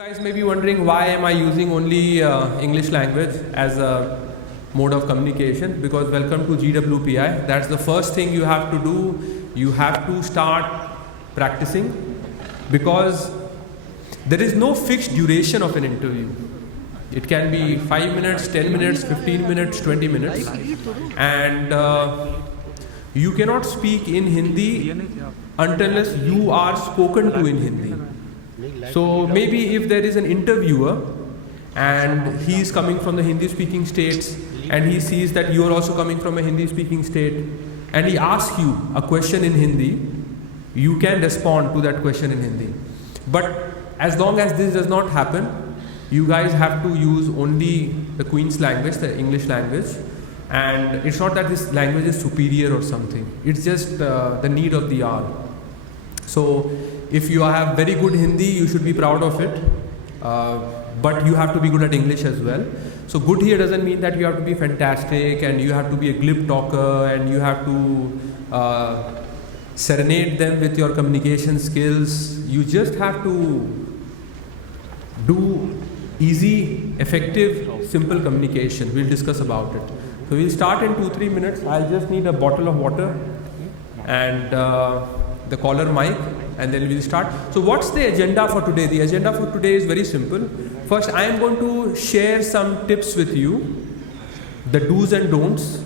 Guys may be wondering why am I using only English language as a mode of communication, because welcome to GWPI. That's the first thing you have to do. You have to start practicing, because there is no fixed duration of an interview. It can be 5 minutes, 10 minutes, 15 minutes, 20 minutes, and you cannot speak in Hindi unless you are spoken to in Hindi. So maybe if there is an interviewer and he is coming from the Hindi speaking states and he sees that you are also coming from a Hindi speaking state and he asks you a question in Hindi, you can respond to that question in Hindi. But as long as this does not happen, you guys have to use only the Queen's language, the English language. And it's not that this language is superior or something. It's just the need of the hour. So if you have very good Hindi, you should be proud of it. But you have to be good at English as well. So good here doesn't mean that you have to be fantastic and you have to be a glib talker and you have to serenade them with your communication skills. You just have to do easy, effective, simple communication. We'll discuss about it. So we'll start in 2-3 minutes. I'll just need a bottle of water and the collar mic, and then we'll start. So what's the agenda for today? The agenda for today is very simple. First, I am going to share some tips with you, the do's and don'ts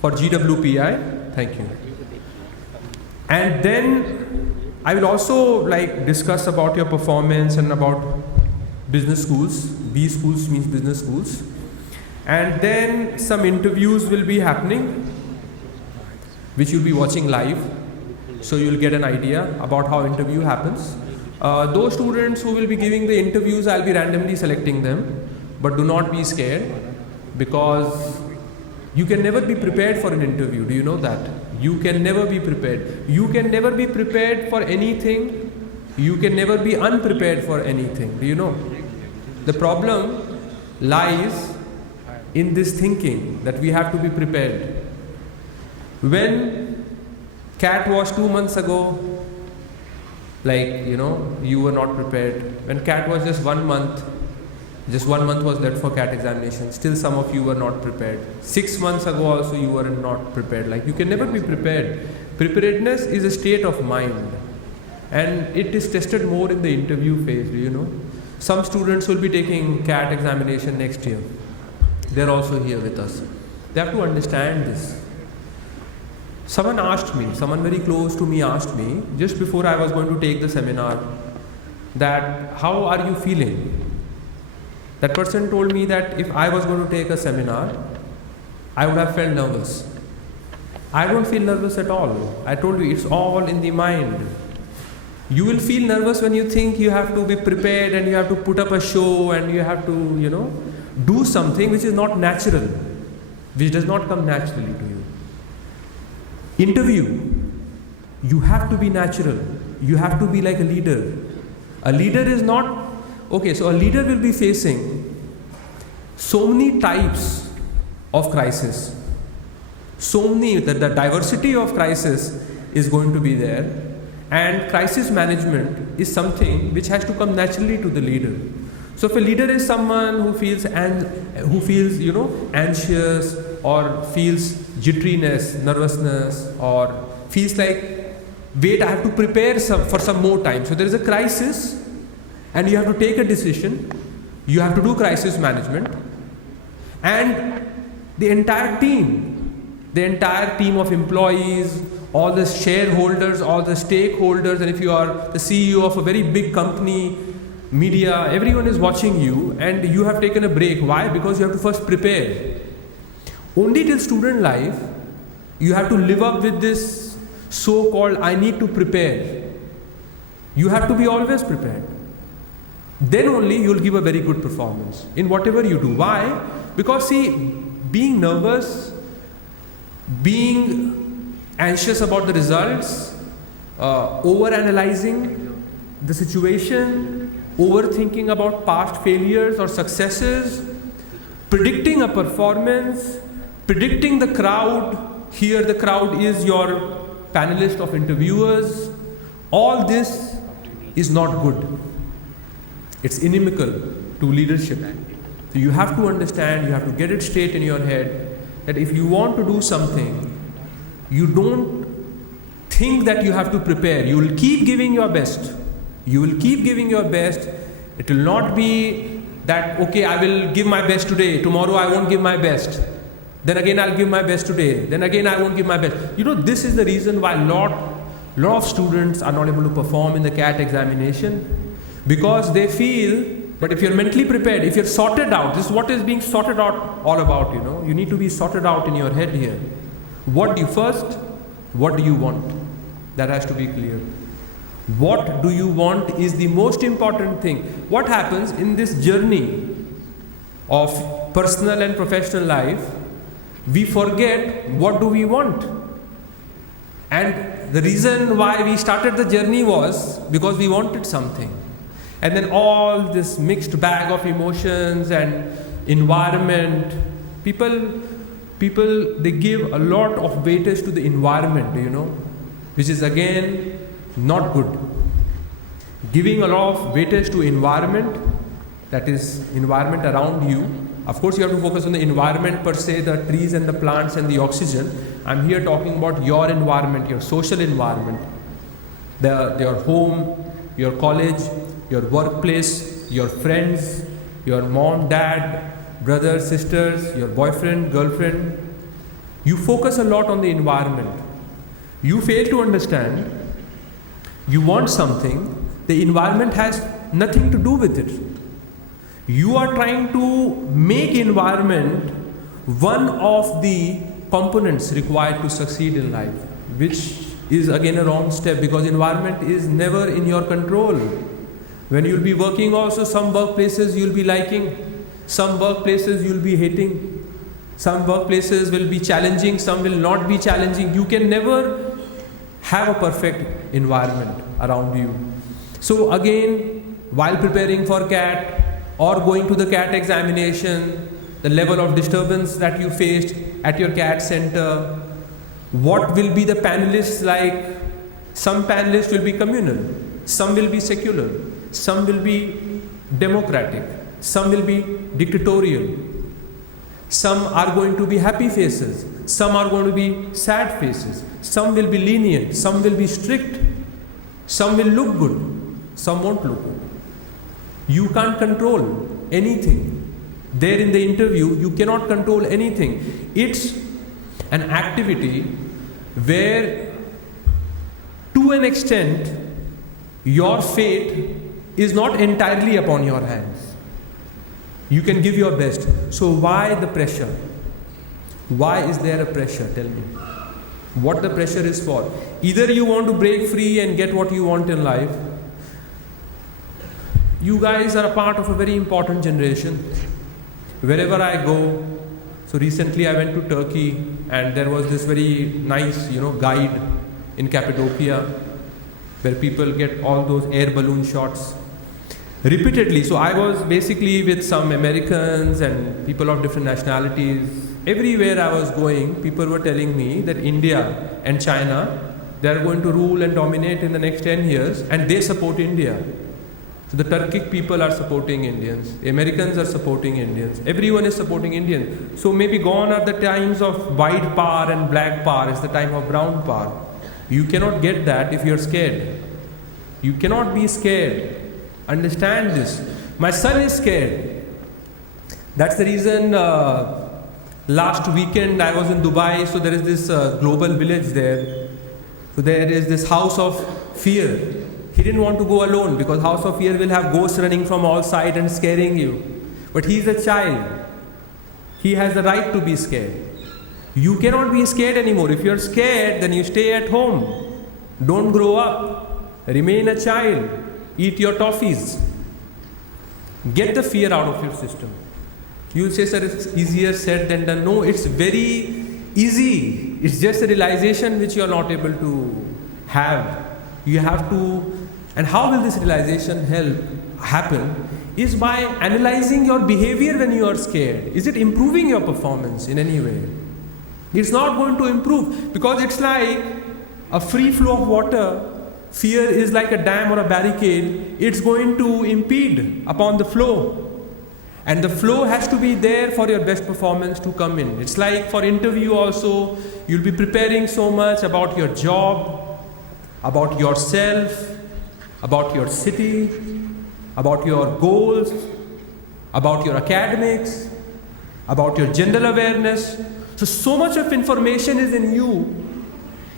for GWPI. Thank you. And then I will also discuss about your performance and about business schools. B schools means business schools. And then some interviews will be happening, which you'll be watching live. So you'll get an idea about how interview happens. Those students who will be giving the interviews, I'll be randomly selecting them. But do not be scared, because you can never be prepared for an interview. Do you know that? You can never be prepared. You can never be prepared for anything. You can never be unprepared for anything. Do you know? The problem lies in this thinking that we have to be prepared. When CAT was 2 months ago, you were not prepared. When CAT was just 1 month was left for CAT examination, still some of you were not prepared. 6 months ago also you were not prepared. You can never be prepared. Preparedness is a state of mind, and it is tested more in the interview phase. Do you know? Some students will be taking CAT examination next year. They're also here with us. They have to understand this. Someone very close to me asked me, just before I was going to take the seminar, that how are you feeling? That person told me that if I was going to take a seminar, I would have felt nervous. I don't feel nervous at all. I told you, it's all in the mind. You will feel nervous when you think you have to be prepared and you have to put up a show and you have to, do something which is not natural, which does not come naturally to you. Interview, you have to be natural. You have to be like a leader. A leader is not, so a leader will be facing so many types of crisis. So many, the diversity of crisis is going to be there. And crisis management is something which has to come naturally to the leader. So if a leader is someone who feels anxious or feels jitteriness, nervousness, or feels like, wait, I have to prepare for some more time. So there is a crisis and you have to take a decision. You have to do crisis management. And the entire team of employees, all the shareholders, all the stakeholders, and if you are the CEO of a very big company, media, everyone is watching you, and you have taken a break. Why? Because you have to first prepare. Only till student life, you have to live up with this so-called, I need to prepare. You have to be always prepared. Then only you will give a very good performance in whatever you do. Why? Because being nervous, being anxious about the results, over-analyzing the situation, overthinking about past failures or successes, predicting a performance, predicting the crowd. Here the crowd is your panelist of interviewers. All this is not good. It's inimical to leadership. So you have to understand, you have to get it straight in your head that if you want to do something, you don't think that you have to prepare. You will keep giving your best. You will keep giving your best. It will not be that, okay, I will give my best today, tomorrow I won't give my best. Then again I'll give my best today, then again I won't give my best. You know, this is the reason why lot of students are not able to perform in the CAT examination, because they feel, but if you're mentally prepared, if you're sorted out, this is what is being sorted out all about, you know. You need to be sorted out in your head here. What do you want? That has to be clear. What do you want is the most important thing. What happens in this journey of personal and professional life, we forget what do we want. And the reason why we started the journey was because we wanted something. And then all this mixed bag of emotions and environment, people they give a lot of weightage to the environment, you know, which is again not good. Giving a lot of weightage to environment, that is environment around you. Of course you have to focus on the environment per se, the trees and the plants and the oxygen. I'm here talking about your environment, your social environment, your home, your college, your workplace, your friends, your mom, dad, brothers, sisters, your boyfriend, girlfriend. You focus a lot on the environment. You fail to understand, you want something, the environment has nothing to do with it. You are trying to make environment one of the components required to succeed in life, which is again a wrong step, because environment is never in your control. When you'll be working also, some workplaces you'll be liking, some workplaces you'll be hating, some workplaces will be challenging, some will not be challenging. You can never have a perfect environment around you. So again, while preparing for CAT or going to the CAT examination, the level of disturbance that you faced at your CAT center, what will be the panelists like? Some panelists will be communal, some will be secular, some will be democratic, some will be dictatorial, some are going to be happy faces, some are going to be sad faces, some will be lenient, some will be strict, some will look good, some won't look good. You can't control anything. There in the interview, you cannot control anything. It's an activity where, to an extent, your fate is not entirely upon your hands. You can give your best. So why the pressure? Why is there a pressure? Tell me. What the pressure is for? Either you want to break free and get what you want in life. You guys are a part of a very important generation. Wherever I go, so recently I went to Turkey and there was this very nice, guide in Cappadocia where people get all those air balloon shots repeatedly. So I was basically with some Americans and people of different nationalities. Everywhere I was going, people were telling me that India and China, they are going to rule and dominate in the next 10 years and they support India. So the Turkic people are supporting Indians, the Americans are supporting Indians, everyone is supporting Indians. So maybe gone are the times of white power and black power, it's the time of brown power. You cannot get that if you're scared. You cannot be scared. Understand this. My son is scared. That's the reason last weekend I was in Dubai, so there is this global village there. So there is this house of fear. He didn't want to go alone because house of fear will have ghosts running from all sides and scaring you. But he is a child. He has the right to be scared. You cannot be scared anymore. If you're scared, then you stay at home. Don't grow up. Remain a child. Eat your toffees. Get the fear out of your system. You'll say, sir, it's easier said than done. No, it's very easy. It's just a realization which you're not able to have. You have to, and how will this realization happen? Is by analyzing your behavior when you are scared. Is it improving your performance in any way? It's not going to improve because it's like a free flow of water. Fear is like a dam or a barricade. it's going to impede upon the flow. And the flow has to be there for your best performance to come in. It's like for interview also, you'll be preparing so much about your job, about yourself, about your city, about your goals, about your academics, about your general awareness. So much of information is in you.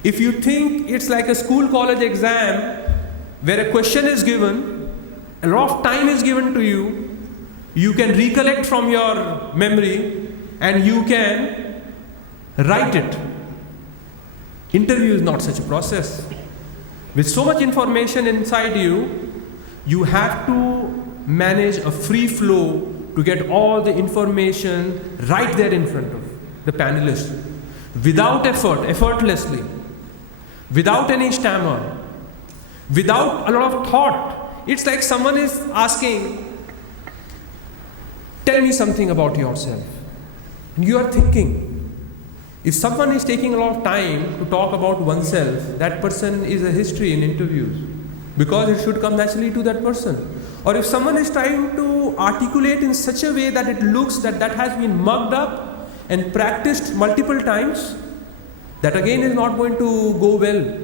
If you think it's like a school college exam where a question is given, a lot of time is given to you, you can recollect from your memory and you can write it. Interview is not such a process. With so much information inside you, you have to manage a free flow to get all the information right there in front of the panelists. Without effort, effortlessly, without any stammer, without a lot of thought. It's like someone is asking, tell me something about yourself. You are thinking. If someone is taking a lot of time to talk about oneself, that person is a history in interviews, because it should come naturally to that person. Or if someone is trying to articulate in such a way that it looks that has been mugged up and practiced multiple times, that again is not going to go well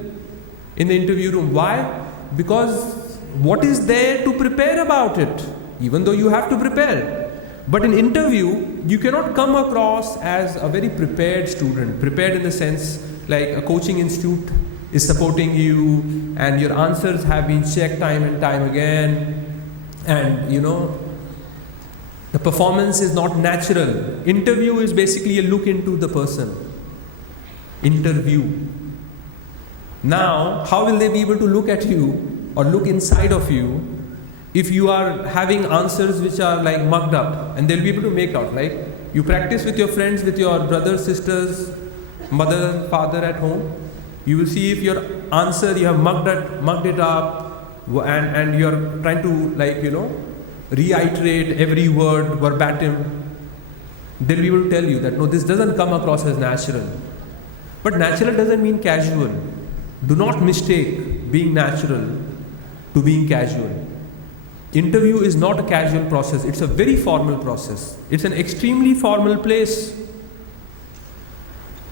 in the interview room. Why? Because what is there to prepare about it? Even though you have to prepare. But in interview, you cannot come across as a very prepared student. Prepared in the sense like a coaching institute is supporting you and your answers have been checked time and time again. And the performance is not natural. Interview is basically a look into the person. Interview. Now, how will they be able to look at you or look inside of you if you are having answers which are like mugged up, and they'll be able to make out, like you practice with your friends, with your brothers, sisters, mother, father at home. You will see if your answer you have mugged it up and you're trying to reiterate every word verbatim. They'll be able to tell you that no, this doesn't come across as natural. But natural doesn't mean casual. Do not mistake being natural to being casual. Interview is not a casual process, it's a very formal process. It's an extremely formal place.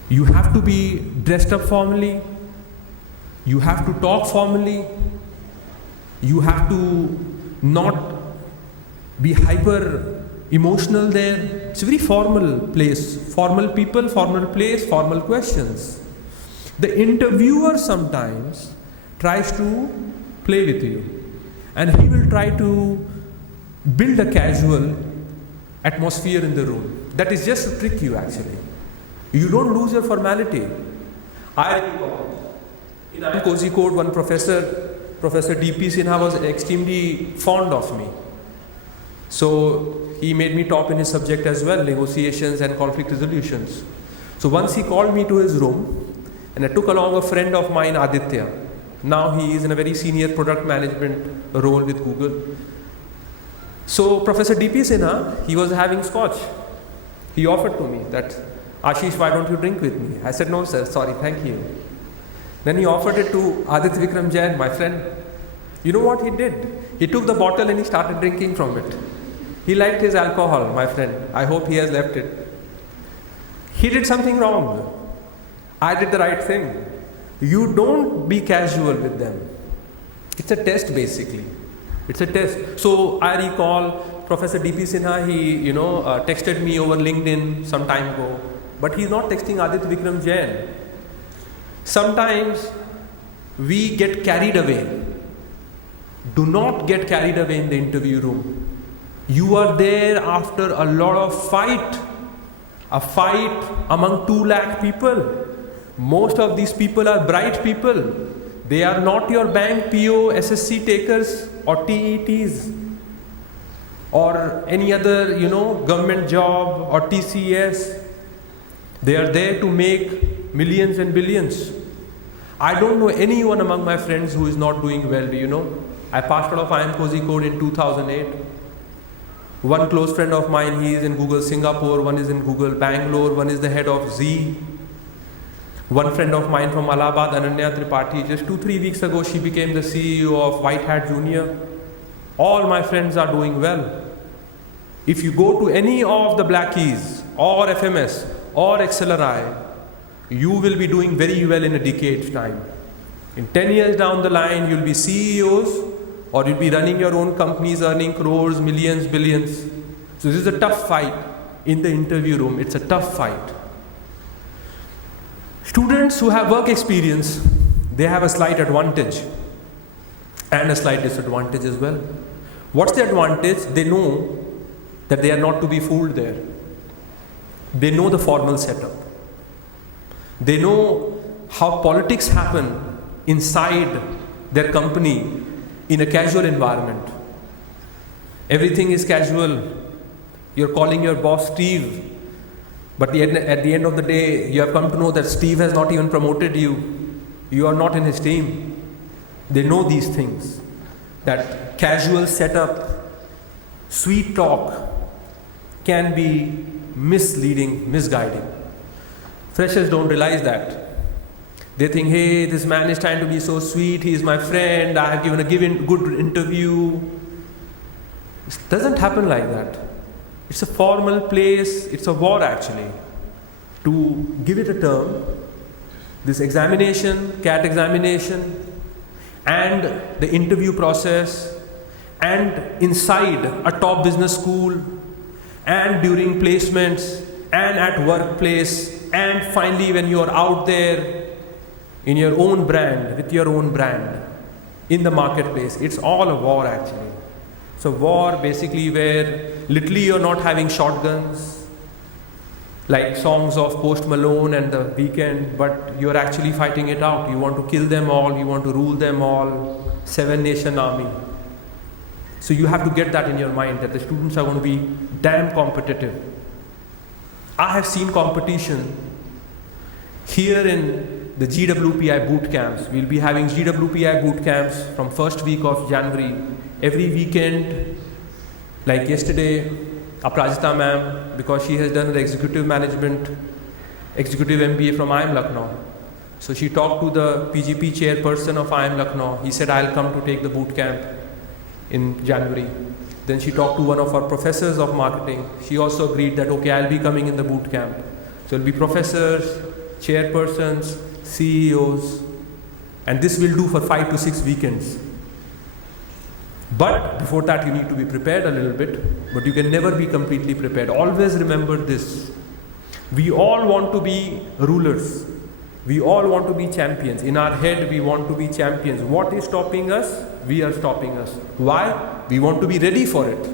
You have to be dressed up formally, you have to talk formally, you have to not be hyper emotional there. It's a very formal place, formal people, formal place, formal questions. The interviewer sometimes tries to play with you. And he will try to build a casual atmosphere in the room. That is just to trick you actually. You don't lose your formality. I recall in IIM-K one Professor D.P. Sinha was extremely fond of me. So he made me top in his subject as well, negotiations and conflict resolutions. So once he called me to his room and I took along a friend of mine, Aditya. Now he is in a very senior product management role with Google. So Professor D.P. Sinha, he was having scotch. He offered to me that, Ashish, why don't you drink with me? I said, no sir, sorry, thank you. Then he offered it to Aditya Vikram Jain, my friend. You know what he did? He took the bottle and he started drinking from it. He liked his alcohol, my friend. I hope he has left it. He did something wrong. I did the right thing. You don't be casual with them. It's a test basically. It's a test. So I recall Professor D.P. Sinha, he texted me over LinkedIn some time ago. But he's not texting Aditya Vikram Jain. Sometimes we get carried away. Do not get carried away in the interview room. You are there after a lot of fight. A fight among 2 lakh people. Most of these people are bright people. They are not your bank PO, SSC takers or TETs or any other, government job or TCS. They are there to make millions and billions. I don't know anyone among my friends who is not doing well, I passed out of IIM-K in 2008. One close friend of mine, he is in Google Singapore, one is in Google Bangalore, one is the head of Z. One friend of mine from Allahabad, Ananya Tripathi, just 2-3 weeks ago, she became the CEO of White Hat Junior. All my friends are doing well. If you go to any of the Blackies or FMS or XLRI, you will be doing very well in a decade's time. In 10 years down the line, you'll be CEOs, or you'll be running your own companies, earning crores, millions, billions. So this is a tough fight in the interview room. It's a tough fight. Students who have work experience, they have a slight advantage and a slight disadvantage as well. What's the advantage? They know that they are not to be fooled there. They know the formal setup. They know how politics happen inside their company in a casual environment. Everything is casual. You're calling your boss Steve, but at the end of the day, you have come to know that Steve has not even promoted you. You are not in his team. They know these things. That casual setup, sweet talk can be misleading, misguiding. Freshers don't realize that. They think, hey, this man is trying to be so sweet, he is my friend, I have given a good interview. It doesn't happen like that. It's a formal place, it's a war actually. To give it a term, this examination, CAT examination, and the interview process, and inside a top business school, and during placements, and at workplace, and finally when you are out there in your own brand, with your own brand, in the marketplace, it's all a war actually. It's a war basically where literally you're not having shotguns, like songs of Post Malone and The Weeknd, but you're actually fighting it out. You want to kill them all, you want to rule them all, 7-nation army. So you have to get that in your mind, that the students are going to be damn competitive. I have seen competition here in the GWPI boot camps. We'll be having GWPI boot camps from first week of January. Every weekend, like yesterday, Aprajita ma'am, because she has done the executive management, executive MBA from IIM Lucknow. So she talked to the PGP chairperson of IIM Lucknow. He said, I'll come to take the boot camp in January. Then she talked to one of our professors of marketing. She also agreed that, okay, I'll be coming in the boot camp. So it'll be professors, chairpersons, CEOs, and this will do for 5 to 6 weekends. But before that, you need to be prepared a little bit, but you can never be completely prepared. Always remember this. We all want to be rulers. We all want to be champions. In our head, we want to be champions. What is stopping us? We are stopping us. Why? We want to be ready for it.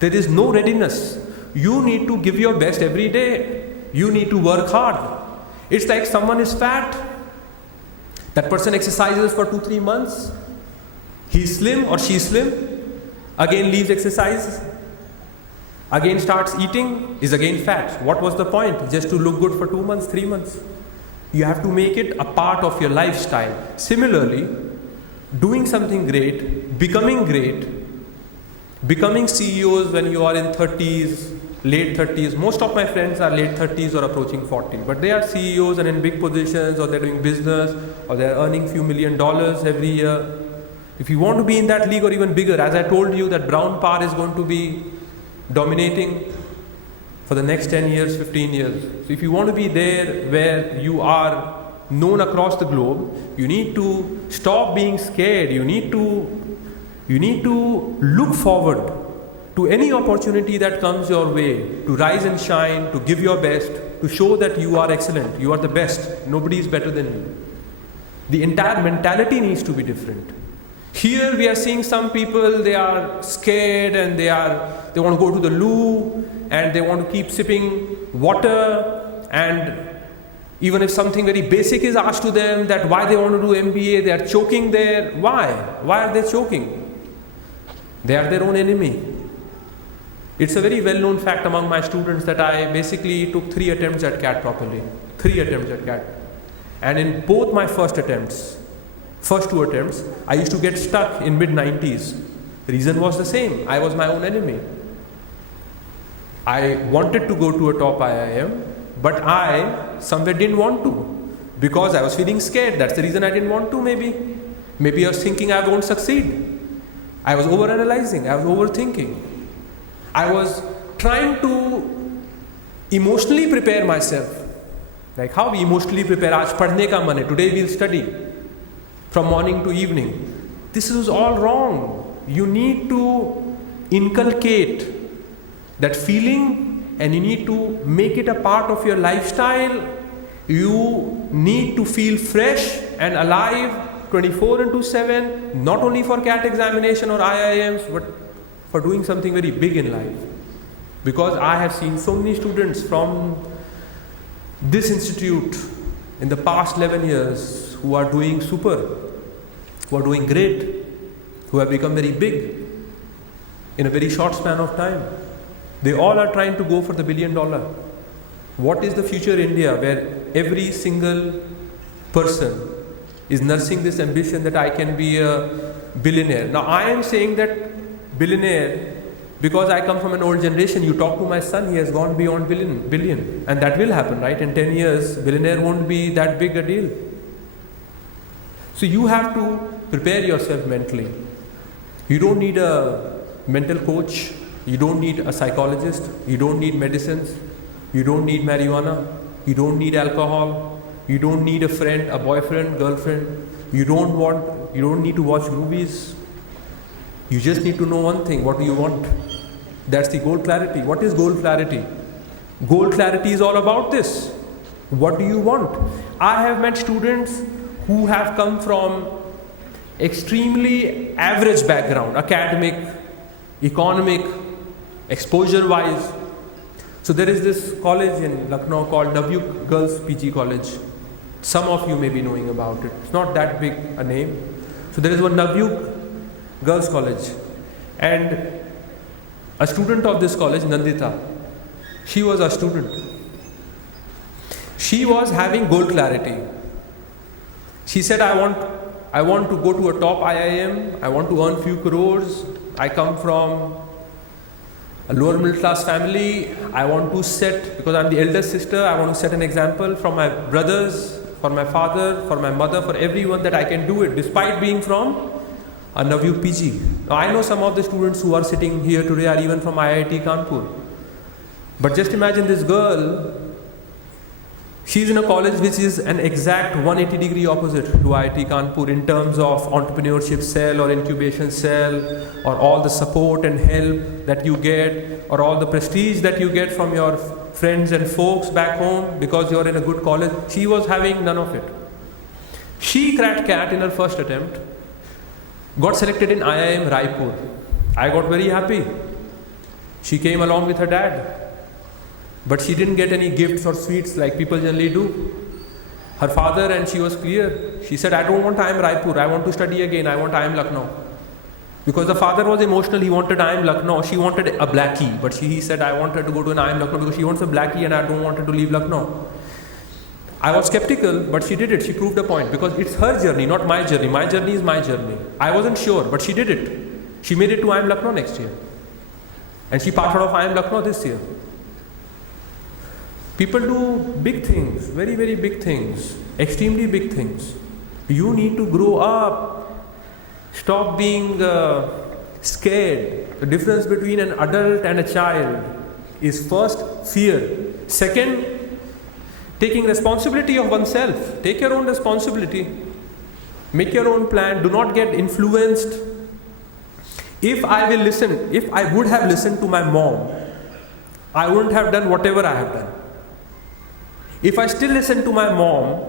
There is no readiness. You need to give your best every day. You need to work hard. It's like someone is fat. That person exercises for 2-3 months. He's slim or she's slim. Again leaves exercise. Again starts eating. Is again fat. What was the point? Just to look good for 2 months, 3 months. You have to make it a part of your lifestyle. Similarly, doing something great, becoming CEOs when you are in 30s, late 30s. Most of my friends are late 30s or approaching 40, but they are CEOs and in big positions, or they're doing business, or they're earning few $1 million every year. If you want to be in that league or even bigger, as I told you, that brown power is going to be dominating for the next 10 years, 15 years. So if you want to be there where you are known across the globe, you need to stop being scared. You need to look forward to any opportunity that comes your way, to rise and shine, to give your best, to show that you are excellent, you are the best, nobody is better than you. The entire mentality needs to be different. Here we are seeing some people, they are scared and they want to go to the loo and they want to keep sipping water, and even if something very basic is asked to them, that why they want to do MBA, they are choking there. Why? Why are they choking? They are their own enemy. It's a very well-known fact among my students that I basically took 3 attempts at CAT properly. 3 attempts at CAT. And in both my first 2 attempts, I used to get stuck in mid-90s. The reason was the same. I was my own enemy. I wanted to go to a top IIM, but I somewhere didn't want to, because I was feeling scared. That's the reason I didn't want to, maybe. Maybe I was thinking I won't succeed. I was overanalyzing, I was overthinking. I was trying to emotionally prepare myself. Like how we emotionally prepare, aaj padhne ka man hai, today we'll study from morning to evening. This is all wrong. You need to inculcate that feeling and you need to make it a part of your lifestyle. You need to feel fresh and alive 24/7, not only for CAT examination or IIMs, but for doing something very big in life. Because I have seen so many students from this institute in the past 11 years who are doing super, who are doing great, who have become very big in a very short span of time. They all are trying to go for the $1 billion. What is the future India where every single person is nursing this ambition that I can be a billionaire? Now I am saying that billionaire because I come from an old generation. You talk to my son, he has gone beyond billion. And that will happen, right? In 10 years, billionaire won't be that big a deal. So you have to prepare yourself mentally. You don't need a mental coach. You don't need a psychologist. You don't need medicines. You don't need marijuana. You don't need alcohol. You don't need a friend, a boyfriend, girlfriend. You don't need to watch movies. You just need to know one thing. What do you want? That's the goal clarity. What is goal clarity? Goal clarity is all about this. What do you want? I have met students who have come from extremely average background, academic, economic, exposure wise. So there is this college in Lucknow called W Girls PG College. Some of you may be knowing about it. It's not that big a name. So there is one W Girls College, and a student of this college, Nandita, she was a student. She was having goal clarity. She said, I want to go to a top IIM, I want to earn few crores, I come from a lower middle class family, I want to set, because I'm the eldest sister, I want to set an example for my brothers, for my father, for my mother, for everyone that I can do it despite being from a Navyu PG. Now I know some of the students who are sitting here today are even from IIT Kanpur. But just imagine this girl, she's in a college which is an exact 180-degree opposite to IIT Kanpur in terms of entrepreneurship cell or incubation cell or all the support and help that you get or all the prestige that you get from your friends and folks back home because you're in a good college. She was having none of it. She cracked CAT in her first attempt, got selected in IIM Raipur. I got very happy. She came along with her dad. But she didn't get any gifts or sweets like people generally do. Her father, and she was clear. She said, I don't want IIM Raipur. I want to study again. I want IIM Lucknow. Because the father was emotional. He wanted IIM Lucknow. She wanted a blackie. But he said, I want her to go to an IIM Lucknow because she wants a blackie and I don't want her to leave Lucknow. I was skeptical, but she did it. She proved a point because it's her journey, not my journey. My journey is my journey. I wasn't sure, but she did it. She made it to IIM Lucknow next year. And she passed out of IIM Lucknow this year. People do big things, very, very big things, extremely big things. You need to grow up. Stop being scared. The difference between an adult and a child is first fear. Second, taking responsibility of oneself. Take your own responsibility. Make your own plan. Do not get influenced. If I would have listened to my mom, I wouldn't have done whatever I have done. If I still listen to my mom,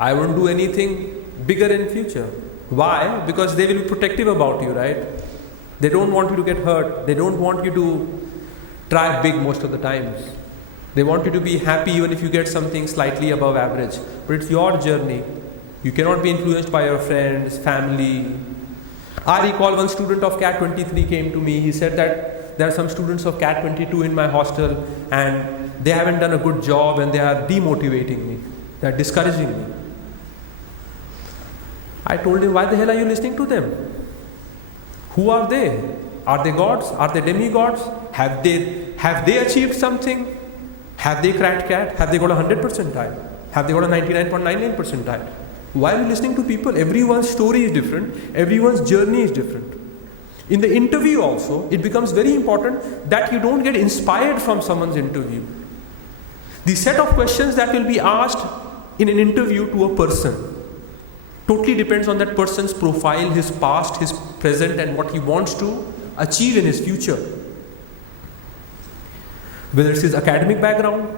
I won't do anything bigger in future. Why? Because they will be protective about you, right? They don't want you to get hurt. They don't want you to try big most of the times. They want you to be happy even if you get something slightly above average. But it's your journey. You cannot be influenced by your friends, family. I recall one student of CAT 23 came to me. He said that there are some students of CAT 22 in my hostel and they haven't done a good job and they are demotivating me. They are discouraging me. I told him, why the hell are you listening to them? Who are they? Are they gods? Are they demigods? Have they achieved something? Have they cracked CAT? Have they got a 100 percentile? Have they got a 99.99 percentile? Why are you listening to people? Everyone's story is different. Everyone's journey is different. In the interview also, it becomes very important that you don't get inspired from someone's interview. The set of questions that will be asked in an interview to a person totally depends on that person's profile, his past, his present, and what he wants to achieve in his future. Whether it's his academic background,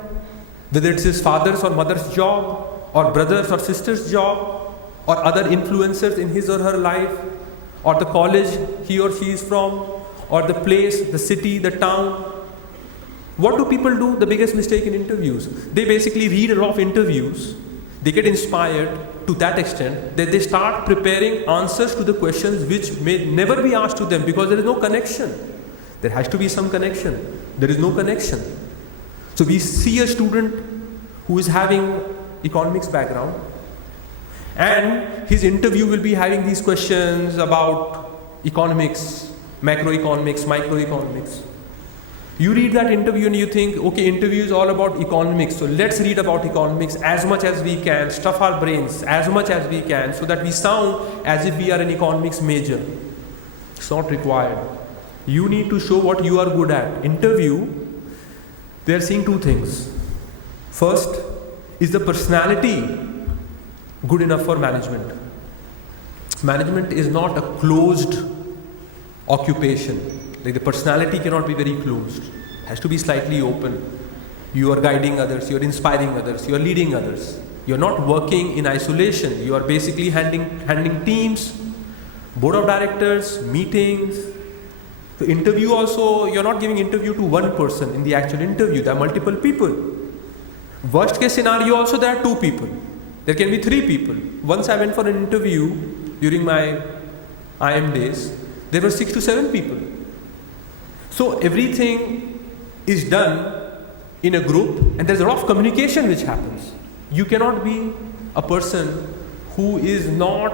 whether it's his father's or mother's job, or brother's or sister's job, or other influencers in his or her life, or the college he or she is from, or the place, the city, the town. What do people do? The biggest mistake in interviews. They basically read a lot of interviews. They get inspired to that extent that they start preparing answers to the questions which may never be asked to them because there is no connection. There has to be some connection. There is no connection. So we see a student who is having economics background, and his interview will be having these questions about economics, macroeconomics, microeconomics. You read that interview and you think, okay, interview is all about economics, so let's read about economics as much as we can, stuff our brains as much as we can so that we sound as if we are an economics major. It's not required. You need to show what you are good at. Interview, they are seeing two things. First, is the personality good enough for management? Management is not a closed occupation. Like the personality cannot be very closed. It has to be slightly open. You are guiding others, you are inspiring others, you are leading others. You are not working in isolation. You are basically handling teams, board of directors, meetings. The interview also, you are not giving interview to one person in the actual interview. There are multiple people. Worst case scenario also, there are two people. There can be three people. Once I went for an interview during my IIM days, there were 6 to 7 people. So everything is done in a group and there's a lot of communication which happens. You cannot be a person who is not,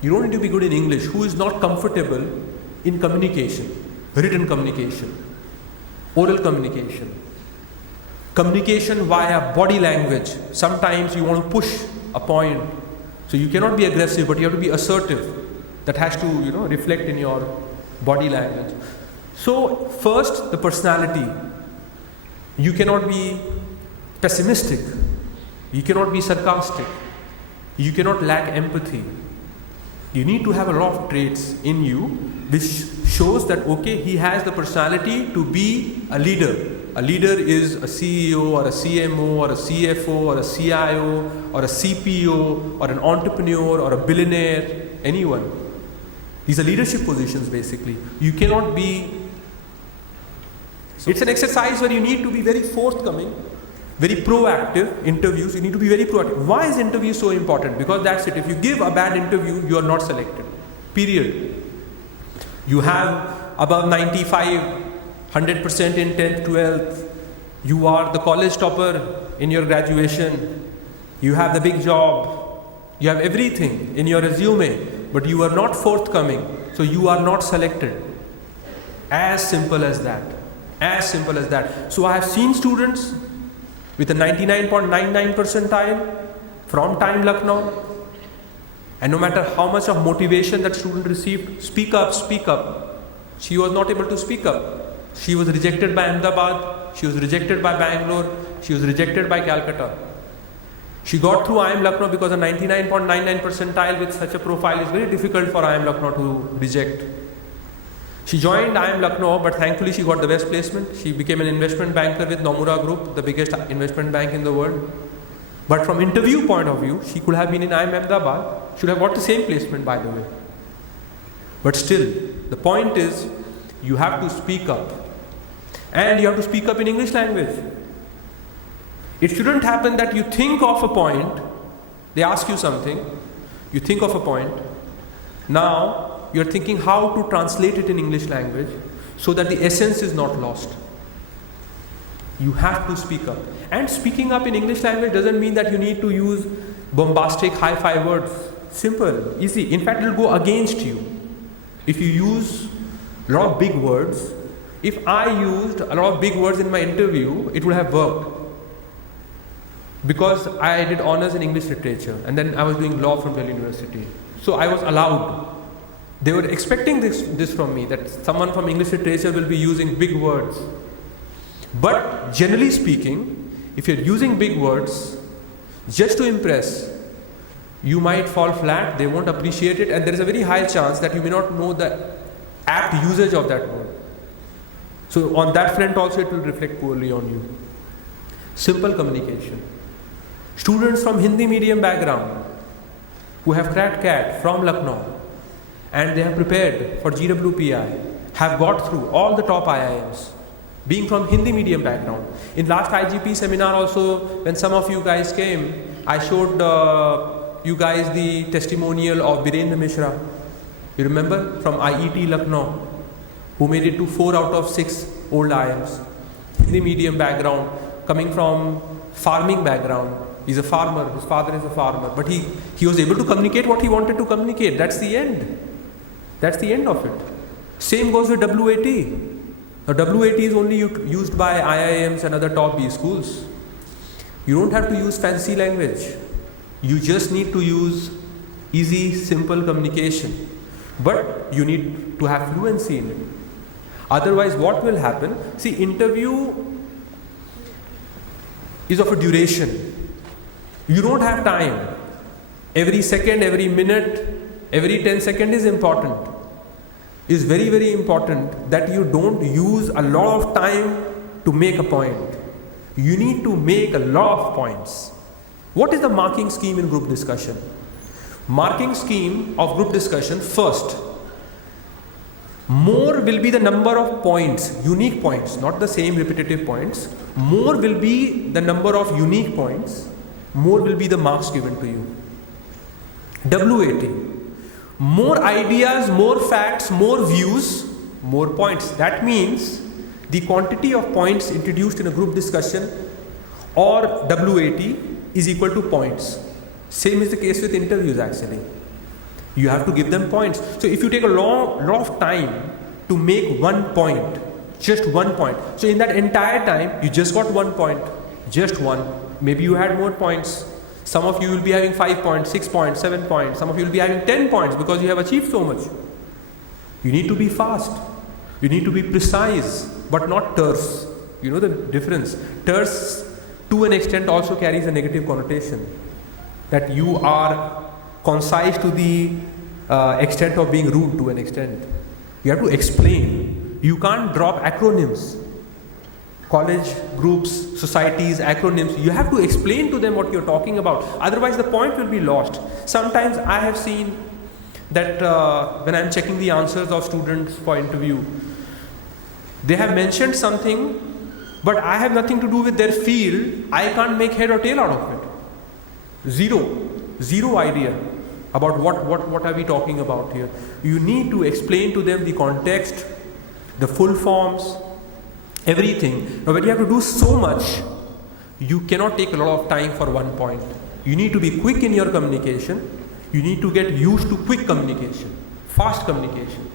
you don't need to be good in English, who is not comfortable in communication, written communication, oral communication. Communication via body language. Sometimes you want to push a point. So you cannot be aggressive, but you have to be assertive. That has to, reflect in your body language. So first, the personality. You cannot be pessimistic. You cannot be sarcastic. You cannot lack empathy. You need to have a lot of traits in you which shows that, okay, he has the personality to be a leader. A leader is a CEO or a CMO or a CFO or a CIO or a CPO or an entrepreneur or a billionaire, anyone. These are leadership positions basically. You cannot be, it's an exercise where you need to be very forthcoming, very proactive. Interviews, you need to be very proactive. Why is interview so important? Because that's it. If you give a bad interview, you are not selected. Period. You have above 95, 100% in 10th, 12th, you are the college topper in your graduation, you have the big job, you have everything in your resume, but you are not forthcoming, so you are not selected. As simple as that. As simple as that. So I have seen students with a 99.99 percentile from IIM Lucknow, and no matter how much of motivation that student received, speak up, speak up. She was not able to speak up. She was rejected by Ahmedabad, she was rejected by Bangalore, she was rejected by Calcutta. She got through IIM Lucknow because a 99.99 percentile with such a profile is very difficult for IIM Lucknow to reject. She joined IIM Lucknow, but thankfully she got the best placement. She became an investment banker with Nomura Group, the biggest investment bank in the world. But from interview point of view, she could have been in IIM Ahmedabad, should have got the same placement by the way. But still, the point is, you have to speak up. And you have to speak up in English language. It shouldn't happen that you think of a point, they ask you something, you think of a point, now you're thinking how to translate it in English language so that the essence is not lost. You have to speak up. And speaking up in English language doesn't mean that you need to use bombastic high-fi words. Simple, easy. In fact, it will go against you. If you use a lot of big words, if I used a lot of big words in my interview, it would have worked. Because I did honors in English literature and then I was doing law from Delhi University. So I was allowed. They were expecting this from me, that someone from English literature will be using big words. But generally speaking, if you're using big words just to impress, you might fall flat, they won't appreciate it, and there is a very high chance that you may not know the apt usage of that word. So on that front also it will reflect poorly on you. Simple communication. Students from Hindi medium background who have cracked CAT from Lucknow and they have prepared for GWPI have got through all the top IIMs, being from Hindi medium background. In last IGP seminar also, when some of you guys came, I showed you guys the testimonial of Birendra Mishra. You remember, from IET Lucknow, who made it to 4 out of 6 old IIMs. Hindi medium background, coming from farming background. He's a farmer, his father is a farmer, but he was able to communicate what he wanted to communicate. That's the end. That's the end of it. Same goes with WAT. Now WAT is only used by IIMs and other top B schools. You don't have to use fancy language. You just need to use easy, simple communication. But you need to have fluency in it. Otherwise, what will happen? See, interview is of a duration. You don't have time. Every second, every minute, every 10 seconds is important. It's very, very important that you don't use a lot of time to make a point. You need to make a lot of points. What is the marking scheme in group discussion? Marking scheme of group discussion, first, more will be the number of points, unique points, not the same repetitive points. More will be the number of unique points. More will be the marks given to you. WAT, more ideas, more facts, more views, more points. That means the quantity of points introduced in a group discussion or WAT is equal to points. Same is the case with interviews actually. You have to give them points. So if you take a lot of time to make 1 point, just 1 point. So in that entire time, you just got 1 point, just 1. Maybe you had more points. Some of you will be having 5 points, 6 points, 7 points. Some of you will be having 10 points because you have achieved so much. You need to be fast. You need to be precise, but not terse. You know the difference. Terse, to an extent, also carries a negative connotation. That you are concise to the extent of being rude to an extent. You have to explain. You can't drop acronyms. College groups, societies, acronyms, you have to explain to them what you're talking about. Otherwise the point will be lost. Sometimes I have seen that when I'm checking the answers of students for interview, they have mentioned something, but I have nothing to do with their field. I can't make head or tail out of it. Zero idea about what are we talking about here. You need to explain to them the context, the full forms, everything. Now when you have to do so much, you cannot take a lot of time for 1 point. You need to be quick in your communication. You need to get used to quick communication, fast communication.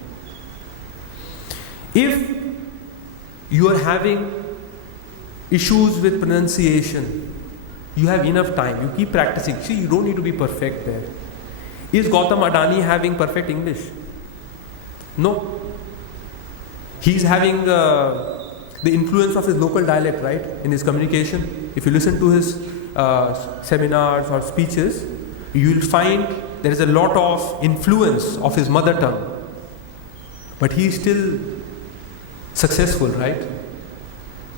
If you are having issues with pronunciation, you have enough time. You keep practicing. See, you don't need to be perfect there. Is Gautam Adani having perfect English? No. He's having the influence of his local dialect, right, in his communication. If you listen to his seminars or speeches, you will find there is a lot of influence of his mother tongue. But he is still successful, right?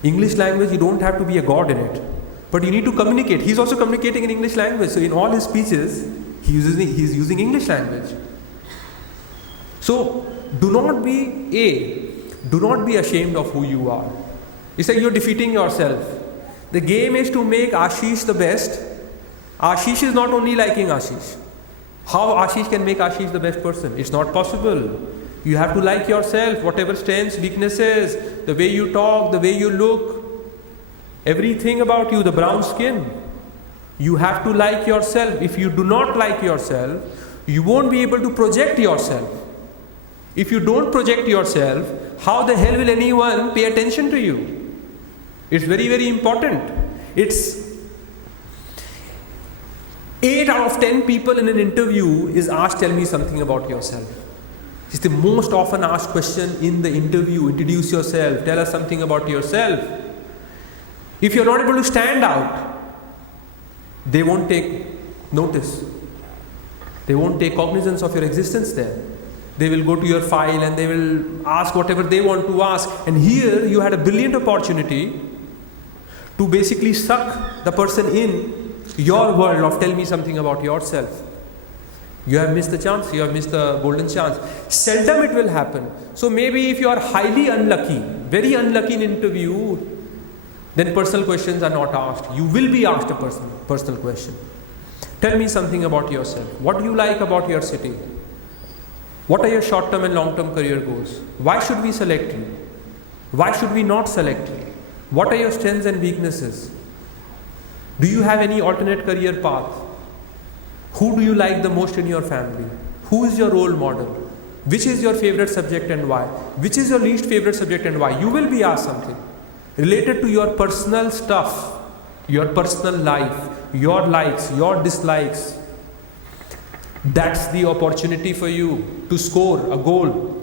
English language, you don't have to be a god in it. But you need to communicate. He's also communicating in English language. So in all his speeches, he's using English language. So do not be ashamed of who you are. It's like you're defeating yourself. The game is to make Ashish the best. Ashish is not only liking Ashish. How Ashish can make Ashish the best person? It's not possible. You have to like yourself, whatever strengths, weaknesses, the way you talk, the way you look, everything about you, the brown skin. You have to like yourself. If you do not like yourself, you won't be able to project yourself. If you don't project yourself, how the hell will anyone pay attention to you? It's very, very important. It's 8 out of 10 people in an interview is asked, tell me something about yourself. It's the most often asked question in the interview. Introduce yourself. Tell us something about yourself. If you're not able to stand out, they won't take notice. They won't take cognizance of your existence there. They will go to your file and they will ask whatever they want to ask. And here you had a brilliant opportunity to basically suck the person in your world of tell me something about yourself. You have missed the chance. You have missed the golden chance. Seldom it will happen. So maybe if you are highly unlucky, very unlucky in interview, then personal questions are not asked. You will be asked a personal question. Tell me something about yourself. What do you like about your city? What are your short-term and long-term career goals? Why should we select you? Why should we not select you? What are your strengths and weaknesses? Do you have any alternate career path? Who do you like the most in your family? Who is your role model? Which is your favorite subject and why? Which is your least favorite subject and why? You will be asked something related to your personal stuff, your personal life, your likes, your dislikes. That's the opportunity for you to score a goal.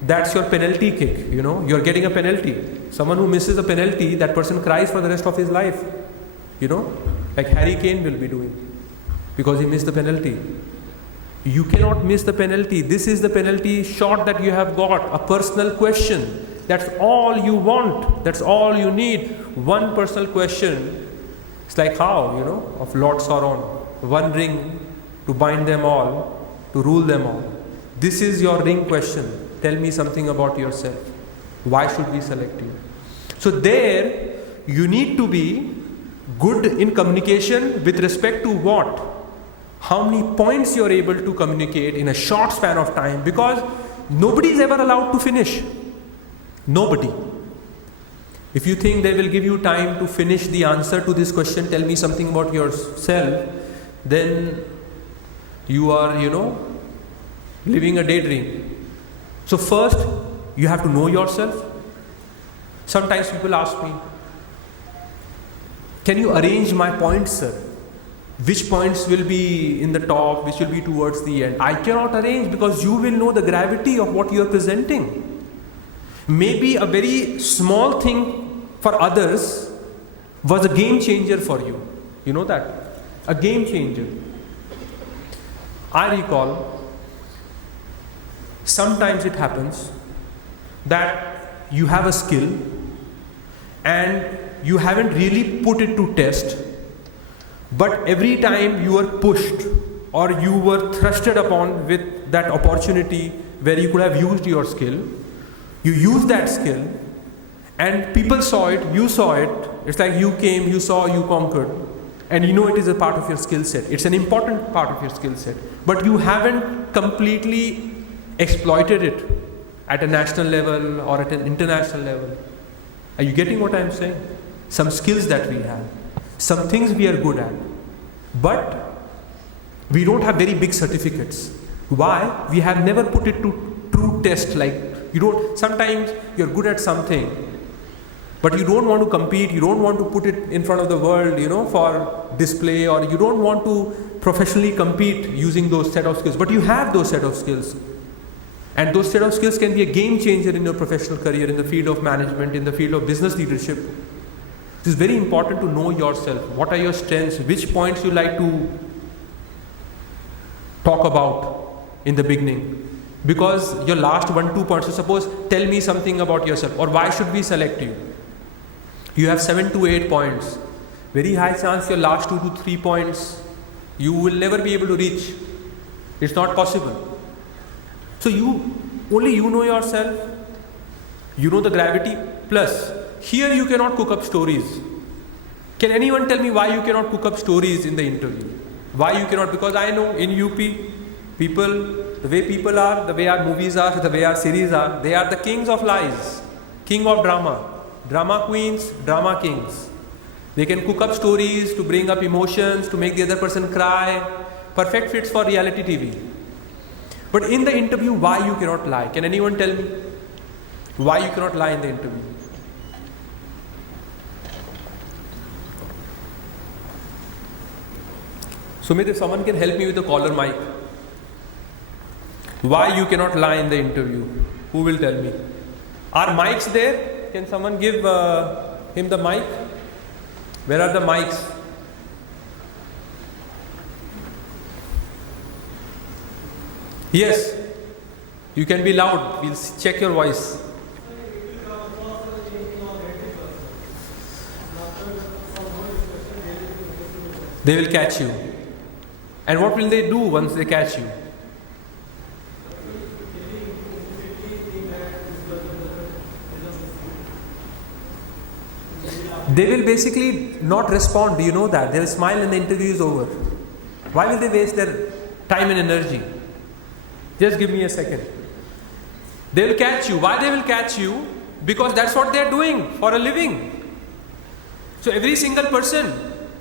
That's your penalty kick, you're getting a penalty. Someone who misses a penalty, that person cries for the rest of his life, like Harry Kane will be doing, because he missed the penalty. You cannot miss the penalty. This is the penalty shot that you have got, a personal question. That's all you want. That's all you need. One personal question. It's like how, of Lord Sauron. One ring to bind them all, to rule them all. This is your ring question. Tell me something about yourself. Why should we select you? So there, you need to be good in communication with respect to what? How many points you're able to communicate in a short span of time, because nobody is ever allowed to finish. Nobody. If you think they will give you time to finish the answer to this question, tell me something about yourself, then you are, living a daydream. So first, you have to know yourself. Sometimes people ask me, can you arrange my points, sir? Which points will be in the top, which will be towards the end? I cannot arrange, because you will know the gravity of what you are presenting. Maybe a very small thing for others was a game changer for you. You know that? A game changer. I recall, sometimes it happens that you have a skill and you haven't really put it to test, but every time you were pushed or you were thrusted upon with that opportunity where you could have used your skill, you used that skill and people saw it, you saw it. It's like you came, you saw, you conquered, and it is a part of your skill set. It's an important part of your skill set, but you haven't completely exploited it at a national level or at an international level. Are you getting what I'm saying? Some skills that we have, some things we are good at, but we don't have very big certificates. Why? We have never put it to true test. Like sometimes you're good at something, but you don't want to compete, you don't want to put it in front of the world, for display, or you don't want to professionally compete using those set of skills, but you have those set of skills. And those set of skills can be a game changer in your professional career, in the field of management, in the field of business leadership. It is very important to know yourself. What are your strengths? Which points you like to talk about in the beginning? Because your last 1-2 points, so suppose, tell me something about yourself, or why should we select you? You have 7 to 8 points. Very high chance your last 2 to 3 points, you will never be able to reach. It's not possible. So only you know yourself, you know the gravity, plus here you cannot cook up stories. Can anyone tell me why you cannot cook up stories in the interview? Why you cannot? Because I know in UP, people, the way people are, the way our movies are, the way our series are, they are the kings of lies, king of drama, drama queens, drama kings. They can cook up stories to bring up emotions, to make the other person cry. Perfect fits for reality TV. But in the interview, why you cannot lie? Can anyone tell me why you cannot lie in the interview? Sumit, if someone can help me with the caller mic. Why you cannot lie in the interview? Who will tell me? Are mics there? Can someone give him the mic? Where are the mics? Yes. You can be loud. We'll check your voice. They will catch you. And what will they do once they catch you? They will basically not respond. Do you know that? They will smile and the interview is over. Why will they waste their time and energy? Just give me a second. They will catch you. Why they will catch you? Because that's what they are doing for a living. So every single person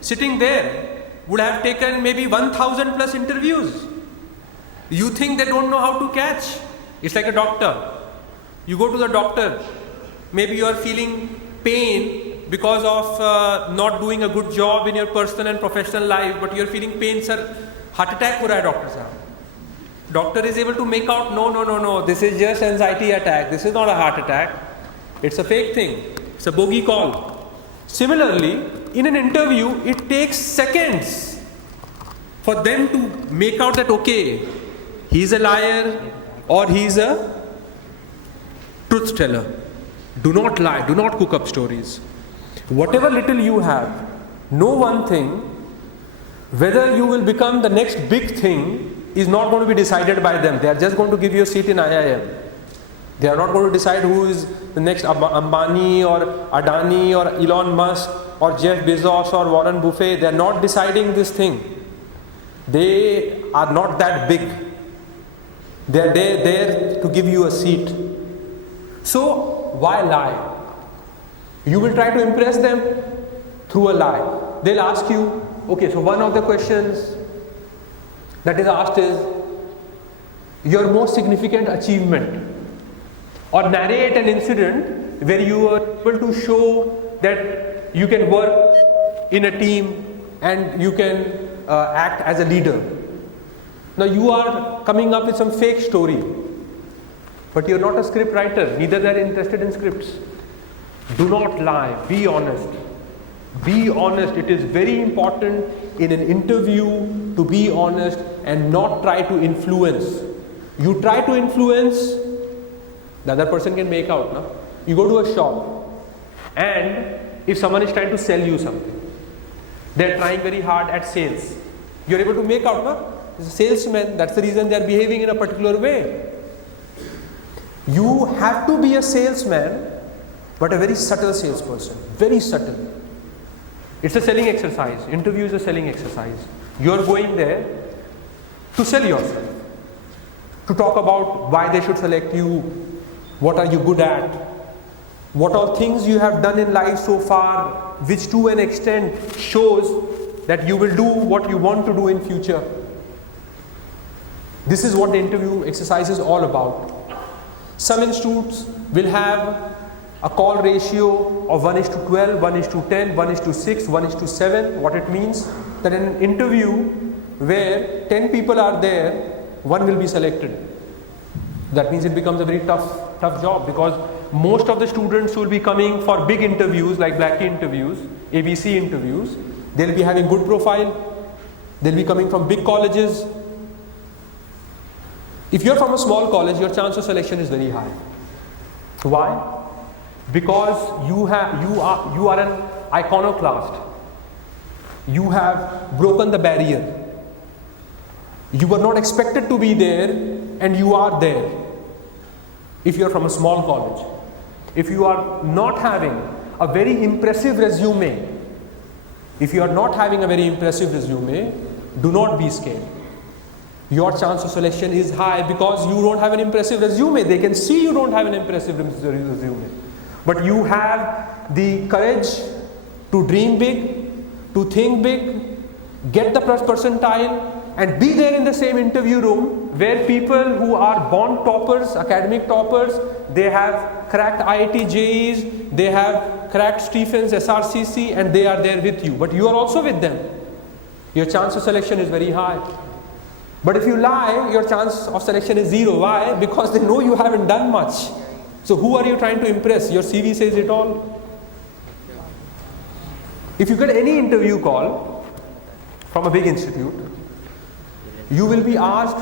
sitting there would have taken maybe 1,000 plus interviews. You think they don't know how to catch? It's like a doctor. You go to the doctor. Maybe you are feeling pain because of not doing a good job in your personal and professional life, but you are feeling pain, sir. Heart attack ho raha hai, doctor sahab. Doctor is able to make out, no, this is just anxiety attack. This is not a heart attack. It's a fake thing. It's a bogey call. Similarly, in an interview, it takes seconds for them to make out that, okay, he's a liar or he's a truth teller. Do not lie. Do not cook up stories. Whatever little you have, know one thing, whether you will become the next big thing is not going to be decided by them. They are just going to give you a seat in IIM. They are not going to decide who is the next Ambani or Adani or Elon Musk or Jeff Bezos or Warren Buffett. They are not deciding this thing. They are not that big. They are there to give you a seat. So why lie? You will try to impress them through a lie. They'll ask you, okay, so one of the questions that is asked is your most significant achievement, or narrate an incident where you are able to show that you can work in a team and you can act as a leader. Now you are coming up with some fake story, but you are not a script writer, neither they are interested in scripts. Do not lie, be honest. Be honest. It is very important in an interview to be honest and not try to influence. You try to influence, the other person can make out. No? You go to a shop and if someone is trying to sell you something, they are trying very hard at sales. You are able to make out, no? It's a salesman, that's the reason they are behaving in a particular way. You have to be a salesman, but a very subtle salesperson, very subtle. It's a selling exercise. Interview is a selling exercise. You're going there to sell yourself, to talk about why they should select you, what are you good at, what are things you have done in life so far, which to an extent shows that you will do what you want to do in future. This is what the interview exercise is all about. Some institutes will have a call ratio of 1:12, 1:10, 1:6, 1:7. What it means that in an interview where 10 people are there, one will be selected. That means it becomes a very tough job, because most of the students will be coming for big interviews like Blackie interviews, ABC interviews. They'll be having good profile. They'll be coming from big colleges. If you're from a small college, your chance of selection is very high. Why? Because you are an iconoclast. You have broken the barrier. You were not expected to be there and you are there. If you are from a small college, if you are not having a very impressive resume, do not be scared. Your chance of selection is high because you don't have an impressive resume. They can see you don't have an impressive resume. But you have the courage to dream big, to think big, get the first percentile, and be there in the same interview room where people who are born toppers, academic toppers, they have cracked IIT JEEs, they have cracked Stephens, SRCC, and they are there with you. But you are also with them. Your chance of selection is very high. But if you lie, your chance of selection is zero. Why? Because they know you haven't done much. So who are you trying to impress? Your CV says it all. If you get any interview call from a big institute, you will be asked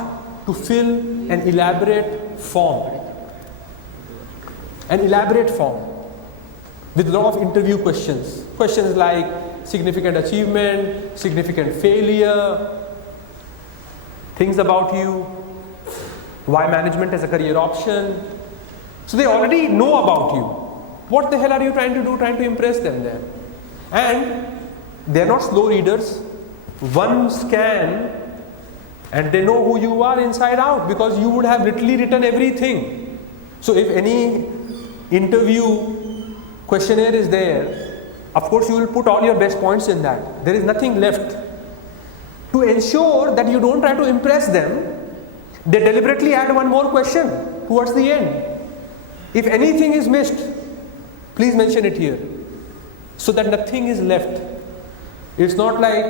to fill an elaborate form. An elaborate form with a lot of interview questions. Questions like significant achievement, significant failure, things about you, why management is a career option. So they already know about you. What the hell are you trying to do, trying to impress them there? And they're not slow readers. One scan and they know who you are inside out, because you would have literally written everything. So if any interview questionnaire is there, of course you will put all your best points in that. There is nothing left. To ensure that you don't try to impress them, they deliberately add one more question towards the end. If anything is missed, please mention it here, so that nothing is left. It's not like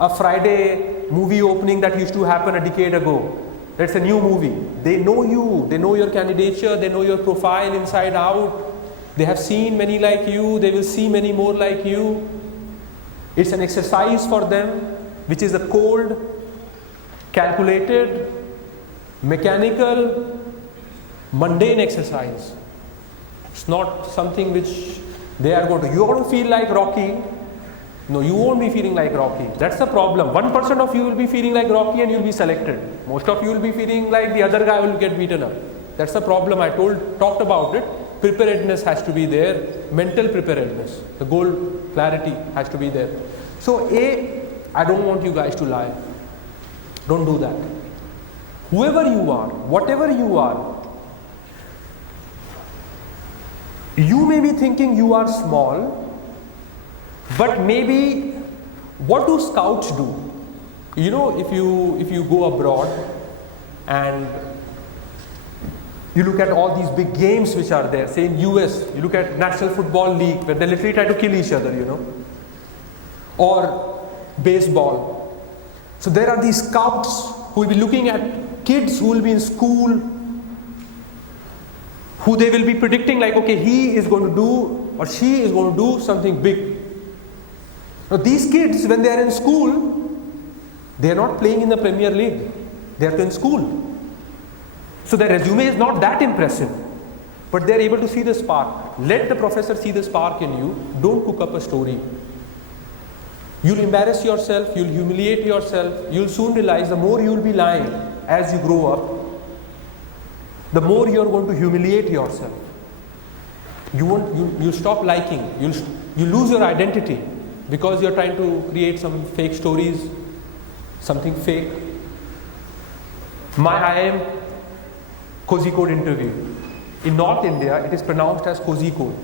a Friday movie opening that used to happen a decade ago. That's a new movie. They know you, they know your candidature, they know your profile inside out. They have seen many like you, they will see many more like you. It's an exercise for them, which is a cold, calculated, mechanical, mundane exercise. It's not something which they are going to. You are going to feel like Rocky. No, you won't be feeling like Rocky. That's the problem. 1% of you will be feeling like Rocky and you'll be selected. Most of you will be feeling like the other guy will get beaten up. That's the problem. I talked about it. Preparedness has to be there. Mental preparedness. The goal clarity has to be there. So I don't want you guys to lie. Don't do that. Whoever you are, whatever you are, you may be thinking you are small, but maybe what do scouts do? You know, if you go abroad and you look at all these big games which are there, say in US, you look at National Football League where they literally try to kill each other, you know, or baseball. So there are these scouts who will be looking at kids who will be in school, who they will be predicting like, okay, he is going to do or she is going to do something big. Now these kids, when they are in school, they are not playing in the Premier League. They are in school. So their resume is not that impressive, but they are able to see the spark. Let the professor see the spark in you. Don't cook up a story. You'll embarrass yourself, you'll humiliate yourself. You'll soon realize the more you'll be lying as you grow up, the more you're going to humiliate yourself. You'll stop liking. You lose your identity because you're trying to create some fake stories, something fake. My IIM Kozhikode interview. In North India, it is pronounced as Kozhikode.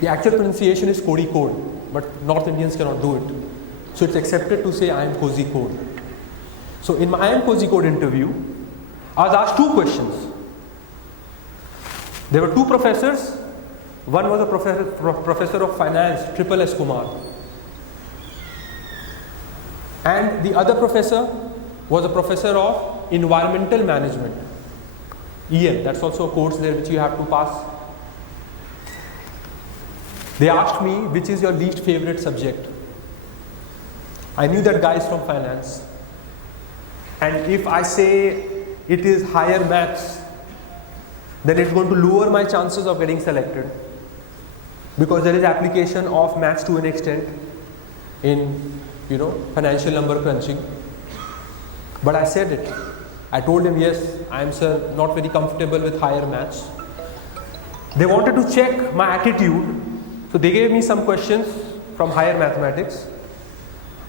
The actual pronunciation is Kozhikode, but North Indians cannot do it. So it's accepted to say I am Kozhikode. So in my IIM Kozhikode interview, I was asked two questions. There were two professors. One was a professor of finance, Triple S Kumar. And the other professor was a professor of environmental management. EM, that's also a course there which you have to pass. They asked me, which is your least favorite subject? I knew that guy is from finance. And if I say it is higher maths, then it's going to lower my chances of getting selected. Because there is application of maths to an extent in, financial number crunching. But I said it. I told him, yes, I am, sir, not very comfortable with higher maths. They wanted to check my attitude. So they gave me some questions from higher mathematics.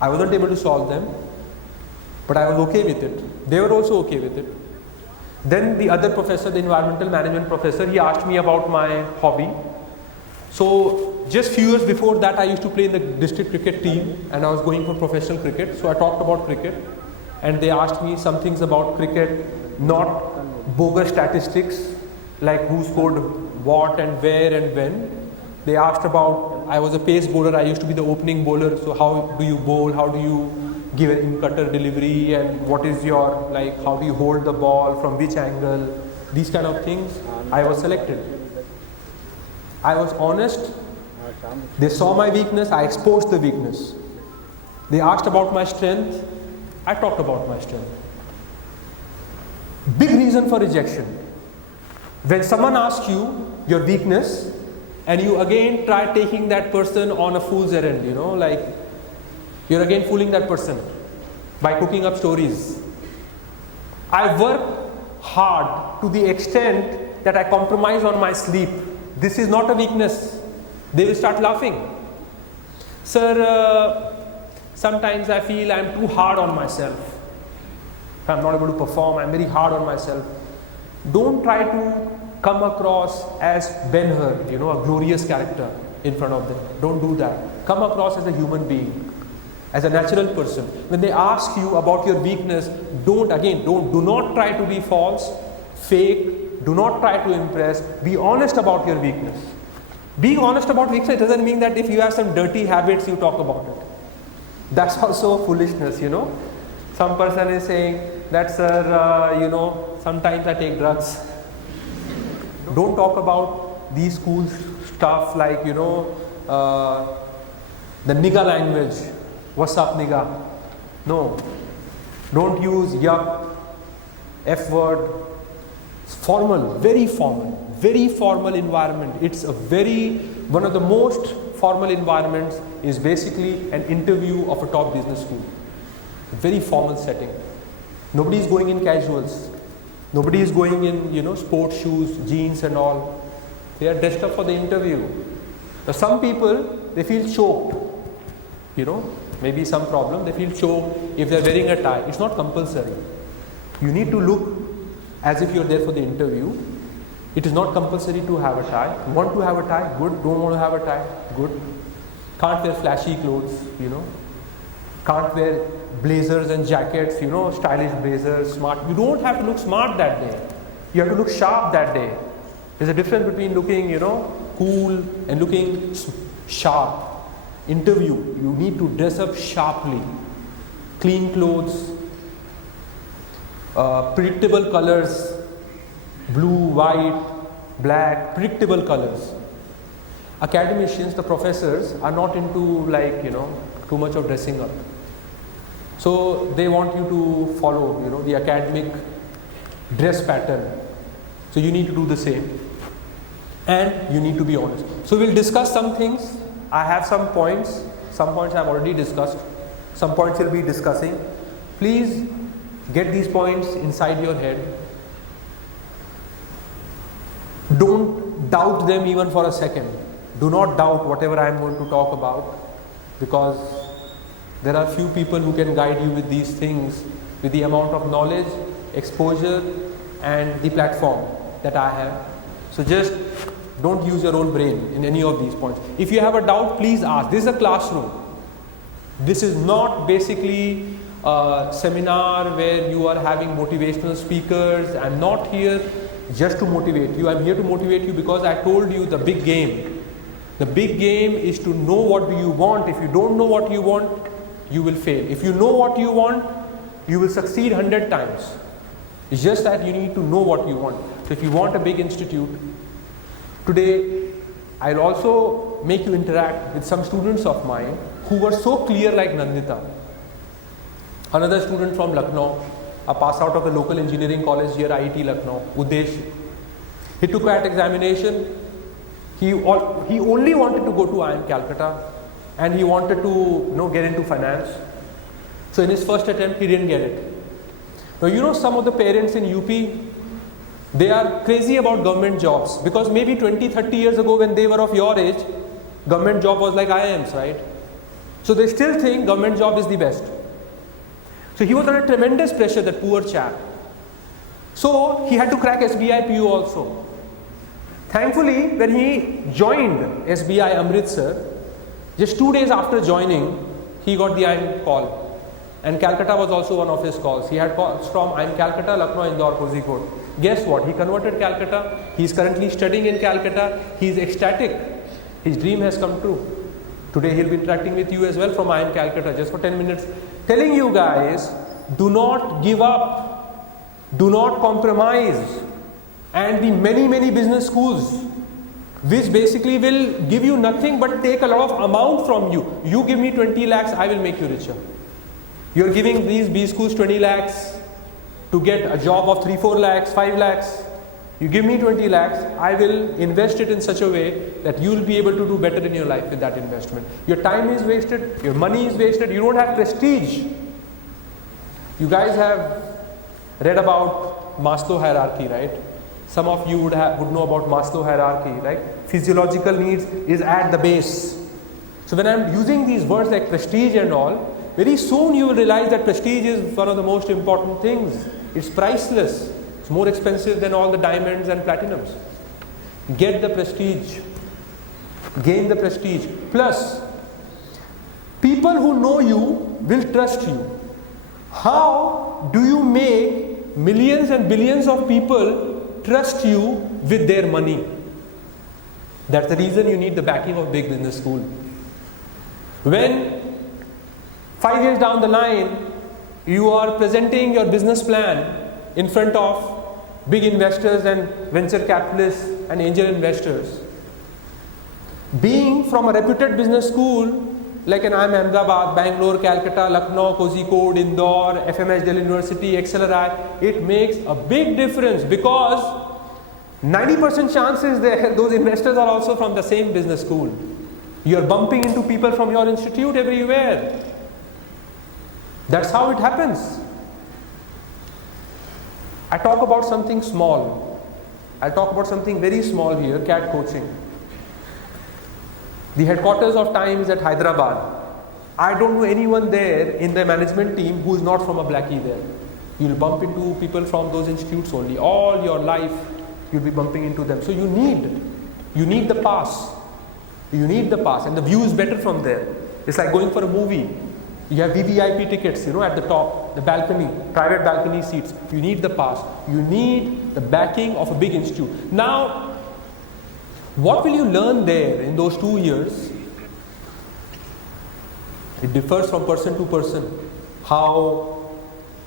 I wasn't able to solve them, but I was okay with it. They were also okay with it. Then the other professor, the environmental management professor, he asked me about my hobby. So just few years before that, I used to play in the district cricket team and I was going for professional cricket. So I talked about cricket and they asked me some things about cricket, not bogus statistics like who scored what and where and when. They asked about, I was a pace bowler, I used to be the opening bowler, so how do you bowl, how do you give an in-cutter delivery, and what is your, like, how do you hold the ball, from which angle, these kind of things. I was selected. I was honest. They saw my weakness, I exposed the weakness. They asked about my strength, I talked about my strength. Big reason for rejection. When someone asks you your weakness, and you again try taking that person on a fool's errand, you know, like you're again fooling that person by cooking up stories. I work hard to the extent that I compromise on my sleep. This is not a weakness. They will start laughing. Sir, sometimes I feel I'm too hard on myself. If I'm not able to perform, I'm very hard on myself. Don't try to come across as Ben-Hur, you know, a glorious character in front of them. Don't do that. Come across as a human being, as a natural person. When they ask you about your weakness, do not try to be false, fake, do not try to impress. Be honest about your weakness. Being honest about weakness doesn't mean that if you have some dirty habits, you talk about it. That's also foolishness, you know. Some person is saying that, sir, you know, sometimes I take drugs. Don't talk about these cool stuff like, you know, the nigga language. What's up, nigga? No. Don't use yup, F word. It's formal, very formal environment. It's one of the most formal environments is basically an interview of a top business school. Very formal setting. Nobody is going in casuals. Nobody is going in, you know, sports shoes, jeans and all. They are dressed up for the interview. Now some people, they feel choked. You know, maybe some problem, they feel choked if they are wearing a tie. It's not compulsory. You need to look as if you are there for the interview. It is not compulsory to have a tie. You want to have a tie? Good. Don't want to have a tie? Good. Can't wear flashy clothes, you know. Can't wear blazers and jackets, you know, stylish blazers, smart. You don't have to look smart that day. You have to look sharp that day. There's a difference between looking, you know, cool and looking sharp. Interview, you need to dress up sharply. Clean clothes, predictable colors, blue, white, black, predictable colors. Academicians, the professors, are not into, like, you know, too much of dressing up. So they want you to follow, you know, the academic dress pattern. So you need to do the same. And you need to be honest. So we'll discuss some things. I have some points. Some points I've already discussed. Some points we'll be discussing. Please get these points inside your head. Don't doubt them even for a second. Do not doubt whatever I am going to talk about, because there are few people who can guide you with these things, with the amount of knowledge, exposure and the platform that I have. So just don't use your own brain in any of these points. If you have a doubt, please ask. This is a classroom. This is not basically a seminar where you are having motivational speakers. I'm not here just to motivate you. I'm here to motivate you because I told you the big game. The big game is to know what do you want. If you don't know what you want, you will fail. If you know what you want, you will succeed 100 times. It's just that you need to know what you want. So if you want a big institute, today I'll also make you interact with some students of mine who were so clear like Nandita. Another student from Lucknow, a pass out of the local engineering college here, IIT Lucknow, Udesh. He took that examination. He only wanted to go to IIM Calcutta, and he wanted to get into finance. So in his first attempt, he didn't get it. Now some of the parents in UP, they are crazy about government jobs, because maybe 20-30 years ago when they were of your age, government job was like IIMs, right? So they still think government job is the best. So he was under tremendous pressure, that poor chap. So he had to crack SBI PU also. Thankfully, when he joined SBI Amritsar, just 2 days after joining, he got the IIM call. And Calcutta was also one of his calls. He had calls from IIM Calcutta, Lucknow, Indore, Kozhikode. Guess what? He converted Calcutta. He is currently studying in Calcutta. He is ecstatic. His dream has come true. Today he will be interacting with you as well from IIM Calcutta, just for 10 minutes. telling you guys, do not give up, do not compromise. And the many business schools, which basically will give you nothing but take a lot of amount from you. You give me 20 lakhs, I will make you richer. You're giving these B schools 20 lakhs to get a job of 3-4 lakhs, 5 lakhs. You give me 20 lakhs, I will invest it in such a way that you will be able to do better in your life with that investment. Your time is wasted, your money is wasted, you don't have prestige. You guys have read about Maslow hierarchy, right? Some of you would know about Maslow hierarchy, right? Physiological needs is at the base. So when I'm using these words like prestige and all, very soon you will realize that prestige is one of the most important things. It's priceless. It's more expensive than all the diamonds and platinums. Get the prestige. Gain the prestige. Plus, people who know you will trust you. How do you make millions and billions of people trust you with their money? That's the reason you need the backing of big business school. When 5 years down the line, you are presenting your business plan in front of big investors and venture capitalists and angel investors, being from a reputed business school like an IIM Ahmedabad, Bangalore, Calcutta, Lucknow, Kozhikode, Indore, FMH Delhi University, XLRI, it makes a big difference because 90% chances there those investors are also from the same business school. You're bumping into people from your institute everywhere. That's how it happens. I talk about something small. I'll talk about something very small here, CAT coaching. The headquarters of Times at Hyderabad. I don't know anyone there in the management team who is not from a blackie there. You'll bump into people from those institutes only. All your life you'll be bumping into them. So you need the pass. You need the pass, and the view is better from there. It's like going for a movie. You have VVIP tickets, at the top, the balcony, private balcony seats. You need the pass. You need the backing of a big institute. Now, what will you learn there in those 2 years? It differs from person to person, how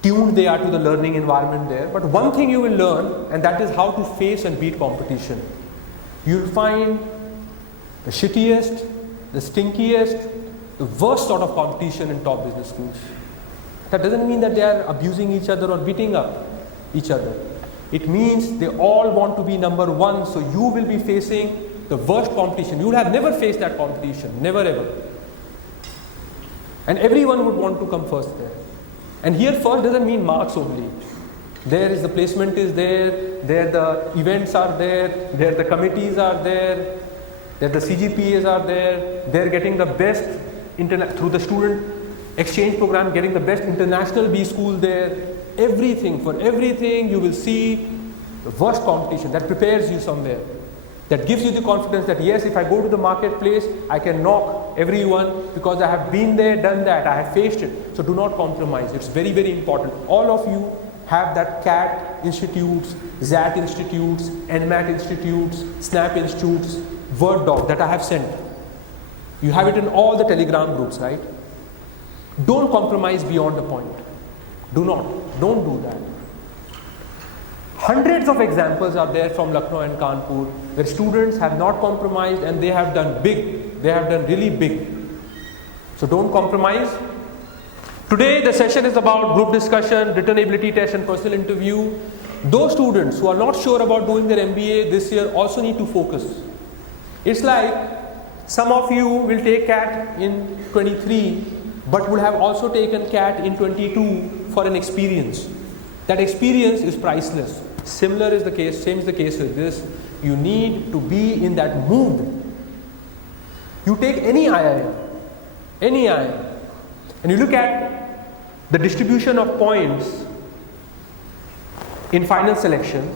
tuned they are to the learning environment there. But one thing you will learn, and that is how to face and beat competition. You'll find the shittiest, the stinkiest, the worst sort of competition in top business schools. That doesn't mean that they are abusing each other or beating up each other. It means they all want to be number one, so you will be facing the worst competition. You would have never faced that competition, never ever. And everyone would want to come first there. And here first doesn't mean marks only. There is the placement is there the events are there the committees are there the CGPAs are there, they're getting the best through the student exchange program, getting the best international B school there. For everything you will see the worst competition that prepares you somewhere, that gives you the confidence that yes, if I go to the marketplace, I can knock everyone because I have been there, done that, I have faced it. So do not compromise. It's very, very important. All of you have that CAT institutes, ZAT institutes, NMAT institutes, SNAP institutes, Word doc that I have sent. You have it in all the Telegram groups, right? Don't compromise beyond the point. Don't do that. Hundreds of examples are there from Lucknow and Kanpur where students have not compromised and they have done big. They have done really big. So don't compromise. Today the session is about group discussion, written ability test and personal interview. Those students who are not sure about doing their MBA this year also need to focus. It's like some of you will take CAT in 23 but will have also taken CAT in 22 for an experience. That experience is priceless. Same is the case with this. You need to be in that mood. You take any IIM, and you look at the distribution of points in final selection,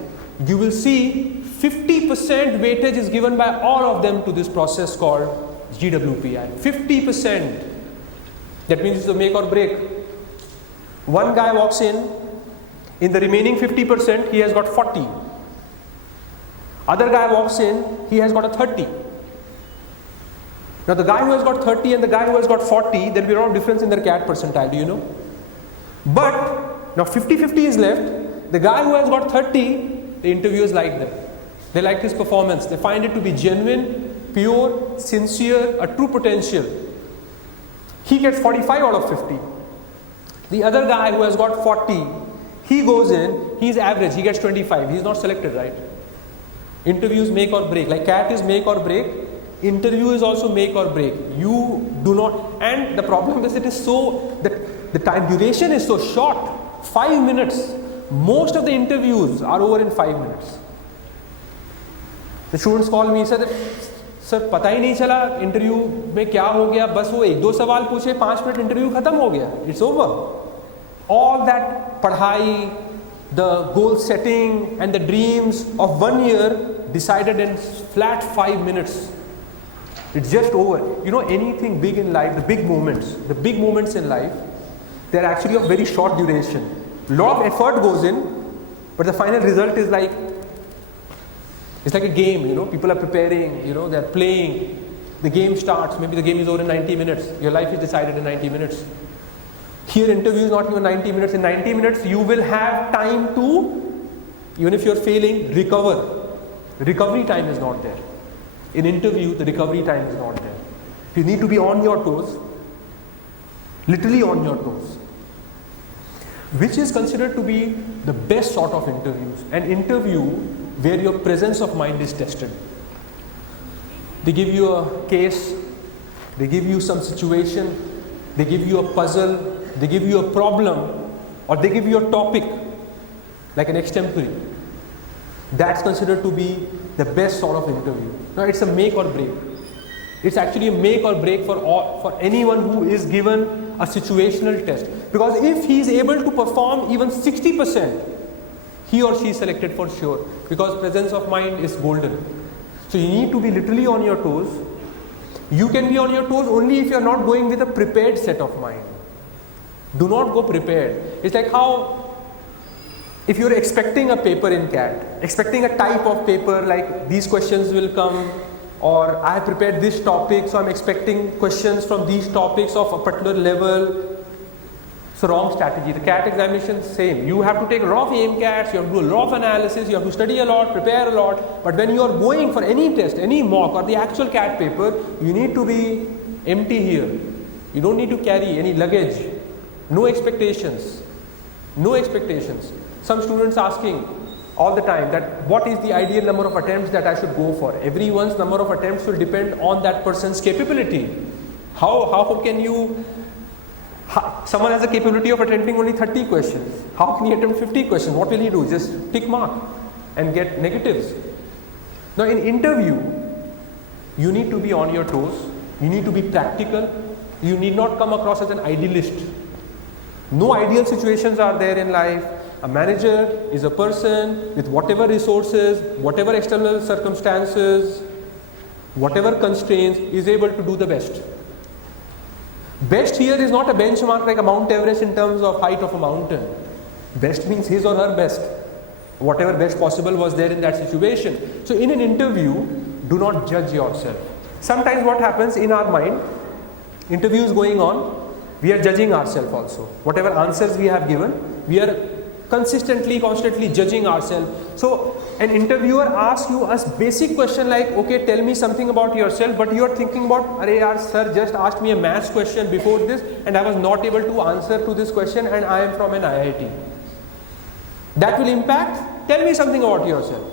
you will see 50% weightage is given by all of them to this process called GWPI. 50%. That means it's a make or break. One guy walks in the remaining 50%, he has got 40. Other guy walks in, he has got a 30. Now the guy who has got 30 and the guy who has got 40, there will be a lot of difference in their CAT percentile, do you know? But now 50-50 is left. The guy who has got 30, the interviewers like them. They like his performance. They find it to be genuine, pure, sincere, a true potential. He gets 45 out of 50. The other guy who has got 40, he goes in, he's average, he gets 25. He's not selected, right? Interviews make or break. Like CAT is make or break. Interview is also make or break. You do not, and the problem is it is so, the time duration is so short, 5 minutes. Most of the interviews are over in 5 minutes. The students call me, said, sir पता ही नहीं चला interview में क्या हो गया, बस वो 1-2 सवाल पूछे, 5 मिनट इंटरव्यू खत्म हो गया, इट्स ओवर. ऑल दैट पढ़ाई, the goal setting and the dreams of 1 year decided in flat 5 minutes. It's just over. You know, anything big in life, the big moments in life, they're actually of very short duration. A lot of effort goes in, but the final result is like, it's like a game, you know, people are preparing, you know, they're playing, the game starts, maybe the game is over in 90 minutes, your life is decided in 90 minutes. Here interview is not even 90 minutes, in 90 minutes you will have time to, even if you're failing, recover. Recovery time is not there. In interview, the recovery time is not there. You need to be on your toes, literally on your toes. Which is considered to be the best sort of interviews. An interview where your presence of mind is tested. They give you a case, they give you some situation, they give you a puzzle, they give you a problem, or they give you a topic, like an extempore. That's considered to be the best sort of interview. Now it's a make or break. It's actually a make or break for anyone who is given a situational test. Because if he is able to perform even 60%, he or she is selected for sure, because presence of mind is golden. So you need to be literally on your toes. You can be on your toes only if you are not going with a prepared set of mind. Do not go prepared. It's like how, if you're expecting a paper in CAT, expecting a type of paper like these questions will come, or I have prepared this topic, so I'm expecting questions from these topics of a particular level. It's a wrong strategy. The CAT examination, same. You have to take a lot of IIM-Cats, you have to do a lot of analysis, you have to study a lot, prepare a lot. But when you are going for any test, any mock or the actual CAT paper, you need to be empty here. You don't need to carry any luggage. No expectations. No expectations. Some students asking all the time that what is the ideal number of attempts that I should go for? Everyone's number of attempts will depend on that person's capability. How can you... Someone has a capability of attempting only 30 questions. How can he attempt 50 questions? What will he do? Just tick mark and get negatives. Now in interview, you need to be on your toes. You need to be practical. You need not come across as an idealist. No ideal situations are there in life. A manager is a person with whatever resources, whatever external circumstances, whatever constraints, is able to do the best. Best here is not a benchmark like a Mount Everest in terms of height of a mountain. Best means his or her best. Whatever best possible was there in that situation. So in an interview, do not judge yourself. Sometimes what happens in our mind, interview is going on, we are judging ourselves also. Whatever answers we have given, we are constantly judging ourselves. So an interviewer asks you a basic question like, okay, tell me something about yourself, but you are thinking about, arey yaar, sir just asked me a maths question before this and I was not able to answer to this question and I am from an IIT. That will impact, tell me something about yourself.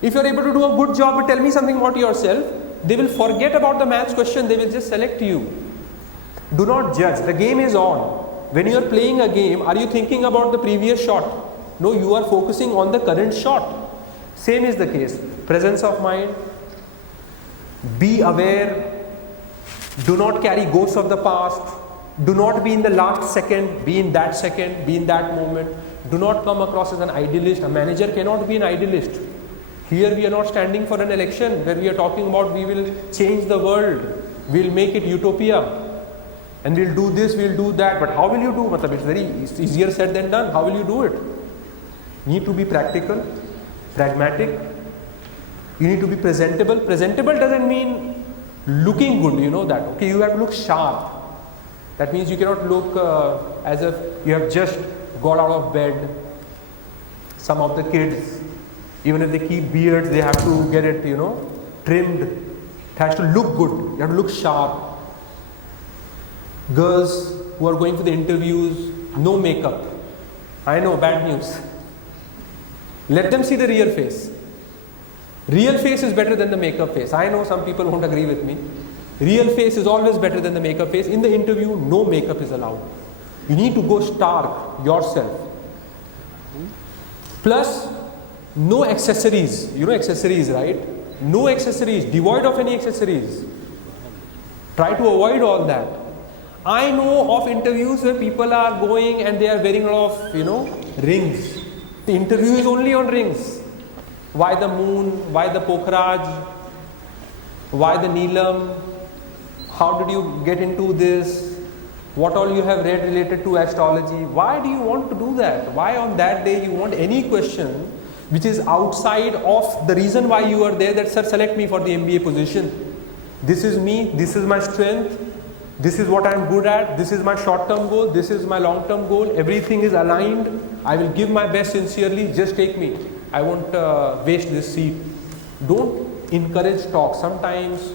If you are able to do a good job but tell me something about yourself, they will forget about the maths question, they will just select you. Do not judge, the game is on. When you are playing a game, are you thinking about the previous shot? No, you are focusing on the current shot. Same is the case. Presence of mind. Be aware. Do not carry ghosts of the past. Do not be in the last second. Be in that second. Be in that moment. Do not come across as an idealist. A manager cannot be an idealist. Here we are not standing for an election where we are talking about we will change the world. We will make it utopia. And we'll do this, we'll do that. But how will you do? It's easier said than done. How will you do it? You need to be practical, pragmatic. You need to be presentable. Presentable doesn't mean Looking good, you know that. Okay, you have to look sharp. That means you cannot look as if you have just got out of bed. Some of the kids, even if they keep beards, they have to get it, you know, trimmed. It has to look good. You have to look sharp. Girls who are going for the interviews, no makeup. I know, bad news. Let them see the real face. Real face is better than the makeup face. I know some people won't agree with me. Real face is always better than the makeup face. In the interview, no makeup is allowed. You need to go stark yourself. Plus, no accessories. You know accessories, right? No accessories, devoid of any accessories. Try to avoid all that. I know of interviews where people are going and they are wearing a lot of, you know, rings. The interview is only on rings. Why the moon? Why the Pokhraj? Why the Neelam? How did you get into this? What all you have read related to astrology? Why do you want to do that? Why on that day you want any question which is outside of the reason why you are there, that sir, select me for the MBA position. This is me, this is my strength, this is what I am good at, this is my short-term goal, this is my long-term goal, everything is aligned, I will give my best sincerely, just take me. I won't waste this seat. Don't encourage talk. Sometimes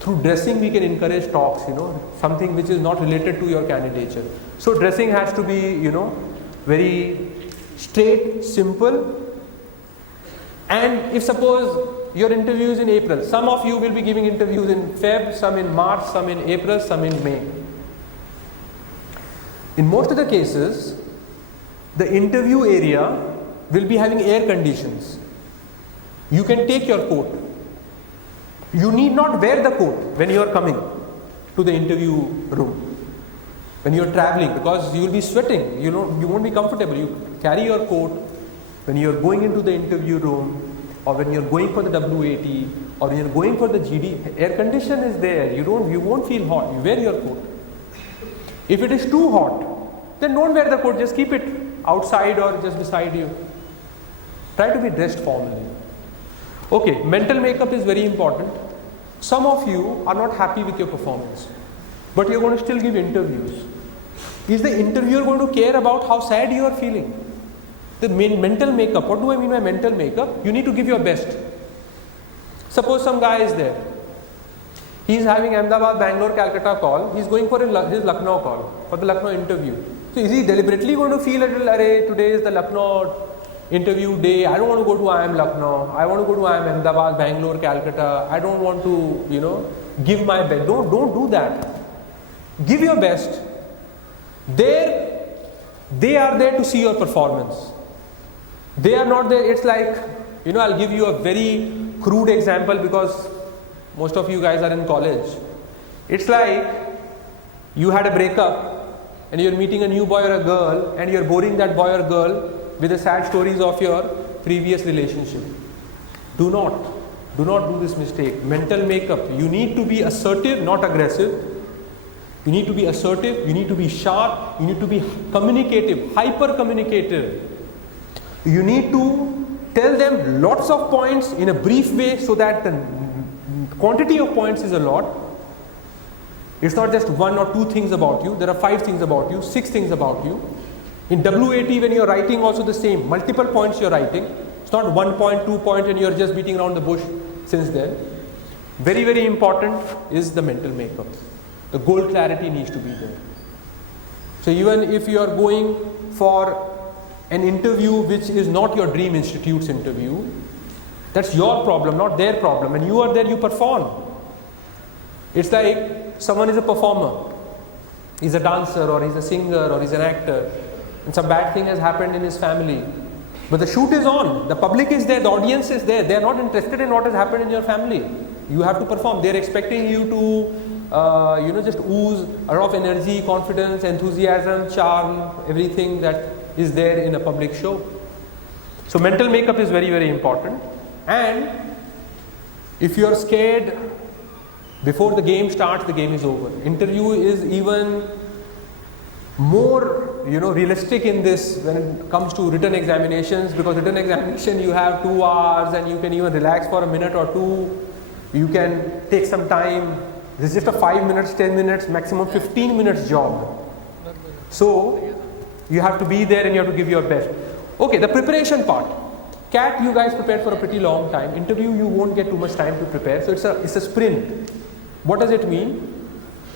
through dressing we can encourage talks, you know, something which is not related to your candidature. So dressing has to be, you know, very straight, simple. And if suppose your interview is in April, some of you will be giving interviews in Feb, some in March, some in April, some in May. In most of the cases, the interview area will be having air conditions. You can take your coat. You need not wear the coat when you are coming to the interview room. When you are traveling, because you will be sweating, you know, you won't be comfortable. You carry your coat when you are going into the interview room, or when you are going for the W80, or when you are going for the GD. Air condition is there. You won't feel hot. You wear your coat. If it is too hot, then don't wear the coat. Just keep it outside or just beside you. Try to be dressed formally. Okay, mental makeup is very important. Some of you are not happy with your performance, but you're going to still give interviews. Is the interviewer going to care about how sad you are feeling? The mental makeup, what do I mean by mental makeup? You need to give your best. Suppose some guy is there. He's having Ahmedabad, Bangalore, Calcutta call. He's going for his Lucknow call, for the Lucknow interview. So is he deliberately going to feel a little, array, today is the Lucknow interview day, I don't want to go to IIM Lucknow, I want to go to IIM Ahmedabad, Bangalore, Calcutta, I don't want to, you know, give my best. Don't do that. Give your best. They are there to see your performance. They are not there. It's like, you know, I'll give you a very crude example because most of you guys are in college. It's like you had a breakup and you're meeting a new boy or a girl and you're boring that boy or girl with the sad stories of your previous relationship. Do not do this mistake. Mental makeup. You need to be assertive, not aggressive. You need to be assertive, you need to be sharp, you need to be communicative, hyper communicative. You need to tell them lots of points in a brief way so that the quantity of points is a lot. It's not just one or two things about you, there are 5 things about you, 6 things about you. In W80 when you're writing also the same, multiple points you're writing. It's not 1 point, 2 point and you're just beating around the bush since then. Very, very important is the mental makeup. The goal clarity needs to be there. So even if you are going for an interview which is not your dream institute's interview, that's your problem, not their problem. And you are there, you perform. It's like someone is a performer. He's a dancer or he's a singer or he's an actor. And some bad thing has happened in his family. But the shoot is on. The public is there, the audience is there. They are not interested in what has happened in your family. You have to perform. They are expecting you to just ooze a lot of energy, confidence, enthusiasm, charm, everything that is there in a public show. So mental makeup is very, very important. And if you are scared before the game starts, the game is over. Interview is even more realistic in this when it comes to written examinations, because written examination you have 2 hours and you can even relax for a minute or two. You can take some time. This is just a 5 minutes, 10 minutes, maximum 15 minutes job. So you have to be there and you have to give your best. Okay, the preparation part. CAT you guys prepared for a pretty long time. Interview you won't get too much time to prepare. So it's a sprint. What does it mean?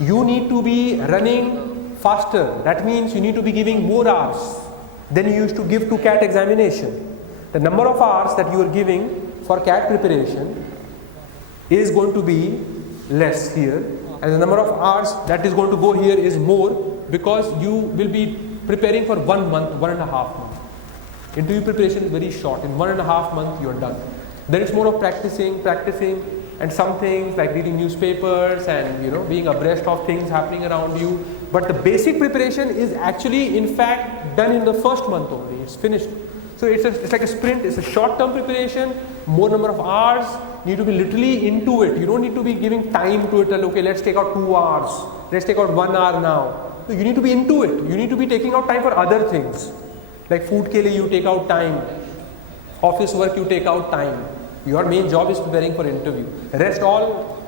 You need to be running faster. That means you need to be giving more hours than you used to give to CAT examination. The number of hours that you are giving for CAT preparation is going to be less here, and the number of hours that is going to go here is more, because you will be preparing for 1 month, 1.5 months. Interview preparation is very short. In 1.5 months you are done. Then it's more of practicing, and some things like reading newspapers and being abreast of things happening around you. But the basic preparation is actually in fact done in the first month only. It's finished. So it's like a sprint. It's a short-term preparation, more number of hours. You need to be literally into it. You don't need to be giving time to it. Okay, let's take out 2 hours. Let's take out 1 hour now. So you need to be into it. You need to be taking out time for other things. Like food ke liye you take out time. Office work you take out time. Your main job is preparing for interview. Rest all,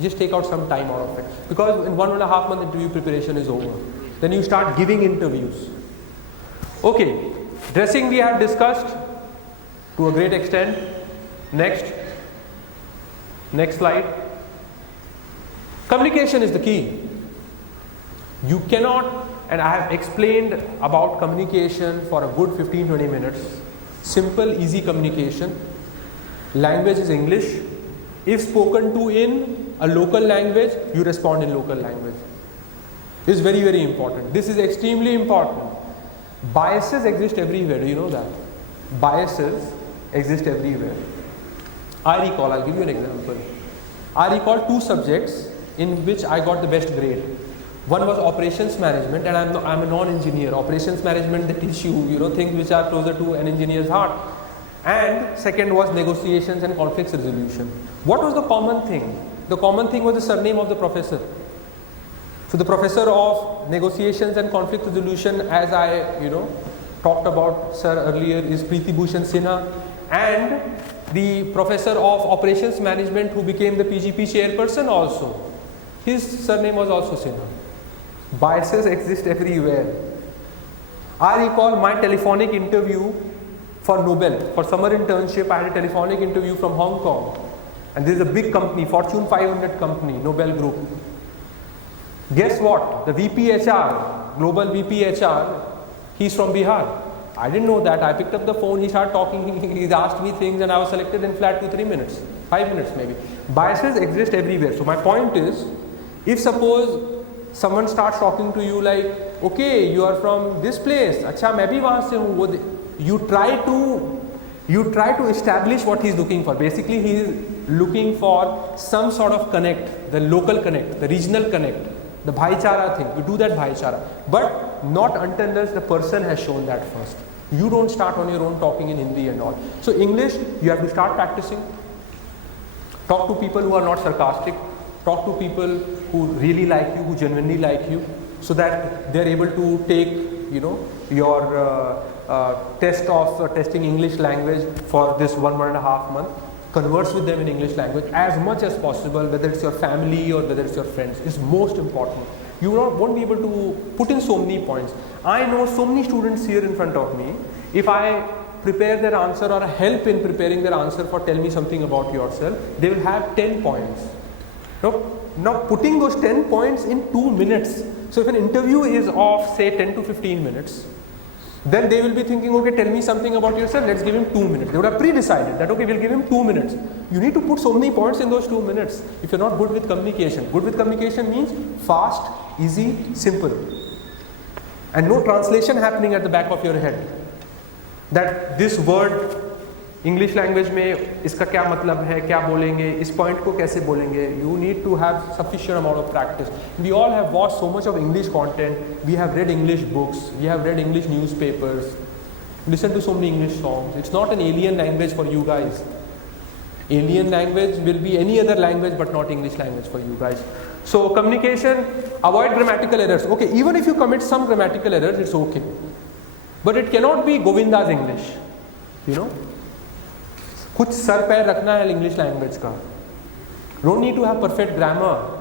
just take out some time out of it. Because in 1.5 month interview preparation is over. Then you start giving interviews. Okay, dressing we have discussed to a great extent. Next slide. Communication is the key. You cannot, and I have explained about communication for a good 15-20 minutes. Simple, easy communication. Language is English. If spoken to in a local language, you respond in local language. This is very, very important. This is extremely important. Biases exist everywhere. Do you know that? Biases exist everywhere. I'll give you an example. I recall 2 subjects in which I got the best grade. One was operations management, and I'm a non-engineer. Operations management, they teach you, things which are closer to an engineer's heart. And second was negotiations and conflicts resolution. What was the common thing? The common thing was the surname of the professor. So the professor of negotiations and conflict resolution, as I talked about sir earlier, is Preeti Bhushan Sinha, and the professor of operations management who became the PGP chairperson also, his surname was also Sinha. Biases exist everywhere. I recall my telephonic interview for Nobel, for summer internship. I had a telephonic interview from Hong Kong, and this is a big company, Fortune 500 company, Nobel Group. Guess what? The VP HR, global VP HR, he's from Bihar. I didn't know that. I picked up the phone, he started talking, he asked me things, and I was selected in flat 2-3 minutes, 5 minutes maybe. Biases exist everywhere. So my point is, if suppose someone starts talking to you like, okay, you are from this place, acha main bhi wahan se hu, you try to establish what he is looking for. Basically he is looking for some sort of connect, the local connect, the regional connect, the bhaichara thing. You do that bhaichara, but not until the person has shown that first. You don't start on your own talking in Hindi and all. So English, you have to start practicing. Talk to people who are not sarcastic. Talk to people who really like you, who genuinely like you, so that they are able to take your test of testing English language for this 1.5 month. Converse with them in English language as much as possible, whether it's your family or whether it's your friends. It's most important. You won't be able to put in so many points. I know so many students here in front of me. If I prepare their answer or help in preparing their answer for tell me something about yourself, they will have 10 points. Now putting those 10 points in 2 minutes. So if an interview is of say 10 to 15 minutes, then they will be thinking, okay, tell me something about yourself, let's give him 2 minutes. They would have pre-decided that, okay, we'll give him 2 minutes. You need to put so many points in those 2 minutes if you're not good with communication. Good with communication means fast, easy, simple. And no translation happening at the back of your head. That this word, English language में इसका क्या मतलब है, क्या बोलेंगे, इस point को कैसे बोलेंगे. You need to have sufficient amount of practice. We all have watched so much of English content. We have read English books. We have read English newspapers. Listen to so many English songs. It's not an alien language for you guys. Alien language will be any other language but not English language for you guys. So communication, avoid grammatical errors. Okay, even if you commit some grammatical errors, it's okay. But it cannot be Govinda's English. कुछ sir पैर रखना है English language का. Don't need to have perfect grammar.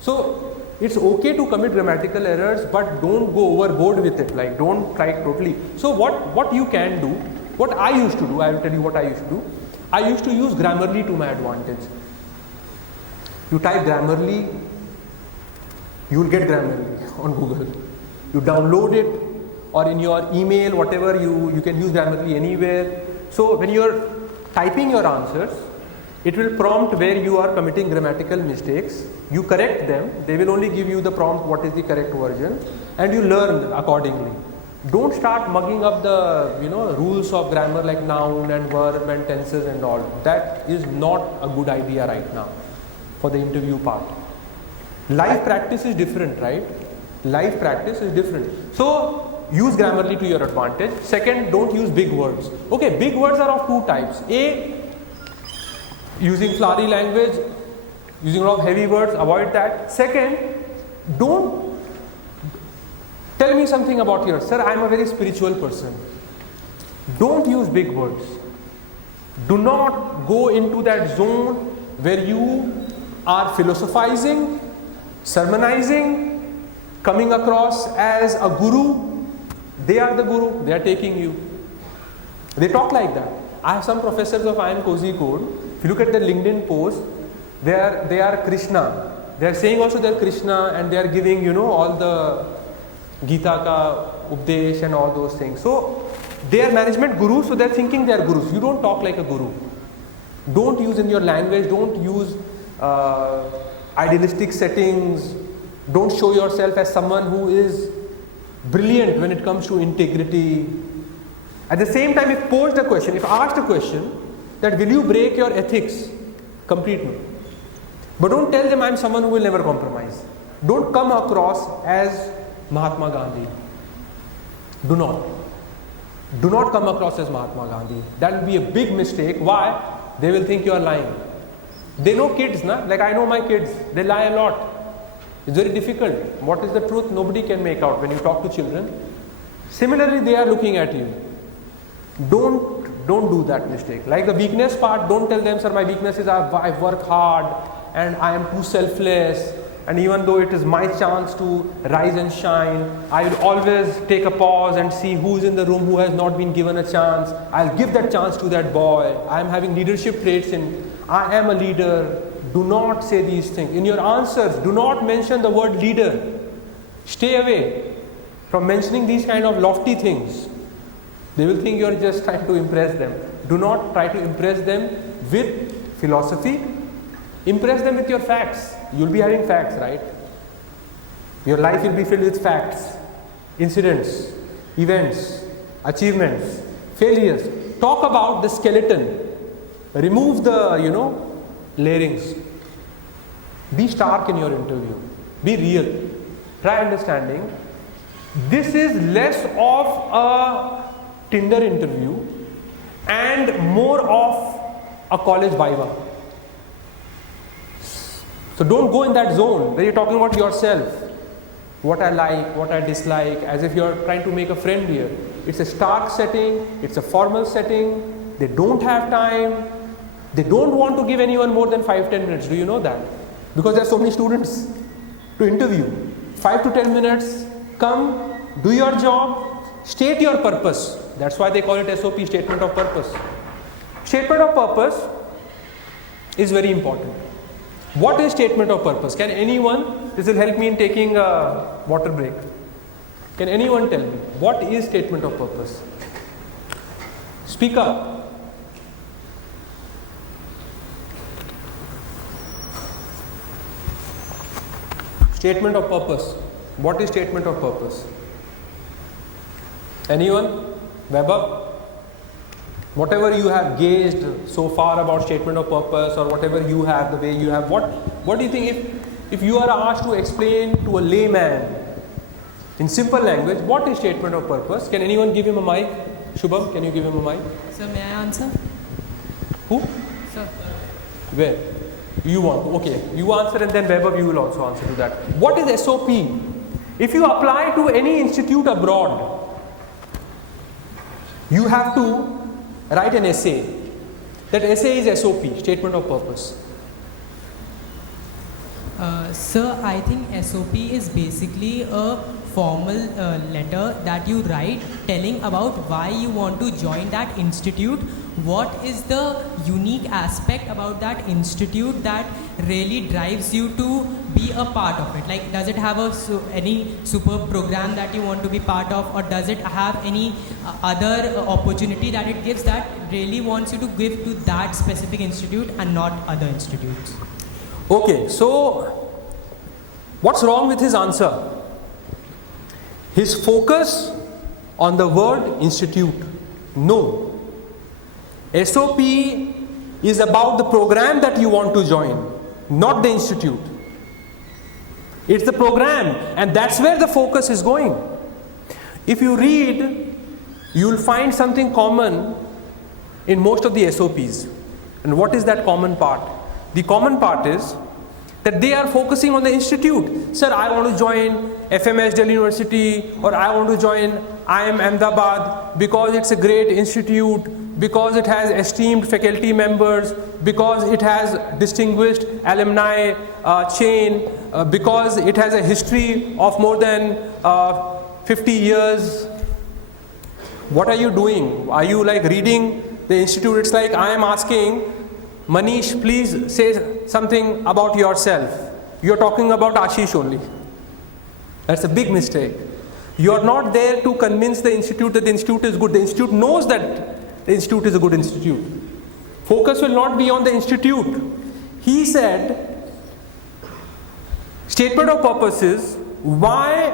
So it's okay to commit grammatical errors, but don't go overboard with it. Like, don't try totally. So what you can do, what I used to do, I will tell you what I used to do. I used to use Grammarly to my advantage. You type Grammarly, you will get Grammarly on Google. You download it, or in your email, whatever, you can use Grammarly anywhere. So when you are typing your answers, it will prompt where you are committing grammatical mistakes. You correct them. They will only give you the prompt what is the correct version, and you learn accordingly. Don't start mugging up the rules of grammar like noun and verb and tenses and all. That is not a good idea right now for the interview part. Live practice is different, right? Live practice is different. So use Grammarly to your advantage. Second, don't use big words. Okay, big words are of two types. A, using flowery language, using a lot of heavy words, avoid that. Second, don't tell me something about yours. Sir, I am a very spiritual person. Don't use big words. Do not go into that zone where you are philosophizing, sermonizing, coming across as a guru. They are the guru, they are taking you. They talk like that. I have some professors of IIM Cozy Code. If you look at their LinkedIn post, they are Krishna. They are saying also they are Krishna, and they are giving all the Gita ka Updesh and all those things. So they are management gurus, so they are thinking they are gurus. You don't talk like a guru. Don't use in your language, don't use idealistic settings. Don't show yourself as someone who is brilliant when it comes to integrity. At the same time, if asked a question, that will you break your ethics completely? But don't tell them I am someone who will never compromise. Don't come across as Mahatma Gandhi. Do not. Do not come across as Mahatma Gandhi. That will be a big mistake. Why? They will think you are lying. They know kids, na? Like I know my kids. They lie a lot. It's very difficult. What is the truth? Nobody can make out when you talk to children. Similarly, they are looking at you. Don't do that mistake. Like the weakness part, don't tell them, sir, my weakness is I work hard and I am too selfless, and even though it is my chance to rise and shine, I will always take a pause and see who is in the room who has not been given a chance. I'll give that chance to that boy. I am having leadership traits in, I am a leader. Do not say these things. In your answers, do not mention the word leader. Stay away from mentioning these kind of lofty things. They will think you are just trying to impress them. Do not try to impress them with philosophy. Impress them with your facts. You will be having facts, right? Your life will be filled with facts, incidents, events, achievements, failures. Talk about the skeleton. Remove the, layerings. Be stark in your interview. Be real. Try understanding. This is less of a Tinder interview and more of a college viva. So don't go in that zone where you're talking about yourself. What I like, what I dislike, as if you're trying to make a friend here. It's a stark setting, it's a formal setting. They don't have time. They don't want to give anyone more than 5-10 minutes. Do you know that? Because there are so many students to interview. 5 to 10 minutes, come, do your job, state your purpose. That's why they call it SOP, statement of purpose. Statement of purpose is very important. What is statement of purpose? Can anyone, this will help me in taking a water break. Can anyone tell me, what is statement of purpose? Speak up. Statement of purpose. What is statement of purpose? Anyone? Weber? Whatever you have gauged so far about statement of purpose, or whatever you have, the way you have, what do you think if you are asked to explain to a layman in simple language, what is statement of purpose? Can anyone give him a mic? Shubham, can you give him a mic? Sir, may I answer? Who? Sir. Where? You want? Okay. You answer, and then Weber, you will also answer to that. What is SOP? If you apply to any institute abroad, you have to write an essay. That essay is SOP, statement of purpose. Sir, I think SOP is basically a formal letter that you write telling about why you want to join that institute. What is the unique aspect about that institute that really drives you to be a part of it? Like, does it have any superb program that you want to be part of, or does it have any other opportunity that it gives that really wants you to give to that specific institute and not other institutes? Okay, so what's wrong with his answer? His focus on the word institute. No. SOP is about the program that you want to join, not the institute. It's the program, and that's where the focus is going. If you read, you'll find something common in most of the SOPs. And what is that common part? The common part is that they are focusing on the institute. Sir, I want to join FMS Delhi University, or I want to join IIM Ahmedabad because it's a great institute, because it has esteemed faculty members, because it has distinguished alumni chain, because it has a history of more than 50 years. What are you doing? Are you like reading the institute? It's like I am asking, Manish, please say something about yourself. You're talking about Ashish only. That's a big mistake. You're not there to convince the institute that the institute is good. The institute knows that the institute is a good institute. Focus will not be on the institute. He said, statement of purpose is why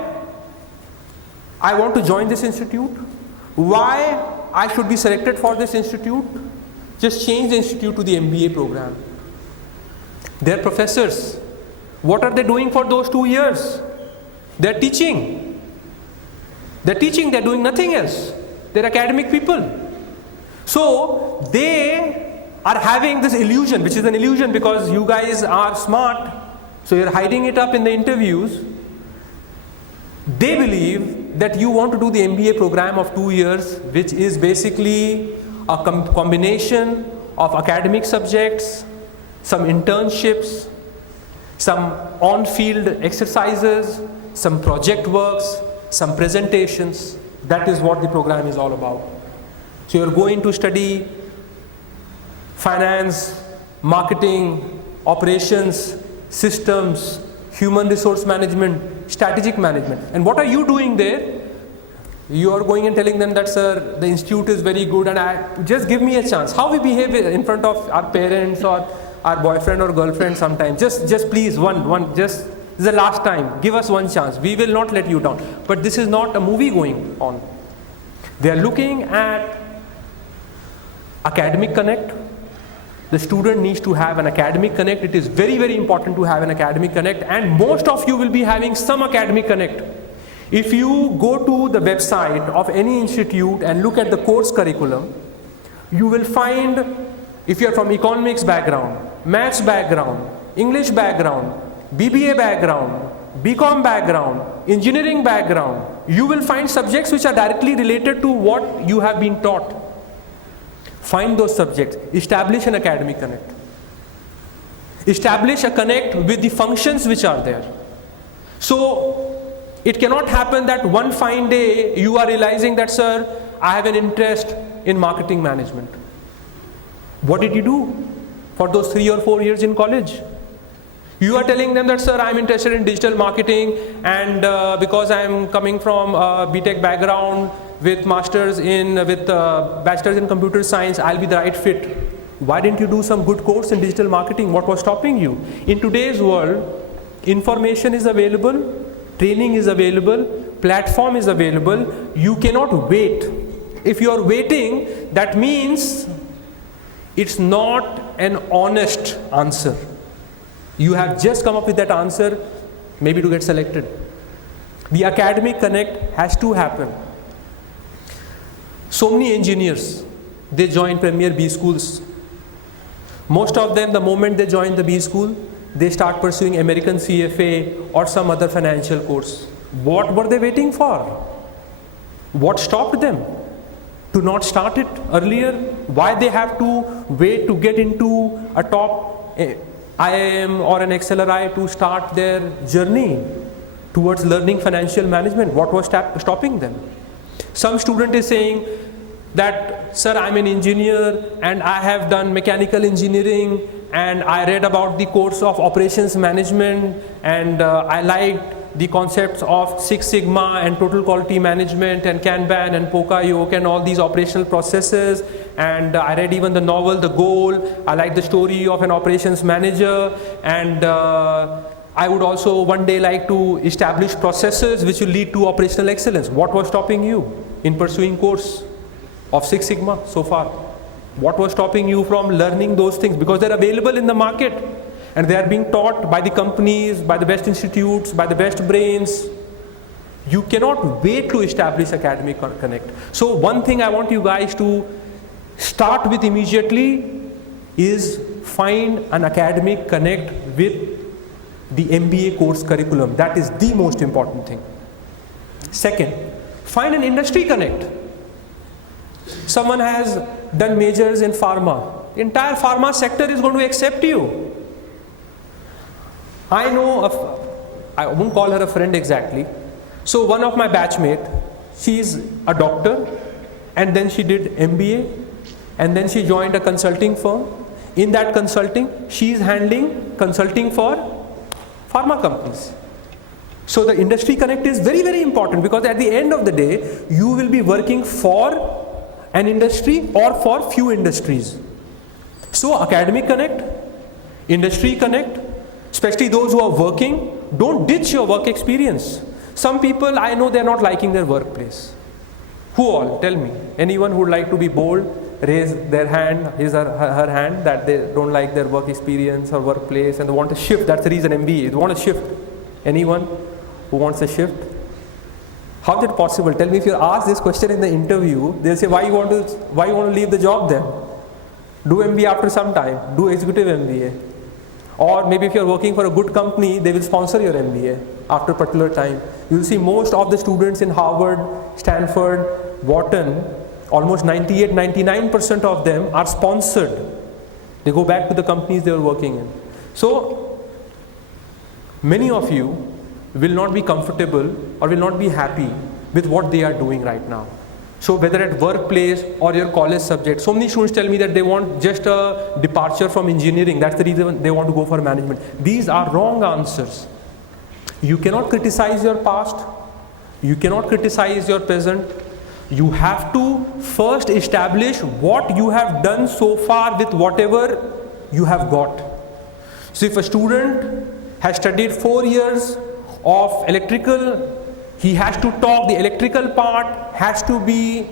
I want to join this institute, why I should be selected for this institute. Just change the institute to the MBA program. Their professors, what are they doing for those 2 years? They're teaching. They're teaching, they're doing nothing else. They're academic people. So they are having this illusion, which is an illusion because you guys are smart. So you're hiding it up in the interviews. They believe that you want to do the MBA program of 2 years, which is basically a combination of academic subjects, some internships, some on-field exercises, some project works, some presentations. That is what the program is all about. So you're going to study finance, marketing, operations, systems, human resource management, strategic management. And what are you doing there? You are going and telling them that, sir, the institute is very good and just give me a chance. How we behave in front of our parents or our boyfriend or girlfriend sometimes. Just please, this is the last time. Give us one chance. We will not let you down. But this is not a movie going on. They are looking at academic connect. The student needs to have an academic connect. It is very, very important to have an academic connect, and most of you will be having some academic connect. If you go to the website of any institute and look at the course curriculum, you will find, if you are from economics background, maths background, English background, BBA background, BCom background, engineering background, you will find subjects which are directly related to what you have been taught. Find those subjects, establish an academic connect. Establish a connect with the functions which are there. So, it cannot happen that one fine day you are realizing that, sir, I have an interest in marketing management. What did you do for those 3 or 4 years in college? You are telling them that, sir, I am interested in digital marketing, and because I am coming from a BTech background with bachelor's in computer science, I'll be the right fit. Why didn't you do some good course in digital marketing? What was stopping you? In today's world, information is available, training is available, platform is available. You cannot wait. If you are waiting, that means it's not an honest answer. You have just come up with that answer, maybe to get selected. The academic connect has to happen. So many engineers, they join premier B schools. Most of them, the moment they join the B school, they start pursuing American CFA or some other financial course. What were they waiting for? What stopped them to not start it earlier? Why they have to wait to get into a top IIM or an XLRI to start their journey towards learning financial management? What was stopping them? Some student is saying that, sir, I'm an engineer and I have done mechanical engineering and I read about the course of operations management and I liked the concepts of Six Sigma and total quality management and Kanban and Poka-yoke and all these operational processes, and I read even the novel The Goal. I like the story of an operations manager, and I would also one day like to establish processes which will lead to operational excellence. What was stopping you in pursuing course of Six Sigma so far? What was stopping you from learning those things? Because they're available in the market and they are being taught by the companies, by the best institutes, by the best brains. You cannot wait to establish academic connect. So one thing I want you guys to start with immediately is find an academic connect with the MBA course curriculum. That is the most important thing. Second, find an industry connect. Someone has done majors in pharma. The entire pharma sector is going to accept you. I know I won't call her a friend exactly. So one of my batchmate, she's a doctor and then she did MBA and then she joined a consulting firm. In that consulting, she's handling consulting for pharma companies. So the industry connect is very, very important, because at the end of the day, you will be working for an industry or for few industries. So academic connect, industry connect, especially those who are working, don't ditch your work experience. Some people, I know they're not liking their workplace. Who all? Tell me. Anyone who would like to be bold, raise their hand, his or her hand, that they don't like their work experience or workplace and they want to shift. That's the reason MBA. They want to shift. Anyone who wants a shift? How is it possible? Tell me, if you ask this question in the interview, they'll say, why you want to leave the job then? Do MBA after some time. Do executive MBA. Or maybe if you're working for a good company, they will sponsor your MBA after a particular time. You'll see most of the students in Harvard, Stanford, Wharton, almost 98-99% of them are sponsored. They go back to the companies they were working in. So many of you will not be comfortable or will not be happy with what they are doing right now. So whether at workplace or your college subject, so many students tell me that they want just a departure from engineering. That's the reason they want to go for management. These are wrong answers. You cannot criticize your past. You cannot criticize your present. You have to first establish what you have done so far with whatever you have got. So if a student has studied 4 years of electrical, he has to talk, the electrical part has to be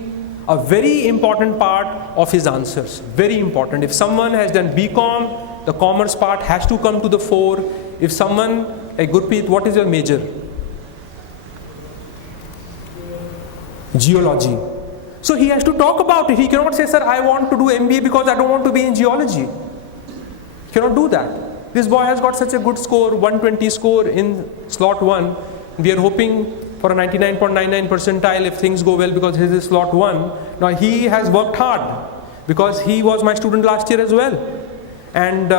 a very important part of his answers. Very important. If someone has done BCom, the commerce part has to come to the fore. If someone, Gurpreet, what is your major? Geology. So he has to talk about it. He cannot say, sir, I want to do MBA because I don't want to be in geology. He cannot do that. This boy has got such a good score, 120 score in slot 1. We are hoping for a 99.99 percentile if things go well, because his is slot 1. Now he has worked hard because he was my student last year as well. And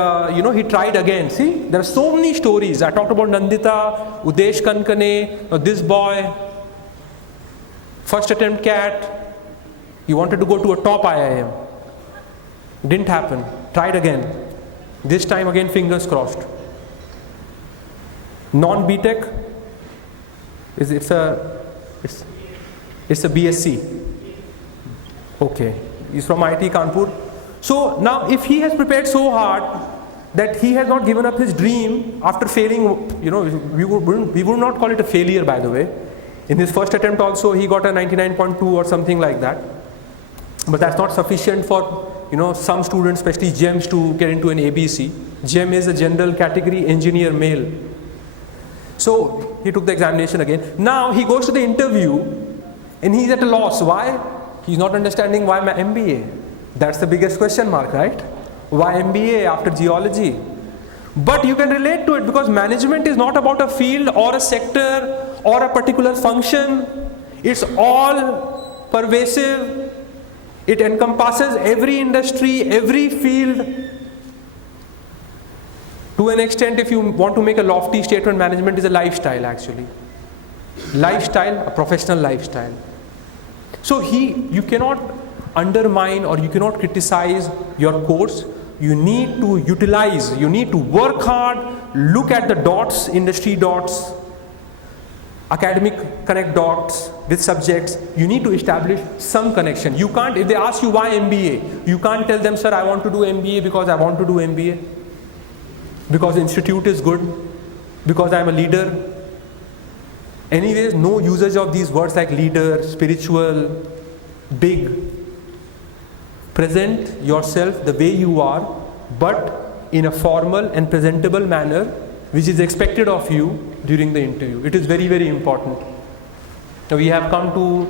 he tried again. See, there are so many stories. I talked about Nandita, Udesh Kankane, this boy, first attempt CAT, he wanted to go to a top IIM. Didn't happen. Tried again. This time again, fingers crossed. Non-BTech, it's a BSc. Okay, he's from IIT Kanpur. So now if he has prepared so hard that he has not given up his dream after failing, we would not call it a failure, by the way. In his first attempt also he got a 99.2 or something like that. But that's not sufficient for some students, especially GEMs, to get into an ABC. GEM is a general category engineer male. So he took the examination again. Now he goes to the interview and he's at a loss. Why? He's not understanding why my MBA. That's the biggest question mark, right? Why MBA after geology? But you can relate to it, because management is not about a field or a sector or a particular function. It's all pervasive. It encompasses every industry, every field. To an extent, if you want to make a lofty statement, management is a lifestyle actually. Lifestyle, a professional lifestyle. So you cannot undermine or you cannot criticize your course. You need to utilize, you need to work hard, look at the dots, industry dots, academic connect dots with subjects. You need to establish some connection. You can't, if they ask you why MBA, you can't tell them, sir, I want to do MBA because I want to do MBA, because the institute is good, because I am a leader. Anyways, no usage of these words like leader, spiritual, big. Present yourself the way you are, but in a formal and presentable manner, which is expected of you during the interview. It is very, very important. Now we have come to,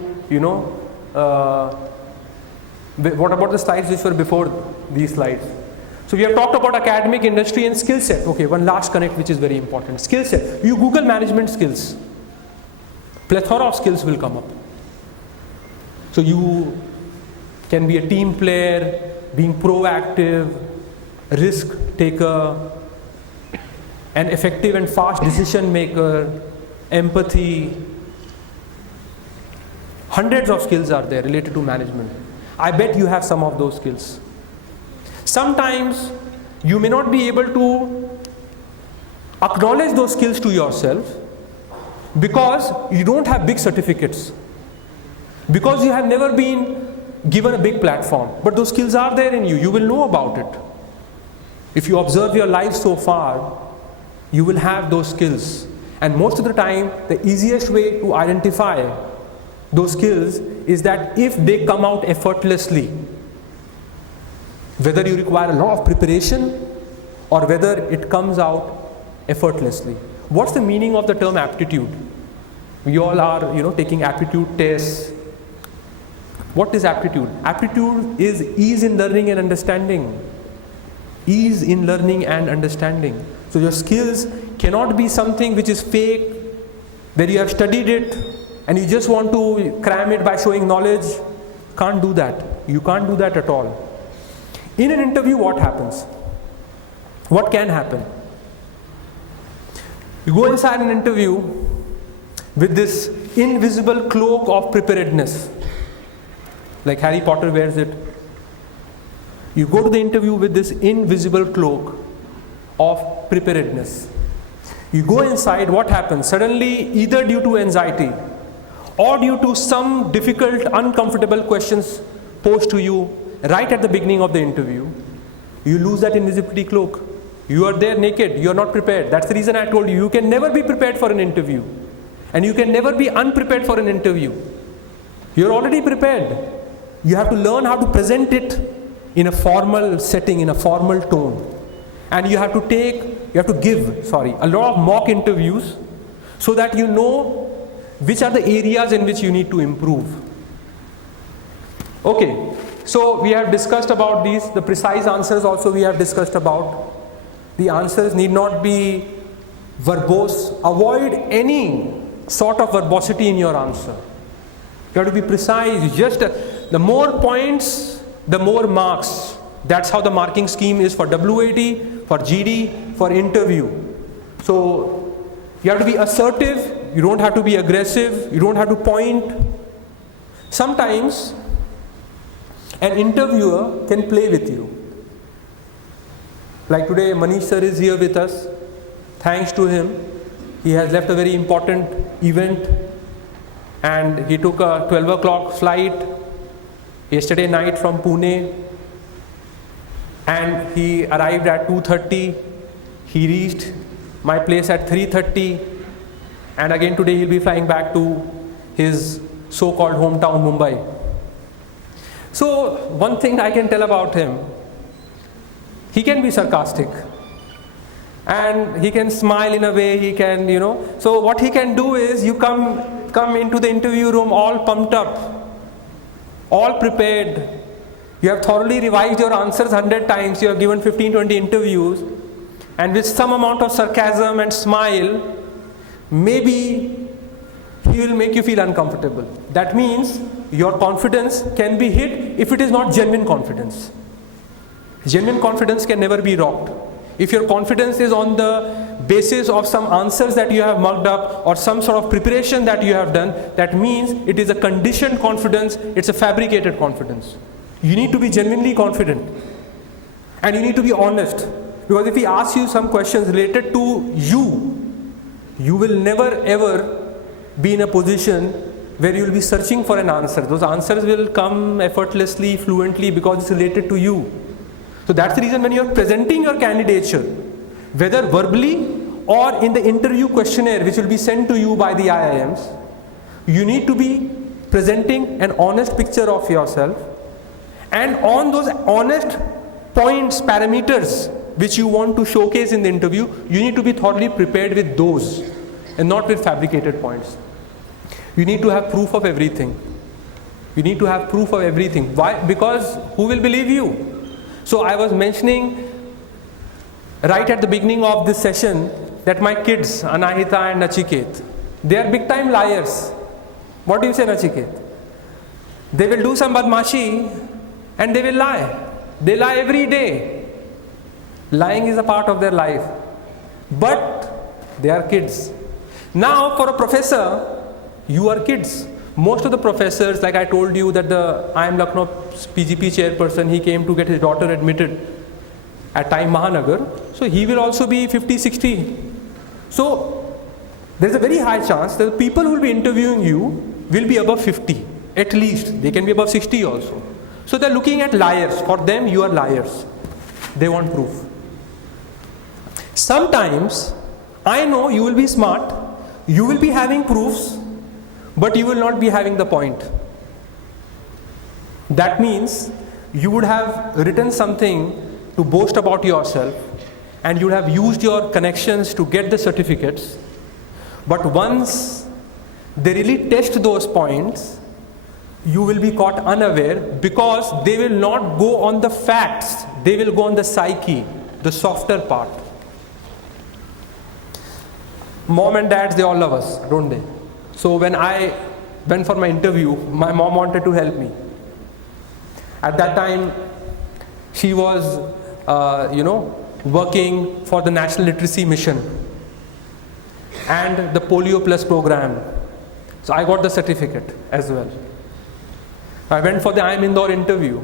what about the slides which were before these slides? So we have talked about academic, industry and skill set. Okay, one last connect which is very important. Skill set. You Google management skills. Plethora of skills will come up. So you can be a team player, being proactive, risk taker, an effective and fast decision maker, empathy. Hundreds of skills are there related to management. I bet you have some of those skills. Sometimes you may not be able to acknowledge those skills to yourself because you don't have big certificates, because you have never been given a big platform, but those skills are there in you. You will know about it. If you observe your life so far, you will have those skills. And most of the time, the easiest way to identify those skills is that if they come out effortlessly, whether you require a lot of preparation or whether it comes out effortlessly. What's the meaning of the term aptitude? We all are, taking aptitude tests. What is aptitude? Aptitude is ease in learning and understanding. Ease in learning and understanding. So your skills cannot be something which is fake, where you have studied it and you just want to cram it by showing knowledge. Can't do that. You can't do that at all. In an interview, what happens? What can happen? You go inside an interview with this invisible cloak of preparedness, like Harry Potter wears it. You go to the interview with this invisible cloak of preparedness. You go inside, what happens? Suddenly, either due to anxiety or due to some difficult, uncomfortable questions posed to you right at the beginning of the interview, you lose that invisibility cloak. You are there naked, you are not prepared. That's the reason I told you, you can never be prepared for an interview. And you can never be unprepared for an interview. You're already prepared. You have to learn how to present it in a formal setting, in a formal tone. And you have to give a lot of mock interviews so that you know which are the areas in which you need to improve. Okay, so we have discussed about these. The precise answers also we have discussed about. The answers need not be verbose. Avoid any sort of verbosity in your answer. You have to be precise. Just the more points, the more marks. That's how the marking scheme is for WAT, for GD, for interview. So you have to be assertive. You don't have to be aggressive. You don't have to point. Sometimes an interviewer can play with you. Like today, Manish sir is here with us. Thanks to him, he has left a very important event and he took a 12 o'clock flight yesterday night from Pune and he arrived at 2:30. He reached my place at 3:30 and again today he'll be flying back to his so-called hometown Mumbai. So one thing I can tell about him, he can be sarcastic and he can smile in a way, he can, so what he can do is you come into the interview room all pumped up, all prepared. You have thoroughly revised your answers 100 times, you have given 15-20 interviews, and with some amount of sarcasm and smile, maybe he will make you feel uncomfortable. That means your confidence can be hit if it is not genuine confidence. Genuine confidence can never be rocked. if your confidence is on the basis of some answers that you have mugged up or some sort of preparation that you have done, that means it is a conditioned confidence, it's a fabricated confidence. You need to be genuinely confident. And you need to be honest. Because if he asks you some questions related to you, you will never ever be in a position where you will be searching for an answer. Those answers will come effortlessly, fluently, because it's related to you. So that's the reason when you are presenting your candidature, whether verbally or in the interview questionnaire which will be sent to you by the IIMs, you need to be presenting an honest picture of yourself, and on those honest points, parameters which you want to showcase in the interview, you need to be thoroughly prepared with those and not with fabricated points. You need to have proof of everything. You need to have proof of everything. Why? Because who will believe you? So I was mentioning right at the beginning of this session that my kids, Anahita and Nachiket, they are big time liars. What do you say, Nachiket? They will do some badmashi and they will lie. They lie every day. Lying is a part of their life. But they are kids. Now for a professor, you are kids. Most of the professors, like I told you that the IIM Lucknow PGP chairperson, he came to get his daughter admitted at time Mahanagar. So he will also be 50, 60. So there is a very high chance that the people who will be interviewing you will be above 50. At least. They can be above 60 also. So they're looking at liars. For them, you are liars. They want proof. Sometimes, I know you will be smart, you will be having proofs, but you will not be having the point. That means you would have written something to boast about yourself, and you would have used your connections to get the certificates. But once they really test those points, you will be caught unaware, because they will not go on the facts, they will go on the psyche, the softer part. Mom and dads, they all love us, don't they? So when I went for my interview, my mom wanted to help me. At that time, she was, working for the National Literacy Mission and the Polio Plus program. So I got the certificate as well. I went for the IIM Indore interview.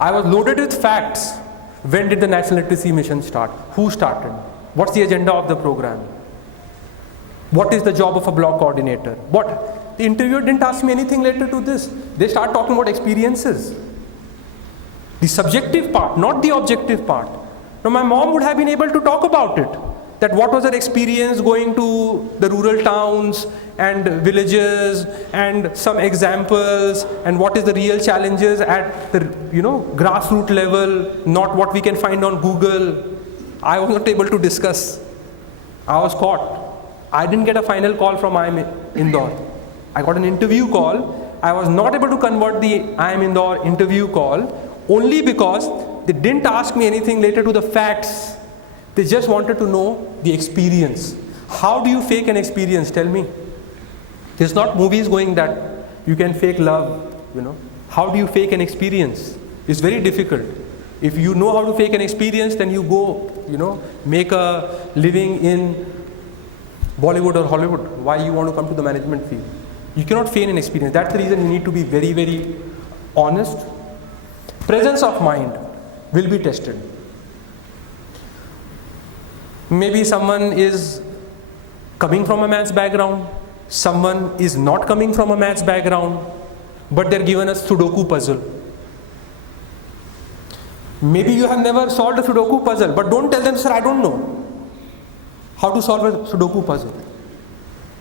I was loaded with facts. When did the National Literacy Mission start? Who started? What's the agenda of the program? What is the job of a block coordinator? What? The interviewer didn't ask me anything related to this. They start talking about experiences. The subjective part, not the objective part. Now my mom would have been able to talk about it. That what was her experience going to the rural towns and villages, and some examples, and what is the real challenges at the grassroots level, not what we can find on Google. I was not able to discuss. I was caught. I didn't get a final call from IIM Indore. I got an interview call. I was not able to convert the IIM Indore interview call only because they didn't ask me anything related to the facts. They just wanted to know the experience. How do you fake an experience? Tell me. There's not movies going that you can fake love, How do you fake an experience? It's very difficult. If you know how to fake an experience, then you go, make a living in Bollywood or Hollywood. Why you want to come to the management field? You cannot feign an experience. That's the reason you need to be very, very honest. Presence of mind will be tested. Maybe someone is coming from a maths background, someone is not coming from a maths background, but they're given a Sudoku puzzle. Maybe you have never solved a Sudoku puzzle, but don't tell them, sir, I don't know how to solve a Sudoku puzzle.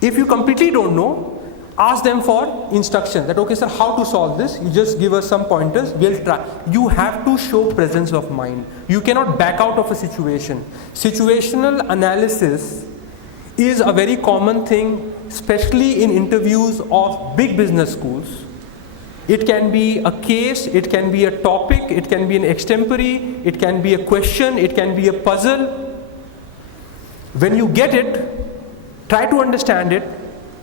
If you completely don't know, ask them for instruction that, okay, sir, how to solve this? You just give us some pointers, we'll try. You have to show presence of mind. You cannot back out of a situation. Situational analysis is a very common thing, especially in interviews of big business schools. It can be a case, it can be a topic, it can be an extempore, it can be a question, it can be a puzzle. When you get it, try to understand it.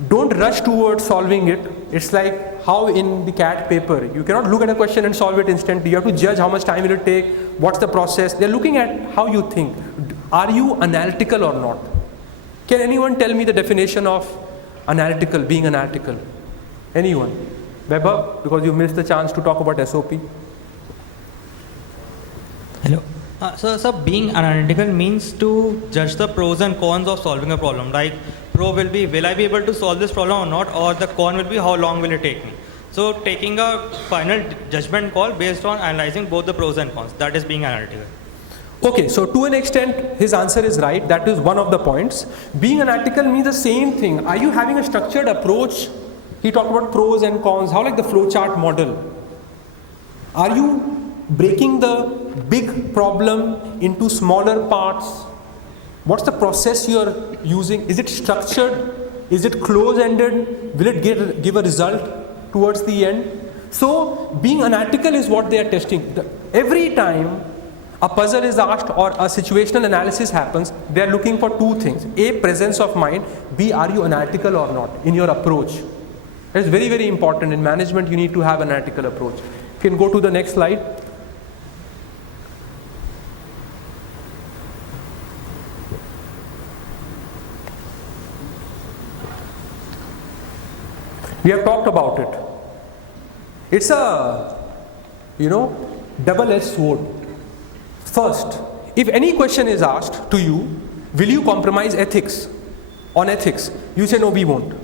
Don't rush towards solving it. It's like how in the CAT paper, you cannot look at a question and solve it instantly. You have to judge how much time will it take, what's the process. They're looking at how you think. Are you analytical or not? Can anyone tell me the definition of analytical, being analytical? Anyone? Weber, because you missed the chance to talk about SOP. Hello. So being analytical means to judge the pros and cons of solving a problem. Like pro will be, will I be able to solve this problem or not? Or the con will be, how long will it take me? So taking a final judgment call based on analyzing both the pros and cons. That is being analytical. Okay, so to an extent, his answer is right. That is one of the points. Being analytical means the same thing. Are you having a structured approach? He talked about pros and cons. How like the flowchart model? Are you breaking the big problem into smaller parts? What's the process you are using? Is it structured? Is it close-ended? Will it give a result towards the end? So being analytical is what they are testing. Every time a puzzle is asked or a situational analysis happens, they are looking for two things. A, presence of mind. B, are you analytical or not in your approach? That is very, very important. In management, you need to have an analytical approach. You can go to the next slide. We have talked about it. It's a, double-edged sword. First, if any question is asked to you, will you compromise ethics? On ethics, you say no, we won't.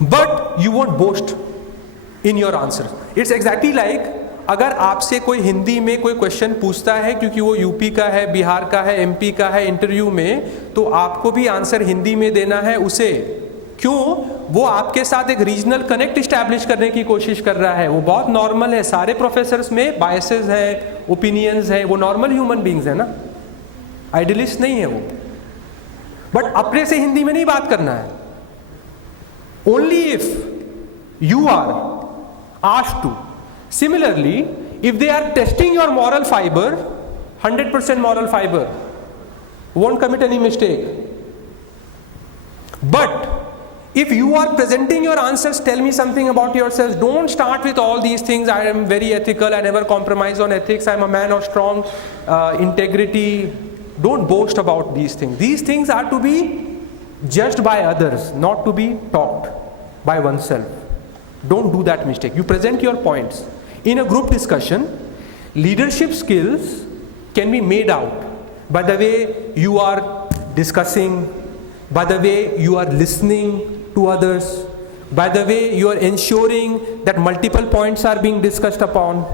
But you won't boast in your answer. It's exactly like अगर आपसे कोई हिंदी में कोई question पूछता है क्योंकि वो UP का है, बिहार का है, एमपी का है इंटरव्यू में, तो आपको भी आंसर हिंदी में देना है उसे. क्यों? वो आपके साथ एक रीजनल कनेक्ट इस्टेब्लिश करने की कोशिश कर रहा है. वो बहुत नॉर्मल है. सारे प्रोफेसर्स में बायसेस हैं, ओपिनियंस हैं. वो नॉर्मल ह्यूमन बींग्स है ना, आइडियलिस्ट नहीं है वो. बट अपने से हिंदी में नहीं बात करना है. Only if you are asked to. Similarly, if they are testing your moral fiber, 100% moral fiber, won't commit any mistake. But if you are presenting your answers, tell me something about yourselves. Don't start with all these things. I am very ethical. I never compromise on ethics. I am a man of strong integrity. Don't boast about these things. These things are to be judged by others, not to be talked by oneself. Don't do that mistake. You present your points. In a group discussion, leadership skills can be made out by the way you are discussing, by the way you are listening to others, by the way you are ensuring that multiple points are being discussed upon,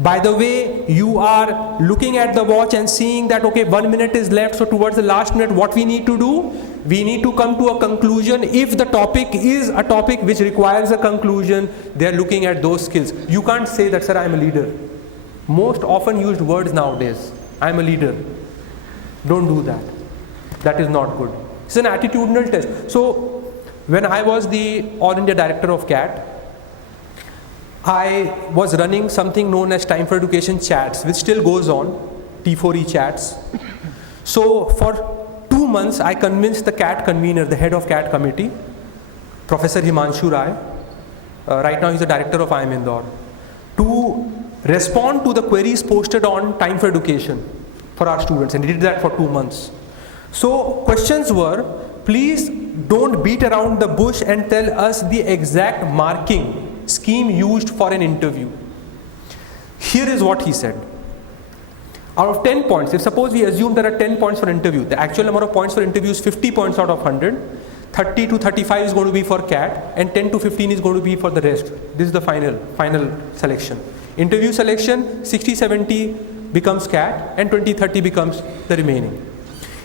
by the way you are looking at the watch and seeing that okay, 1 minute is left, so towards the last minute what we need to do? We need to come to a conclusion. If the topic is a topic which requires a conclusion, they are looking at those skills. You can't say that, sir, I am a leader. Most often used words nowadays, I am a leader. Don't do that. That is not good. It's an attitudinal test. So when I was the All India Director of CAT, I was running something known as Time for Education chats, which still goes on, T4E chats. So for 2 months, I convinced the CAT convener, the head of CAT committee, Professor Himanshu Rai, right now he's the director of IIM-Indore, to respond to the queries posted on Time for Education for our students, and he did that for 2 months. So questions were, please don't beat around the bush and tell us the exact marking scheme used for an interview. Here is what he said. Out of 10 points, if suppose we assume there are 10 points for interview, the actual number of points for interview is 50 points out of 100, 30 to 35 is going to be for CAT, and 10 to 15 is going to be for the rest. This is the final selection. Interview selection, 60-70 becomes CAT, and 20-30 becomes the remaining.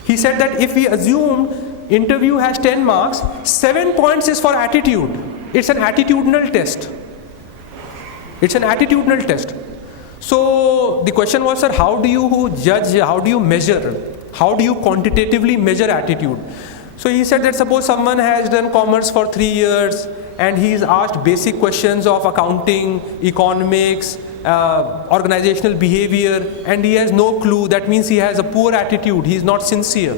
He said that if we assume interview has 10 marks, 7 points is for attitude. It's an attitudinal test. It's an attitudinal test. So the question was, sir, how do you judge, how do you measure, how do you quantitatively measure attitude? So he said that suppose someone has done commerce for 3 years and he is asked basic questions of accounting, economics, organizational behavior, and he has no clue. That means he has a poor attitude. He is not sincere.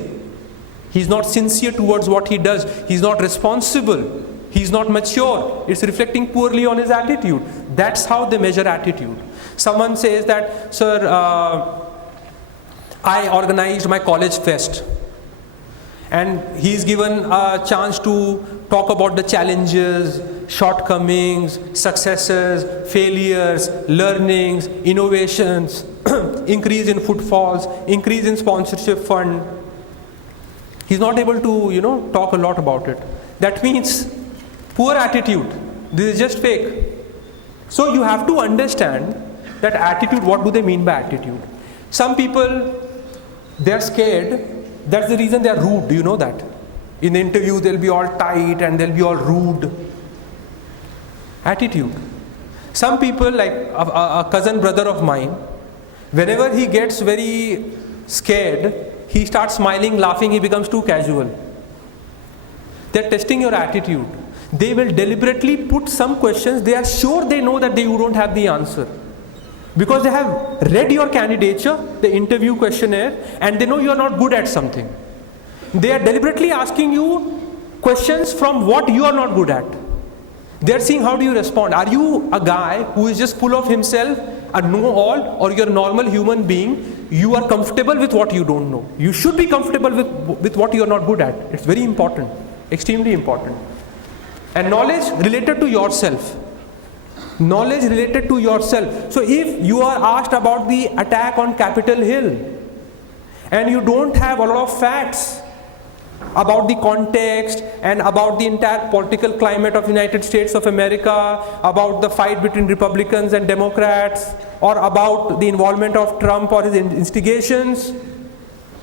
He is not sincere towards what he does. He is not responsible. He is not mature. It's reflecting poorly on his attitude. That's how they measure attitude. Someone says that, sir, I organized my college fest, and he's given a chance to talk about the challenges, shortcomings, successes, failures, learnings, innovations, increase in footfalls, increase in sponsorship fund. He's not able to, talk a lot about it. That means poor attitude. This is just fake. So you have to understand that attitude, what do they mean by attitude? Some people, they're scared. That's the reason they're rude. Do you know that? In the interview, they'll be all tight and they'll be all rude. Attitude. Some people, like a cousin brother of mine, whenever he gets very scared, he starts smiling, laughing, he becomes too casual. They're testing your attitude. They will deliberately put some questions, they are sure they know that you don't have the answer. Because they have read your candidature, the interview questionnaire, and they know you are not good at something. They are deliberately asking you questions from what you are not good at. They are seeing how do you respond. Are you a guy who is just full of himself, a know-all, or you're a normal human being? You are comfortable with what you don't know. You should be comfortable with what you are not good at. It's very important, extremely important. And knowledge related to yourself. Knowledge related to yourself. So if you are asked about the attack on Capitol Hill and you don't have a lot of facts about the context and about the entire political climate of United States of America, about the fight between Republicans and Democrats, or about the involvement of Trump or his instigations,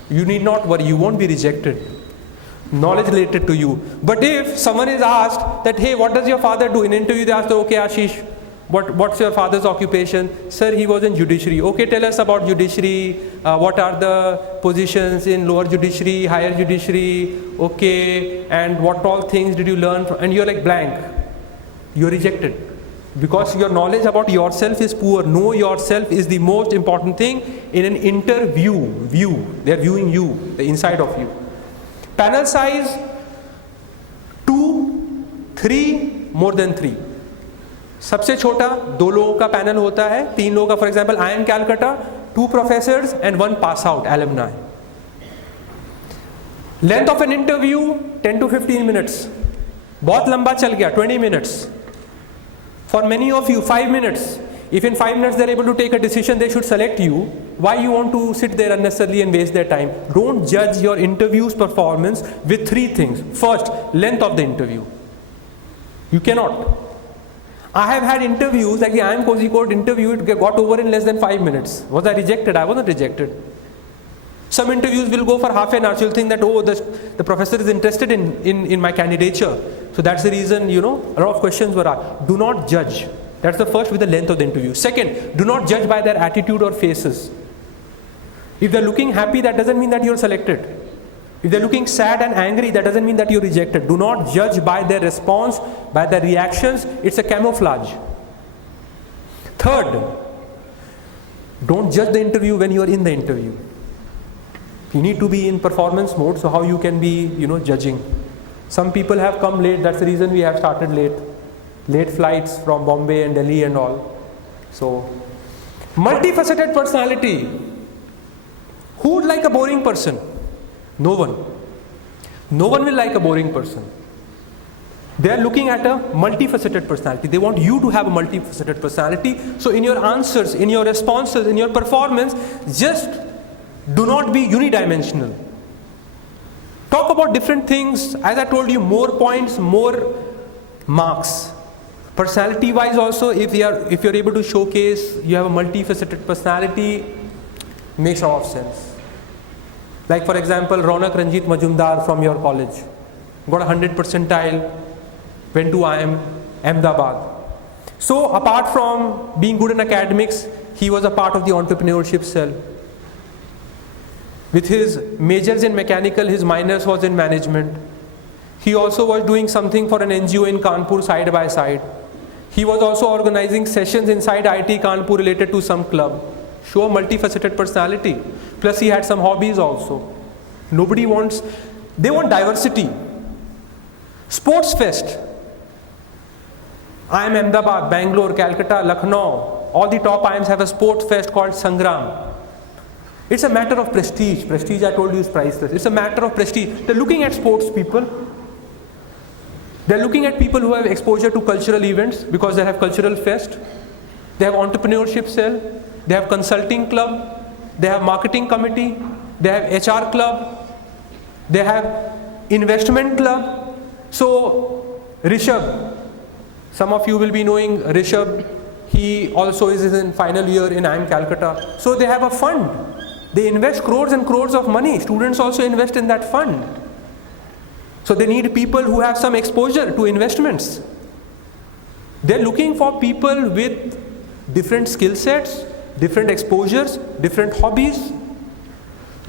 you need not worry, you won't be rejected. Knowledge related to you. But if someone is asked that, hey, what does your father do? In an interview they ask, okay, Ashish, what's your father's occupation? Sir, he was in judiciary. Okay, tell us about judiciary. What are the positions in lower judiciary, higher judiciary? Okay, and what all things did you learn from? And you're like blank. You're rejected. Because your knowledge about yourself is poor. Know yourself is the most important thing in an interview. They're viewing you, the inside of you. Panel size 2, 3, more than 3. सबसे छोटा 2 लोगों का panel होता है, 3 लोगों का, for example IIM Calcutta, 2 professors and 1 pass out alumni. Length of an interview 10 to 15 minutes. बहुत लंबा चल गया, 20 minutes. For many of you 5 minutes. If in 5 minutes they're able to take a decision, they should select you. Why you want to sit there unnecessarily and waste their time? Don't judge your interview's performance with 3 things. First, length of the interview. You cannot. I have had interviews, like the IIM Cozy Code interview, it got over in less than 5 minutes. Was I rejected? I wasn't rejected. Some interviews will go for half an hour, so you'll think that, oh, the professor is interested in my candidature. So that's the reason, a lot of questions were asked. Do not judge. That's the first, with the length of the interview. Second, do not judge by their attitude or faces. If they're looking happy, that doesn't mean that you're selected. If they're looking sad and angry, that doesn't mean that you're rejected. Do not judge by their response, by their reactions. It's a camouflage. Third, don't judge the interview when you're in the interview. You need to be in performance mode, so how you can be, judging. Some people have come late, that's the reason we have started late. Late flights from Bombay and Delhi and all. So, multifaceted personality. Who would like a boring person? No one. No one will like a boring person. They are looking at a multifaceted personality. They want you to have a multifaceted personality. So in your answers, in your responses, in your performance, just do not be unidimensional. Talk about different things. As I told you, more points, more marks. Personality wise also, if you're able to showcase you have a multifaceted personality, makes a lot of sense. Like for example, Ronak Ranjit Majumdar from your college got 100 percentile, went to IIM Ahmedabad. So apart from being good in academics, he was a part of the entrepreneurship cell. With his majors in mechanical, his minors was in management. He also was doing something for an NGO in Kanpur side by side. He was also organizing sessions inside IIT Kanpur related to some club. Show a multifaceted personality. Plus he had some hobbies also. Nobody wants, they want diversity. Sports fest. IIM Ahmedabad, Bangalore, Calcutta, Lucknow, all the top IIMs have a sports fest called Sangram. It's a matter of prestige. Prestige, I told you, is priceless. It's a matter of prestige. They're looking at sports people. They're looking at people who have exposure to cultural events because they have cultural fest. They have entrepreneurship cell. They have consulting club. They have marketing committee. They have HR club. They have investment club. So Rishabh, some of you will be knowing Rishabh. He also is in final year in IIM Calcutta. So they have a fund. They invest crores and crores of money. Students also invest in that fund. So they need people who have some exposure to investments. They're looking for people with different skill sets, different exposures, different hobbies.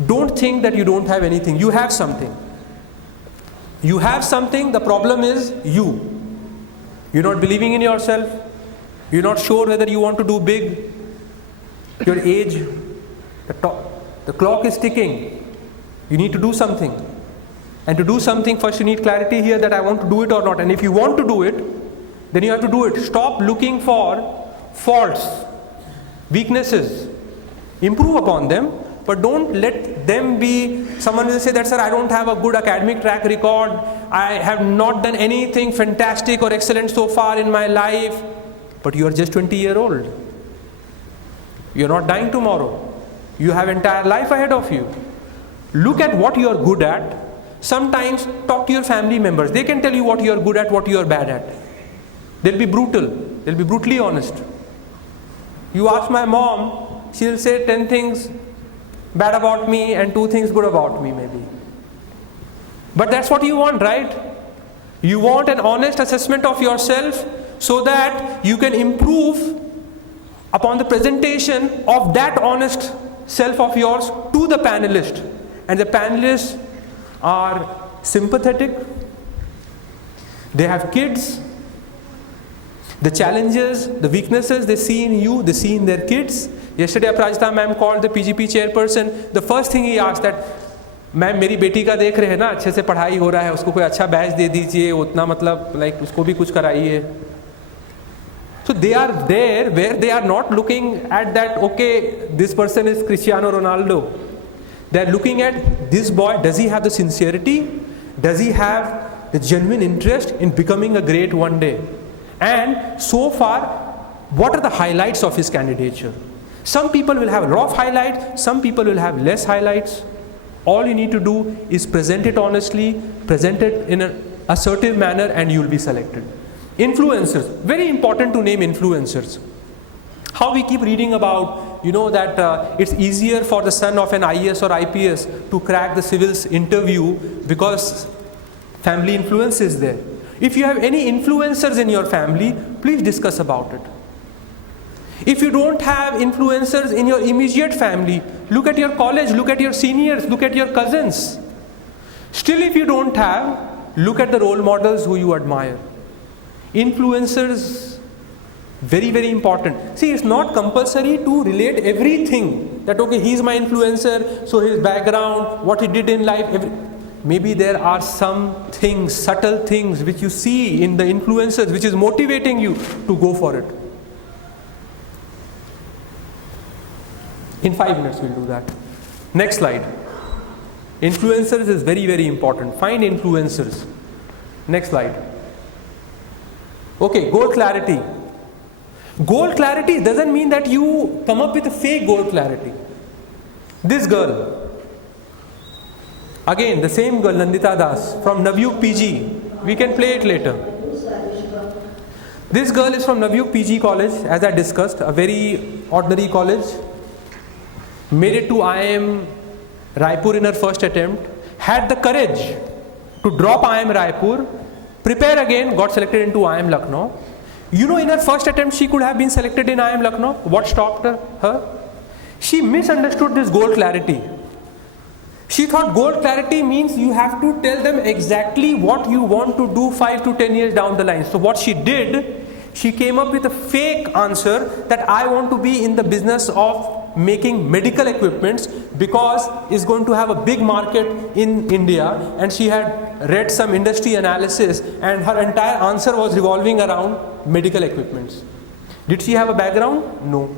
Don't think that you don't have anything. You have something. You have something. The problem is you. You're not believing in yourself. You're not sure whether you want to do big. Your age, the clock is ticking. You need to do something. And to do something, first you need clarity here that I want to do it or not. And if you want to do it, then you have to do it. Stop looking for faults, weaknesses. Improve upon them, but don't let them be, someone will say that, sir, I don't have a good academic track record. I have not done anything fantastic or excellent so far in my life. But you are just 20-year-old. You're not dying tomorrow. You have entire life ahead of you. Look at what you are good at. Sometimes talk to your family members. They can tell you what you are good at, what you are bad at. They'll be brutal. They'll be brutally honest. You ask my mom, she'll say 10 things bad about me and 2 things good about me maybe. But that's what you want, right? You want an honest assessment of yourself so that you can improve upon the presentation of that honest self of yours to the panelist. And the panelists are sympathetic. They have kids. The challenges, the weaknesses they see in you, they see in their kids. Yesterday, Aprajita ma'am called the PGP chairperson. The first thing he asked that, ma'am मेरी बेटी का देख रहे हैं ना, अच्छे से पढ़ाई हो रहा है, उसको कोई अच्छा बैच दे दीजिए, उतना मतलब लाइक उसको भी कुछ कराइए. So they are there where they are not looking at that, okay, this person is Cristiano Ronaldo. They are looking at this boy, does he have the sincerity? Does he have the genuine interest in becoming a great one day? And so far, what are the highlights of his candidature? Some people will have a lot of highlights, some people will have less highlights. All you need to do is present it honestly, present it in an assertive manner, and you will be selected. Influencers, very important to name influencers. How we keep reading about, that it's easier for the son of an IAS or IPS to crack the civil's interview because family influence is there. If you have any influencers in your family, please discuss about it. If you don't have influencers in your immediate family, look at your college, look at your seniors, look at your cousins. Still, if you don't have, look at the role models who you admire. Influencers, very, very important. See, it's not compulsory to relate everything. That, okay, he's my influencer, so his background, what he did in life. Maybe there are some things, subtle things, which you see in the influencers, which is motivating you to go for it. In 5 minutes, we'll do that. Next slide. Influencers is very, very important. Find influencers. Next slide. Okay, goal clarity. Goal clarity doesn't mean that you come up with a fake goal clarity. This girl, again the same girl, Nandita Das from Navyuk PG. We can play it later. This girl is from Navyuk PG college, as I discussed, a very ordinary college. Made it to IIM Raipur in her first attempt. Had the courage to drop IIM Raipur, prepare again, got selected into IIM Lucknow. In her first attempt, she could have been selected in IIM Lucknow. What stopped her? She misunderstood this goal clarity. She thought goal clarity means you have to tell them exactly what you want to do 5 to 10 years down the line. So what she did, she came up with a fake answer that I want to be in the business of making medical equipments because it's going to have a big market in India, and she had read some industry analysis and her entire answer was revolving around medical equipments. Did she have a background? No.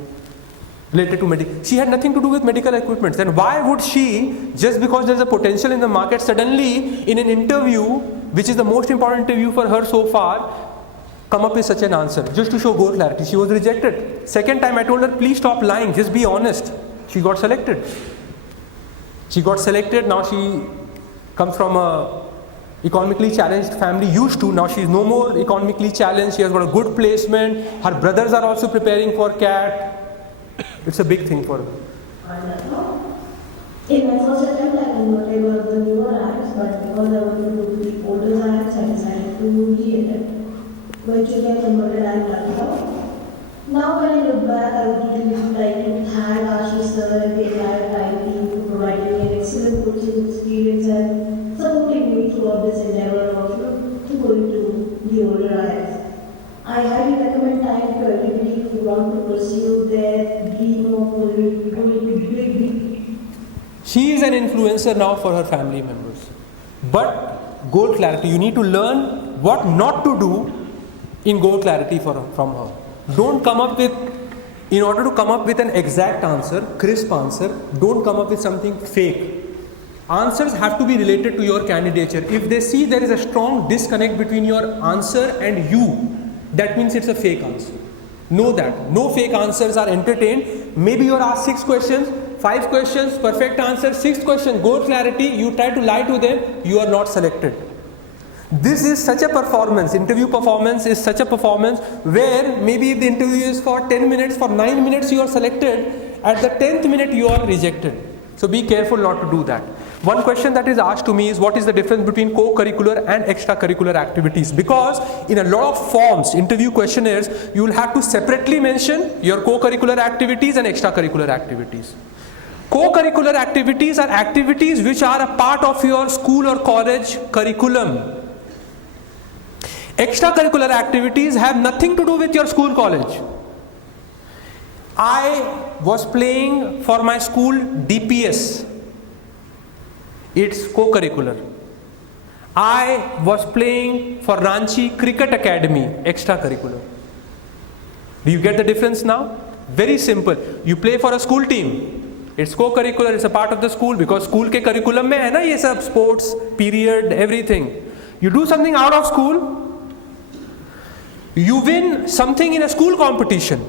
Related to medical. She had nothing to do with medical equipment. Then why would she, just because there is a potential in the market, suddenly in an interview, which is the most important interview for her so far, come up with such an answer just to show goal clarity? She was rejected. Second time I told her, please stop lying, just be honest. She got selected. She got selected. Now she comes from a economically challenged family, used to. Now she is no more economically challenged. She has got a good placement. Her brothers are also preparing for CAT. It's a big thing for her. In my first attempt, I converted one of the newer apps, but because I wanted to do the older apps, I decided to re-attempt. Which you can converted I'm lucky about. Now when I look back, I would really like to thank Ashish sir and the entire IIM team for providing me an excellent coaching experience and supporting me throughout this endeavor of to go into the older apps. I highly recommend time to everybody who want to pursue their dream of going to big. She is an influencer now for her family members. But goal clarity, you need to learn what not to do in goal clarity from her. Don't come up with, in order to come up with an exact answer, crisp answer, don't come up with something fake. Answers have to be related to your candidature. If they see there is a strong disconnect between your answer and you, that means it's a fake answer. Know that. No fake answers are entertained. Maybe you're asked 6 questions, 5 questions, perfect answer, 6th question, goal clarity, you try to lie to them, you are not selected. This is such a performance, interview performance is such a performance where maybe if the interview is for 10 minutes, for 9 minutes you are selected, at the 10th minute you are rejected. So be careful not to do that. One question that is asked to me is what is the difference between co-curricular and extracurricular activities? Because in a lot of forms, interview questionnaires, you will have to separately mention your co-curricular activities and extracurricular activities. Co-curricular activities are activities which are a part of your school or college curriculum. Extracurricular activities have nothing to do with your school college. I was playing for my school DPS. It's co-curricular. I was playing for Ranchi Cricket Academy, extracurricular. Do you get the difference now? Very simple. You play for a school team. It's co-curricular, it's a part of the school because school के curriculum में है ना ये सब sports, period, everything. You do something out of school, you win something in a school competition,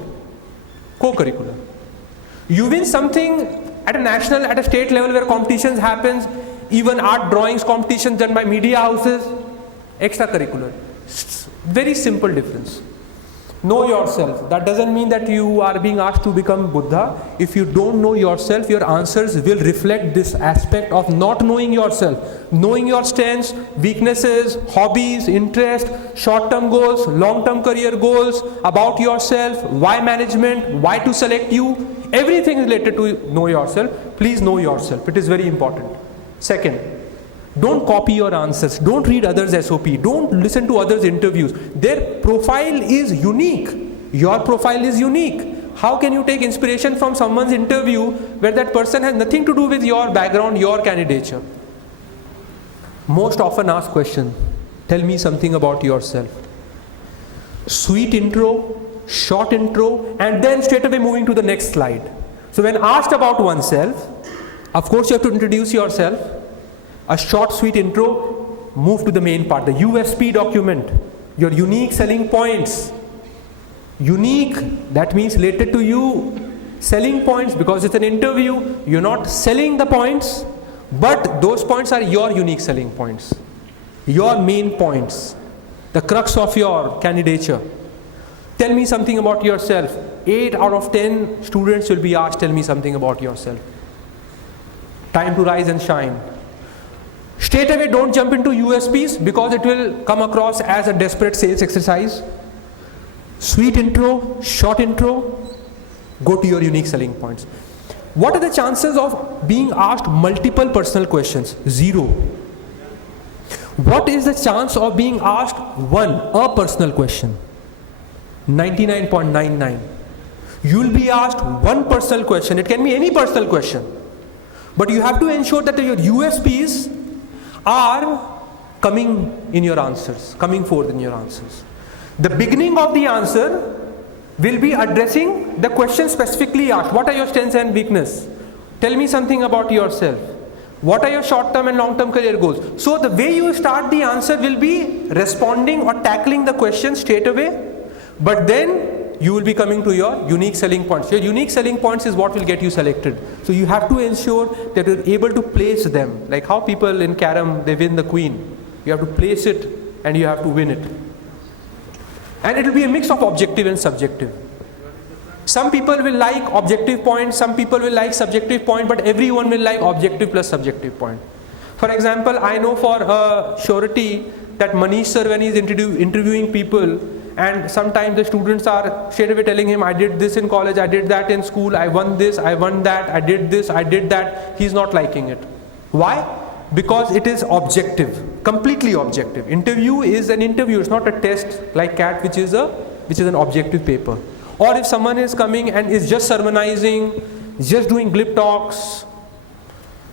co-curricular. You win something at a national, at a state level where competitions happens, even art drawings competitions done by media houses, extracurricular. Very simple difference. Know yourself. That doesn't mean that you are being asked to become Buddha. If you don't know yourself, your answers will reflect this aspect of not knowing yourself. Knowing your strengths, weaknesses, hobbies, interests, short-term goals, long-term career goals, about yourself, why management, why to select you, everything related to know yourself. Please know yourself. It is very important. Second, don't copy your answers. Don't read others' SOP. Don't listen to others' interviews. Their profile is unique. Your profile is unique. How can you take inspiration from someone's interview where that person has nothing to do with your background, your candidature? Most often asked question, tell me something about yourself. Sweet intro, short intro, and then straight away moving to the next slide. So when asked about oneself, of course you have to introduce yourself. A short sweet intro, move to the main part, the USP document, your unique selling points. Unique, that means related to you. Selling points, because it's an interview, you're not selling the points, but those points are your unique selling points. Your main points, the crux of your candidature. Tell me something about yourself. 8 out of 10 students will be asked, tell me something about yourself. Time to rise and shine. Straight away don't jump into USPs because it will come across as a desperate sales exercise. Sweet intro, short intro, go to your unique selling points. What are the chances of being asked multiple personal questions? 0. What is the chance of being asked a personal question? 99.99. You will be asked one personal question. It can be any personal question. But you have to ensure that your USPs are coming in your answers, coming forth in your answers. The beginning of the answer will be addressing the question specifically asked. What are your strengths and weaknesses? Tell me something about yourself. What are your short-term and long-term career goals? So the way you start the answer will be responding or tackling the question straight away, but then you will be coming to your unique selling points. Your unique selling points is what will get you selected. So you have to ensure that you're able to place them. Like how people in carom, they win the queen. You have to place it and you have to win it. And it will be a mix of objective and subjective. Some people will like objective point, some people will like subjective point, but everyone will like objective plus subjective point. For example, I know for surety that Manish sir, when he is interviewing people, and sometimes the students are straight away telling him, I did this in college, I did that in school, I won this, I won that, I did this, I did that. He's not liking it. Why? Because it is objective, completely objective. Interview is an interview, it's not a test like CAT, which is an objective paper. Or if someone is coming and is just sermonizing, just doing glib talks,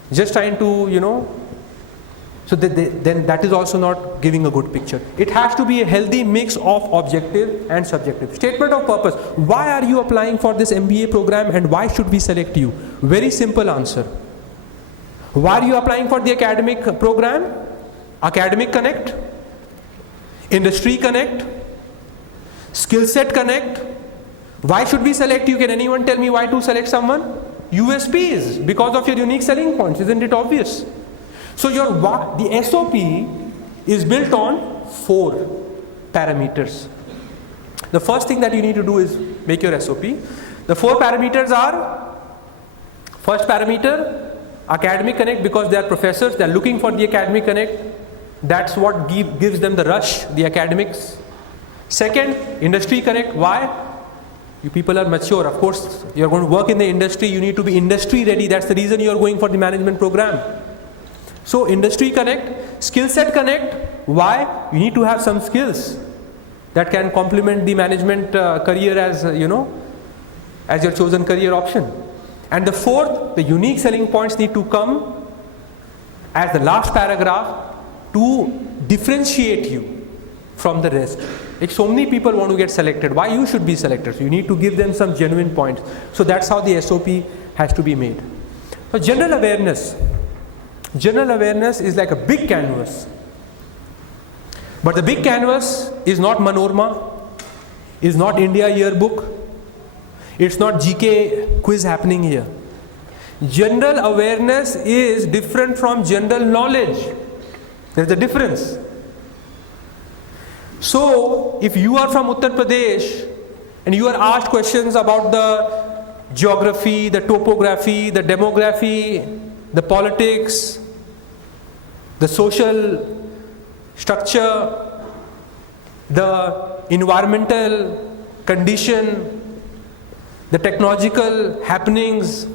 just trying to, so then that is also not giving a good picture. It has to be a healthy mix of objective and subjective. Statement of purpose. Why are you applying for this MBA program and why should we select you? Very simple answer. Why are you applying for the academic program? Academic Connect, Industry Connect, Skill Set Connect. Why should we select you? Can anyone tell me why to select someone? USPs, because of your unique selling points. Isn't it obvious? So the SOP is built on 4 parameters. The first thing that you need to do is make your SOP. The 4 parameters are, first parameter, Academic Connect, because they are professors, they are looking for the Academic Connect. That's what gives them the rush, the academics. Second, Industry Connect. Why? You people are mature. Of course, you're going to work in the industry, you need to be industry ready. That's the reason you're going for the management program. So Industry Connect. Skill Set Connect. Why? You need to have some skills that can complement the management career as your chosen career option. And the fourth, the unique selling points need to come as the last paragraph to differentiate you from the rest. Like so many people want to get selected. Why you should be selected? So you need to give them some genuine points. So that's how the SOP has to be made. So general awareness. General awareness is like a big canvas. But the big canvas is not Manorama, is not India yearbook, it's not GK quiz happening here. General awareness is different from general knowledge. There's a difference. So, if you are from Uttar Pradesh and you are asked questions about the geography, the topography, the demography, the politics, the social structure, the environmental condition, the technological happenings,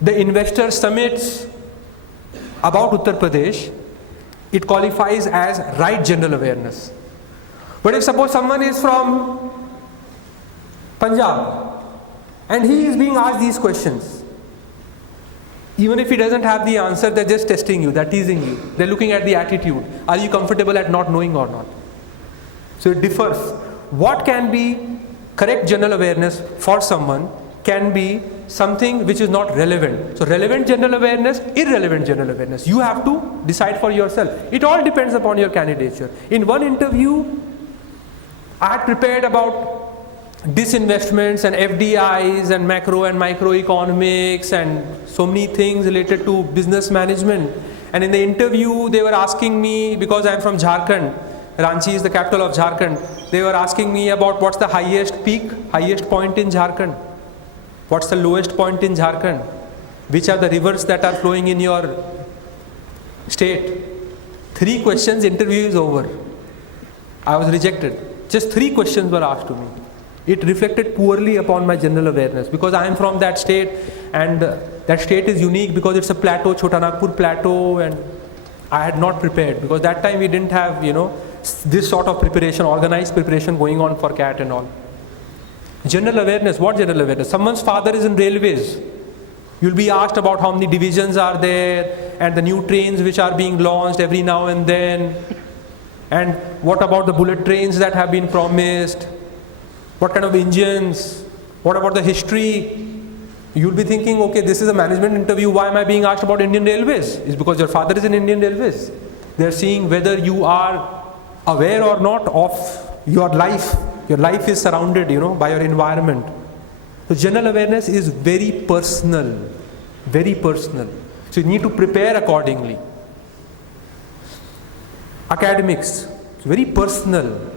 the investor summits about Uttar Pradesh, it qualifies as right general awareness. But if suppose someone is from Punjab and he is being asked these questions, even if he doesn't have the answer, they're just testing you, they're teasing you, they're looking at the attitude. Are you comfortable at not knowing or not? So it differs. What can be correct general awareness for someone can be something which is not relevant. So relevant general awareness, irrelevant general awareness. You have to decide for yourself. It all depends upon your candidature. In one interview, I had prepared about disinvestments and FDIs and macro and microeconomics and so many things related to business management. And in the interview, they were asking me, because I am from Jharkhand, Ranchi is the capital of Jharkhand, they were asking me about what's the highest peak, highest point in Jharkhand, what's the lowest point in Jharkhand, which are the rivers that are flowing in your state. 3 questions, interview is over. I was rejected. Just 3 questions were asked to me. It reflected poorly upon my general awareness because I am from that state, and that state is unique because it's a plateau, Chota Nagpur plateau, and I had not prepared because that time we didn't have, this sort of preparation, organized preparation going on for CAT and all. General awareness, what general awareness? Someone's father is in railways. You'll be asked about how many divisions are there and the new trains which are being launched every now and then. And what about the bullet trains that have been promised? What kind of engines? What about the history? You'll be thinking, okay, this is a management interview. Why am I being asked about Indian Railways? It's because your father is in Indian Railways. They're seeing whether you are aware or not of your life. Your life is surrounded, by your environment. So general awareness is very personal. Very personal. So you need to prepare accordingly. Academics, it's very personal.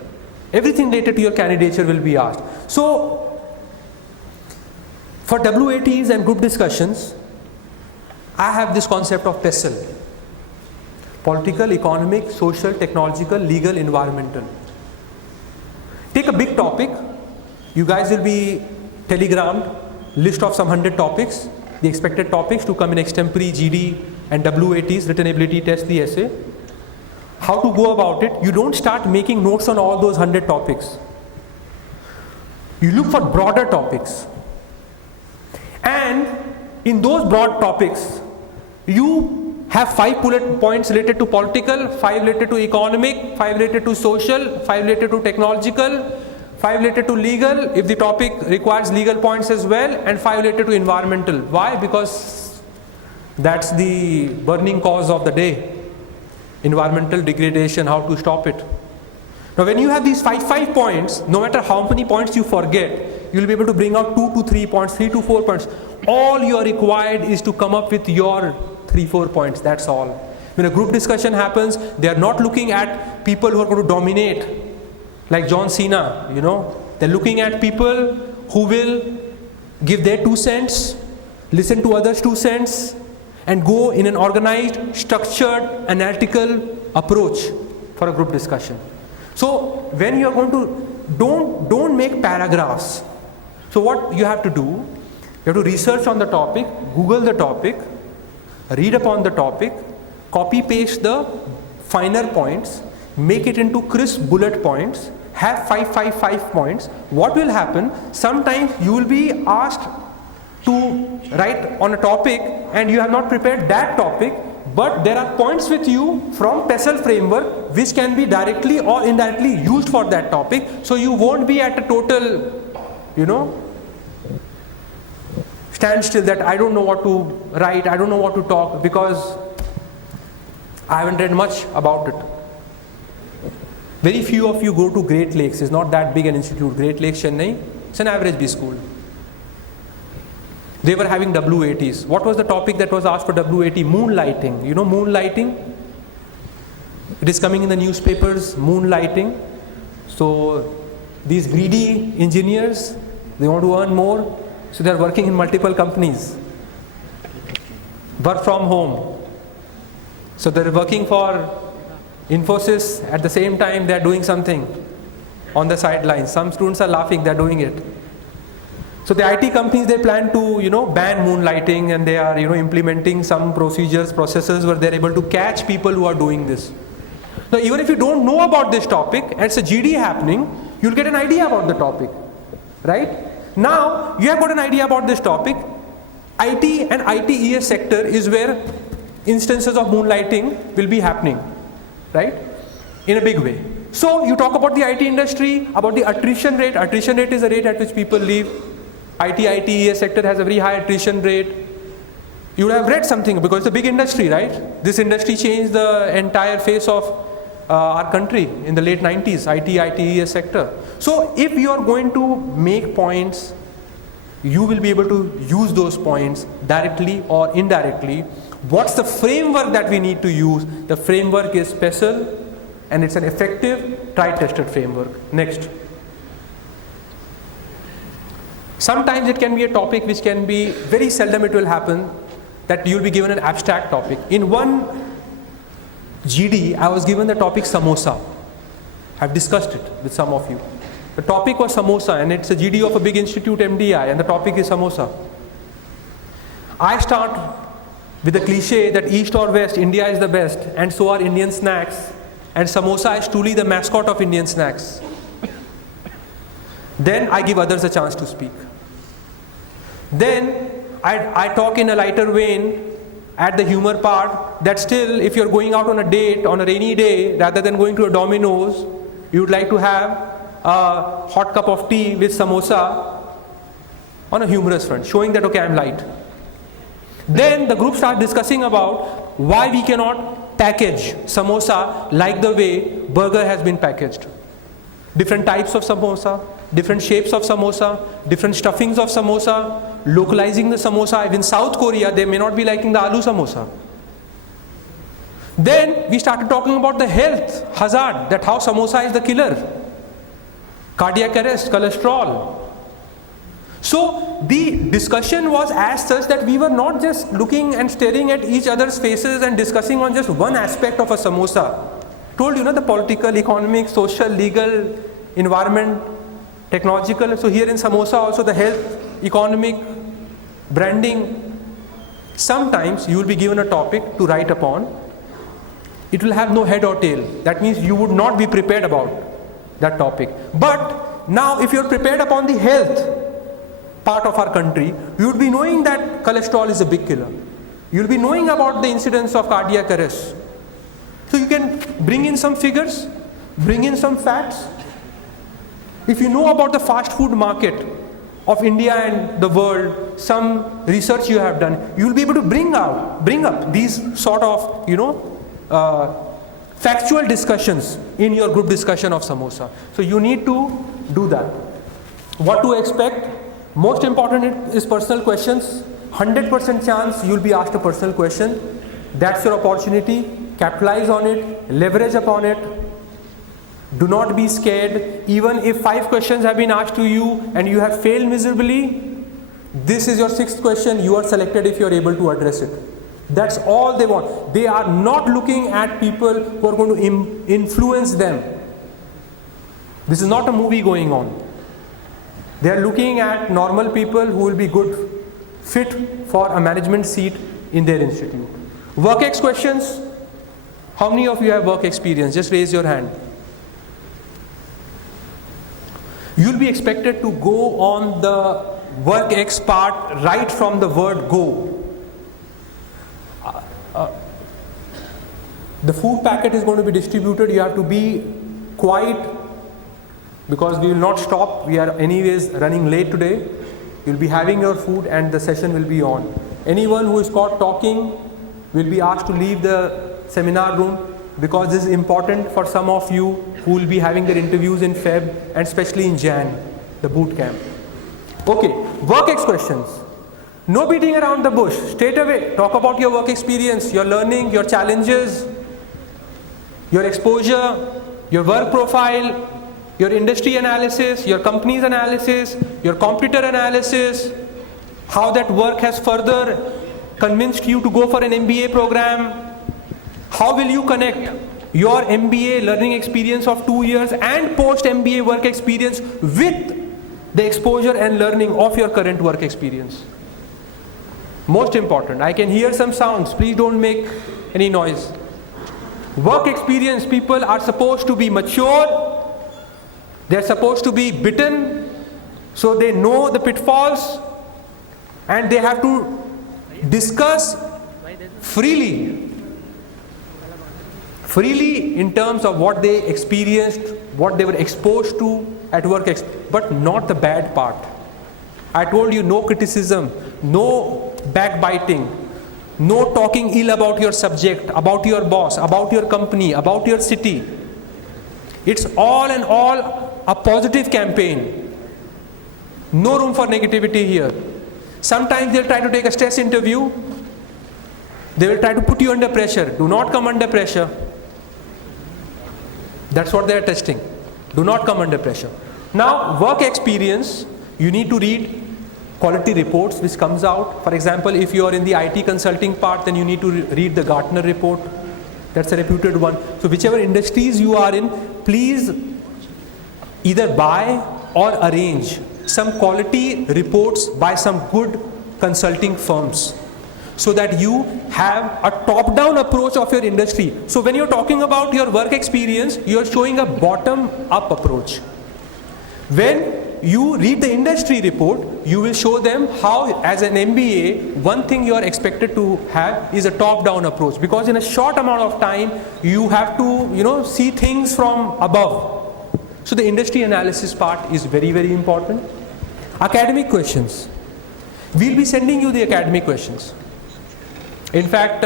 Everything related to your candidature will be asked. So, for WATs and group discussions, I have this concept of PESTLE. Political, economic, social, technological, legal, environmental. Take a big topic. You guys will be telegrammed list of some 100 topics, the expected topics to come in extempore, GD and WATs, written ability test, the essay. How to go about it? You don't start making notes on all those 100 topics. You look for broader topics. And in those broad topics, you have 5 bullet points related to political, 5 related to economic, 5 related to social, 5 related to technological, 5 related to legal, if the topic requires legal points as well, and 5 related to environmental. Why? Because that's the burning cause of the day. Environmental degradation, how to stop it. Now when you have these 5 points, no matter how many points you forget, you'll be able to bring out 2 to 3 points, 3 to 4 points. All you are required is to come up with your 3-4 points, that's all. When a group discussion happens, they are not looking at people who are going to dominate, like John Cena, They're looking at people who will give their 2 cents, listen to others' 2 cents, and go in an organized, structured, analytical approach for a group discussion. So when you are going to, don't make paragraphs. So what you have to do, you have to research on the topic, Google the topic, read upon the topic, copy paste the finer points, make it into crisp bullet points, have 5 points. What will happen? Sometimes you will be asked to write on a topic and you have not prepared that topic, but there are points with you from PESTLE framework which can be directly or indirectly used for that topic. So you won't be at a total, standstill that I don't know what to write, I don't know what to talk, because I haven't read much about it. Very few of you go to Great Lakes. It's not that big an institute. Great Lakes, Chennai, it's an average B school. They were having WATs. What was the topic that was asked for WAT? Moonlighting. You know moonlighting? It is coming in the newspapers, moonlighting. So these greedy engineers, they want to earn more, so they are working in multiple companies. Work from home. So they are working for Infosys, at the same time they are doing something on the sidelines. Some students are laughing, they are doing it. So the IT companies, they plan to ban moonlighting, and they are implementing some procedures, processes where they are able to catch people who are doing this. So even if you don't know about this topic and it's a GD happening, you'll get an idea about the topic, right? Now you have got an idea about this topic. IT and ITES sector is where instances of moonlighting will be happening, right? In a big way. So you talk about the IT industry, about the attrition rate. Attrition rate is the rate at which people leave. ITES sector has a very high attrition rate. You would have read something because it's a big industry, right? This industry changed the entire face of our country in the late 90s, ITES sector. So if you are going to make points, you will be able to use those points directly or indirectly. What's the framework that we need to use? The framework is PESTLE, and it's an effective, tried-tested framework. Next. Sometimes it can be a topic which can be, very seldom it will happen, that you'll be given an abstract topic. In one GD, I was given the topic samosa. I've discussed it with some of you. The topic was samosa, and it's a GD of a big institute, MDI, and the topic is samosa. I start with the cliche that East or West, India is the best, and so are Indian snacks, and samosa is truly the mascot of Indian snacks. Then I give others a chance to speak. Then I talk in a lighter vein at the humor part, that still if you're going out on a date on a rainy day, rather than going to a Domino's, you would like to have a hot cup of tea with samosa on a humorous front, showing that, okay, I'm light. Then the group starts discussing about why we cannot package samosa like the way burger has been packaged. Different types of samosa, different shapes of samosa, different stuffings of samosa, localizing the samosa. In South Korea, they may not be liking the aloo samosa. Then we started talking about the health hazard, that how samosa is the killer. Cardiac arrest, cholesterol. So the discussion was as such that we were not just looking and staring at each other's faces and discussing on just one aspect of a samosa. Told you, the political, economic, social, legal, environment, technological. So here in samosa also the health, economic, branding. Sometimes you will be given a topic to write upon. It will have no head or tail. That means you would not be prepared about that topic. But now if you are prepared upon the health part of our country, you would be knowing that cholesterol is a big killer. You will be knowing about the incidence of cardiac arrest. So you can bring in some figures, bring in some facts. If you know about the fast food market of India and the world, some research you have done, you will be able to bring up these sort of, factual discussions in your group discussion of samosa. So you need to do that. What to expect? Most important is personal questions. 100% chance you will be asked a personal question. That's your opportunity. Capitalize on it, leverage upon it. Do not be scared. Even if 5 questions have been asked to you and you have failed miserably, this is your 6th question. You are selected if you are able to address it. That's all they want. They are not looking at people who are going to influence them. This is not a movie going on. They are looking at normal people who will be good, fit for a management seat in their institute. Work ex questions. How many of you have work experience? Just raise your hand. You'll be expected to go on the work ex part right from the word go. The food packet is going to be distributed. You have to be quiet because we will not stop. We are anyways running late today. You'll be having your food and the session will be on. Anyone who is caught talking will be asked to leave the seminar room because this is important for some of you who will be having their interviews in Feb and especially in Jan, the boot camp. Okay, work ex questions. No beating around the bush. Straight away, talk about your work experience, your learning, your challenges, your exposure, your work profile, your industry analysis, your company's analysis, your competitor analysis, how that work has further convinced you to go for an MBA program. How will you connect your MBA learning experience of 2 years and post-MBA work experience with the exposure and learning of your current work experience? Most important, I can hear some sounds. Please don't make any noise. Work experience people are supposed to be mature. They're supposed to be bitten so they know the pitfalls and they have to discuss freely in terms of what they experienced, what they were exposed to at work, but not the bad part. I told you, no criticism, no backbiting, no talking ill about your subject, about your boss, about your company, about your city. It's all in all a positive campaign. No room for negativity here. Sometimes they'll try to take a stress interview. They will try to put you under pressure. Do not come under pressure. That's what they are testing. Do not come under pressure. Now, work experience, you need to read quality reports which comes out. For example, if you are in the IT consulting part, then you need to read the Gartner report. That's a reputed one. So whichever industries you are in, please either buy or arrange some quality reports by some good consulting firms so that you have a top-down approach of your industry. So when you're talking about your work experience, you're showing a bottom-up approach. When you read the industry report, you will show them how, as an MBA, one thing you are expected to have is a top-down approach, because in a short amount of time you have to, see things from above. So the industry analysis part is very, very important. Academic questions. We'll be sending you the academic questions. In fact,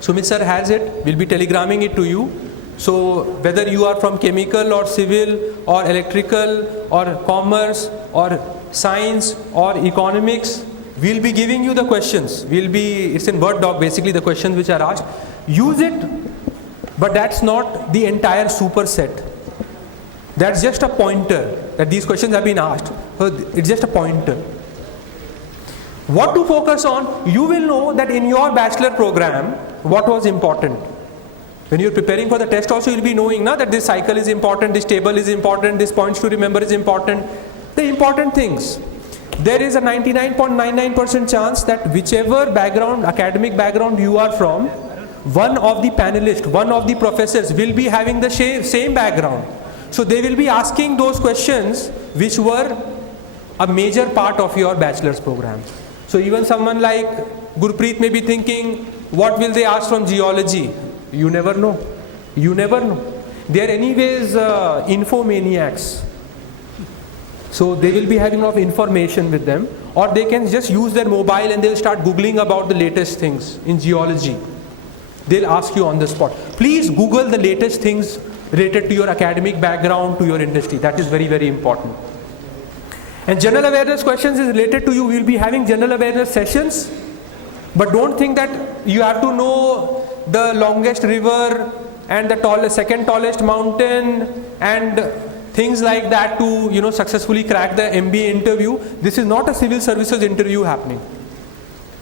Sumit sir has it. We'll be telegramming it to you. So whether you are from chemical or civil or electrical or commerce or science or economics, we'll be giving you the questions. It's in Word doc basically, the questions which are asked. Use it, but that's not the entire superset. That's just a pointer that these questions have been asked. So it's just a pointer. What to focus on? You will know that in your bachelor program, what was important. When you're preparing for the test also, you'll be knowing that this cycle is important, this table is important, this points to remember is important. The important things. There is a 99.99% chance that whichever background, academic background you are from, one of the panelists, one of the professors will be having the same background. So they will be asking those questions which were a major part of your bachelor's program. So even someone like Gurpreet may be thinking, what will they ask from geology? You never know. You never know. They are anyways infomaniacs. So they will be having a lot of information with them, or they can just use their mobile and they'll start Googling about the latest things in geology. They'll ask you on the spot. Please Google the latest things related to your academic background, to your industry. That is very, very important. And general awareness questions is related to you. We'll be having general awareness sessions, but don't think that you have to know the longest river and the second tallest mountain and things like that to successfully crack the MBA interview. This is not a civil services interview happening.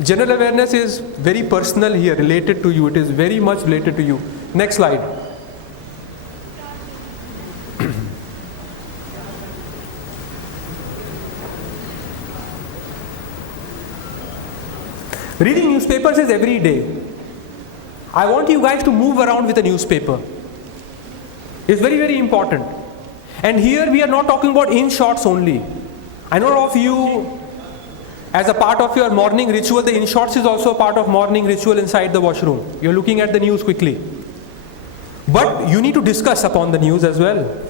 General awareness is very personal here, related to you. It is very much related to you. Next slide. Reading newspapers is every day. I want you guys to move around with a newspaper. It's very, very important. And here we are not talking about in shots only. I know of you, as a part of your morning ritual, the in shots is also a part of morning ritual inside the washroom. You're looking at the news quickly. But you need to discuss upon the news as well.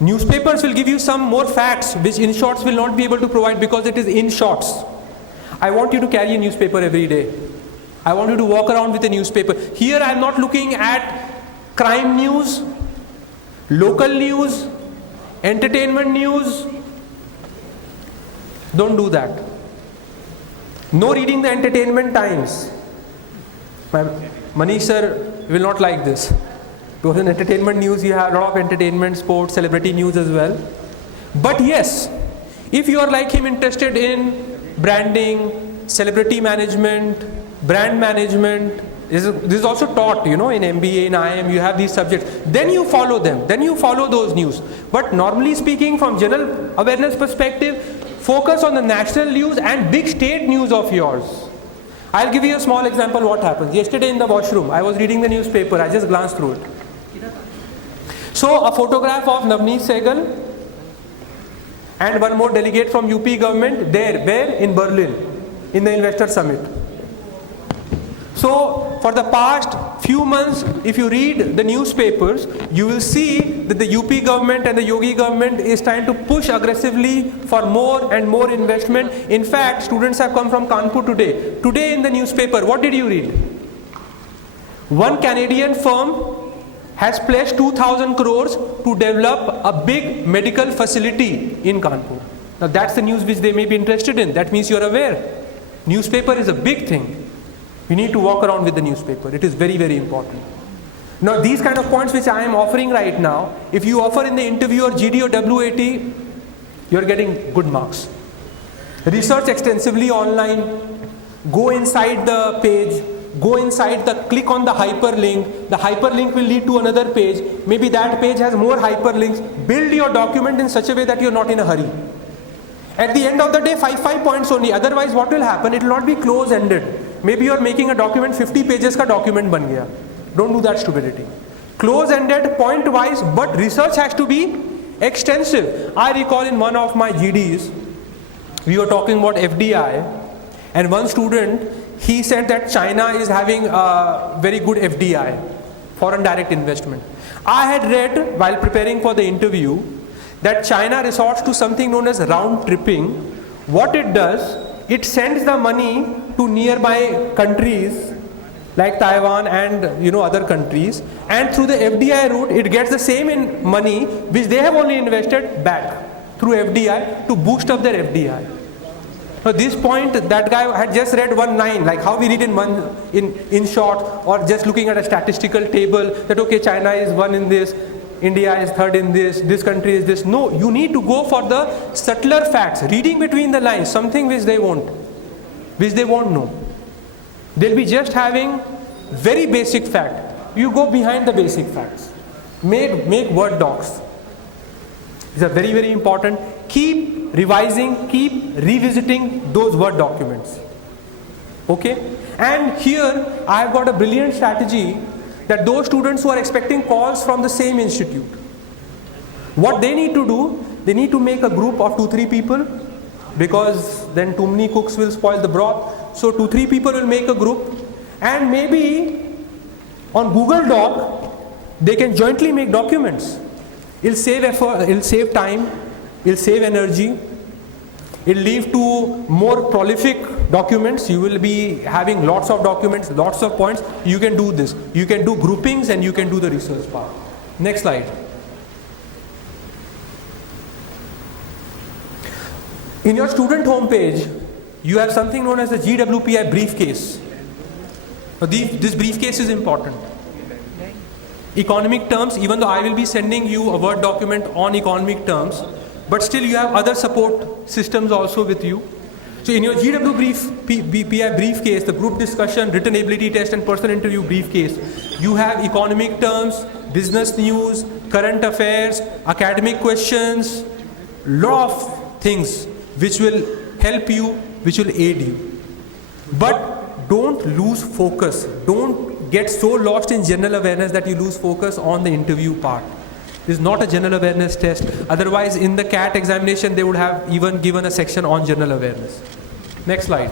Newspapers will give you some more facts which in shots will not be able to provide because it is in shots. I want you to carry a newspaper every day. I want you to walk around with a newspaper. Here I am not looking at crime news, local news, entertainment news. Don't do that. No reading the entertainment times. Manish sir will not like this. Because in entertainment news you have a lot of entertainment, sports, celebrity news as well. But yes, if you are like him interested in branding, celebrity management, brand management, this is also taught, in MBA, in IIM, you have these subjects. Then you follow them. Then you follow those news. But normally speaking, from general awareness perspective, focus on the national news and big state news of yours. I'll give you a small example what happens. Yesterday in the washroom, I was reading the newspaper. I just glanced through it. So a photograph of Navneet Sehgal and one more delegate from UP government there, where? In Berlin, in the investor summit. So for the past few months, if you read the newspapers, you will see that the UP government and the Yogi government is trying to push aggressively for more and more investment. In fact, students have come from Kanpur today. Today in the newspaper, what did you read? One Canadian firm has pledged 2,000 crores to develop a big medical facility in Kanpur. Now that's the news which they may be interested in. That means you're aware. Newspaper is a big thing. You need to walk around with the newspaper. It is very, very important. Now these kind of points which I am offering right now, if you offer in the interview or GD or WAT, you're getting good marks. Research extensively online. Go inside the page. Go inside click on the hyperlink. The hyperlink will lead to another page. Maybe that page has more hyperlinks. Build your document in such a way that you're not in a hurry. At the end of the day, 5 points only. Otherwise, what will happen? It will not be close-ended. Maybe you're making a document, 50 pages ka document ban gaya. Don't do that stupidity. Close-ended, point-wise, but research has to be extensive. I recall in one of my GDs, we were talking about FDI, and one student, he said that China is having a very good FDI, foreign direct investment. I had read while preparing for the interview that China resorts to something known as round tripping. What it does, it sends the money to nearby countries like Taiwan and other countries, and through the FDI route it gets the same money which they have only invested back through FDI to boost up their FDI. Now this point, that guy had just read one line, like how we read in short, or just looking at a statistical table that okay, China is one in this, India is third in this country is this. No, you need to go for the subtler facts, reading between the lines, something which they won't know. They'll be just having very basic fact. You go behind the basic facts. Make Word docs. These are very, very important. Keep revising, keep revisiting those Word documents. Okay? And here I have got a brilliant strategy that those students who are expecting calls from the same institute, what they need to do, they need to make a group of 2-3 people, because then too many cooks will spoil the broth. So 2-3 people will make a group, and maybe on Google Doc they can jointly make documents. It'll save effort, it'll save time, it'll save energy, it'll lead to more prolific documents. You will be having lots of documents, lots of points. You can do this. You can do groupings and you can do the research part. Next slide. In your student homepage, you have something known as the GWPI briefcase. Now, this briefcase is important. Economic terms, even though I will be sending you a Word document on economic terms, but still you have other support systems also with you. So in your GWPI briefcase, the group discussion, written ability test and personal interview briefcase, you have economic terms, business news, current affairs, academic questions, lot of things which will help you, which will aid you. But don't lose focus. Don't get so lost in general awareness that you lose focus on the interview part. This is not a general awareness test. Otherwise, in the CAT examination, they would have even given a section on general awareness. Next slide.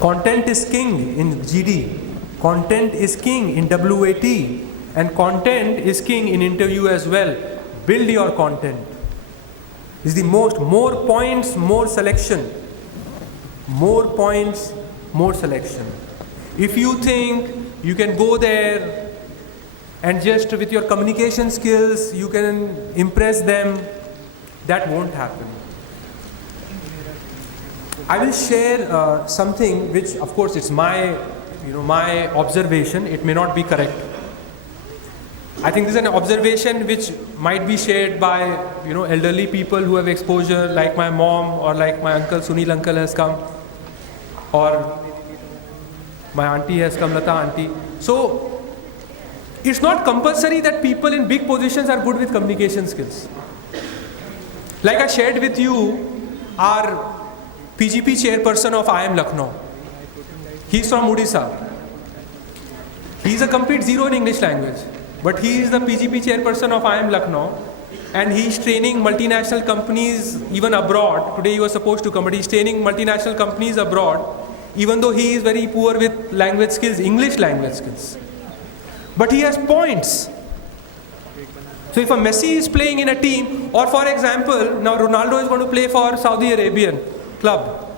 Content is king in GD. Content is king in WAT. And content is king in interview as well. Build your content. Is the more points, more selection. More points, more selection. If you think you can go there and just with your communication skills you can impress them, that won't happen. I will share something which, of course, it's my observation. It may not be correct. I think this is an observation which might be shared by elderly people who have exposure, like my mom or like my uncle, Sunil uncle has come, or my auntie has come, Lata auntie. So it's not compulsory that people in big positions are good with communication skills. Like I shared with you, our PGP chairperson of IIM Lucknow. He's from Odisha. He's a complete zero in English language. But he is the PGP chairperson of IIM Lucknow, and he's training multinational companies even abroad. Today he was supposed to come, but he's training multinational companies abroad, even though he is very poor with language skills, English language skills. But he has points. So if a Messi is playing in a team, or for example, now Ronaldo is going to play for Saudi Arabian club.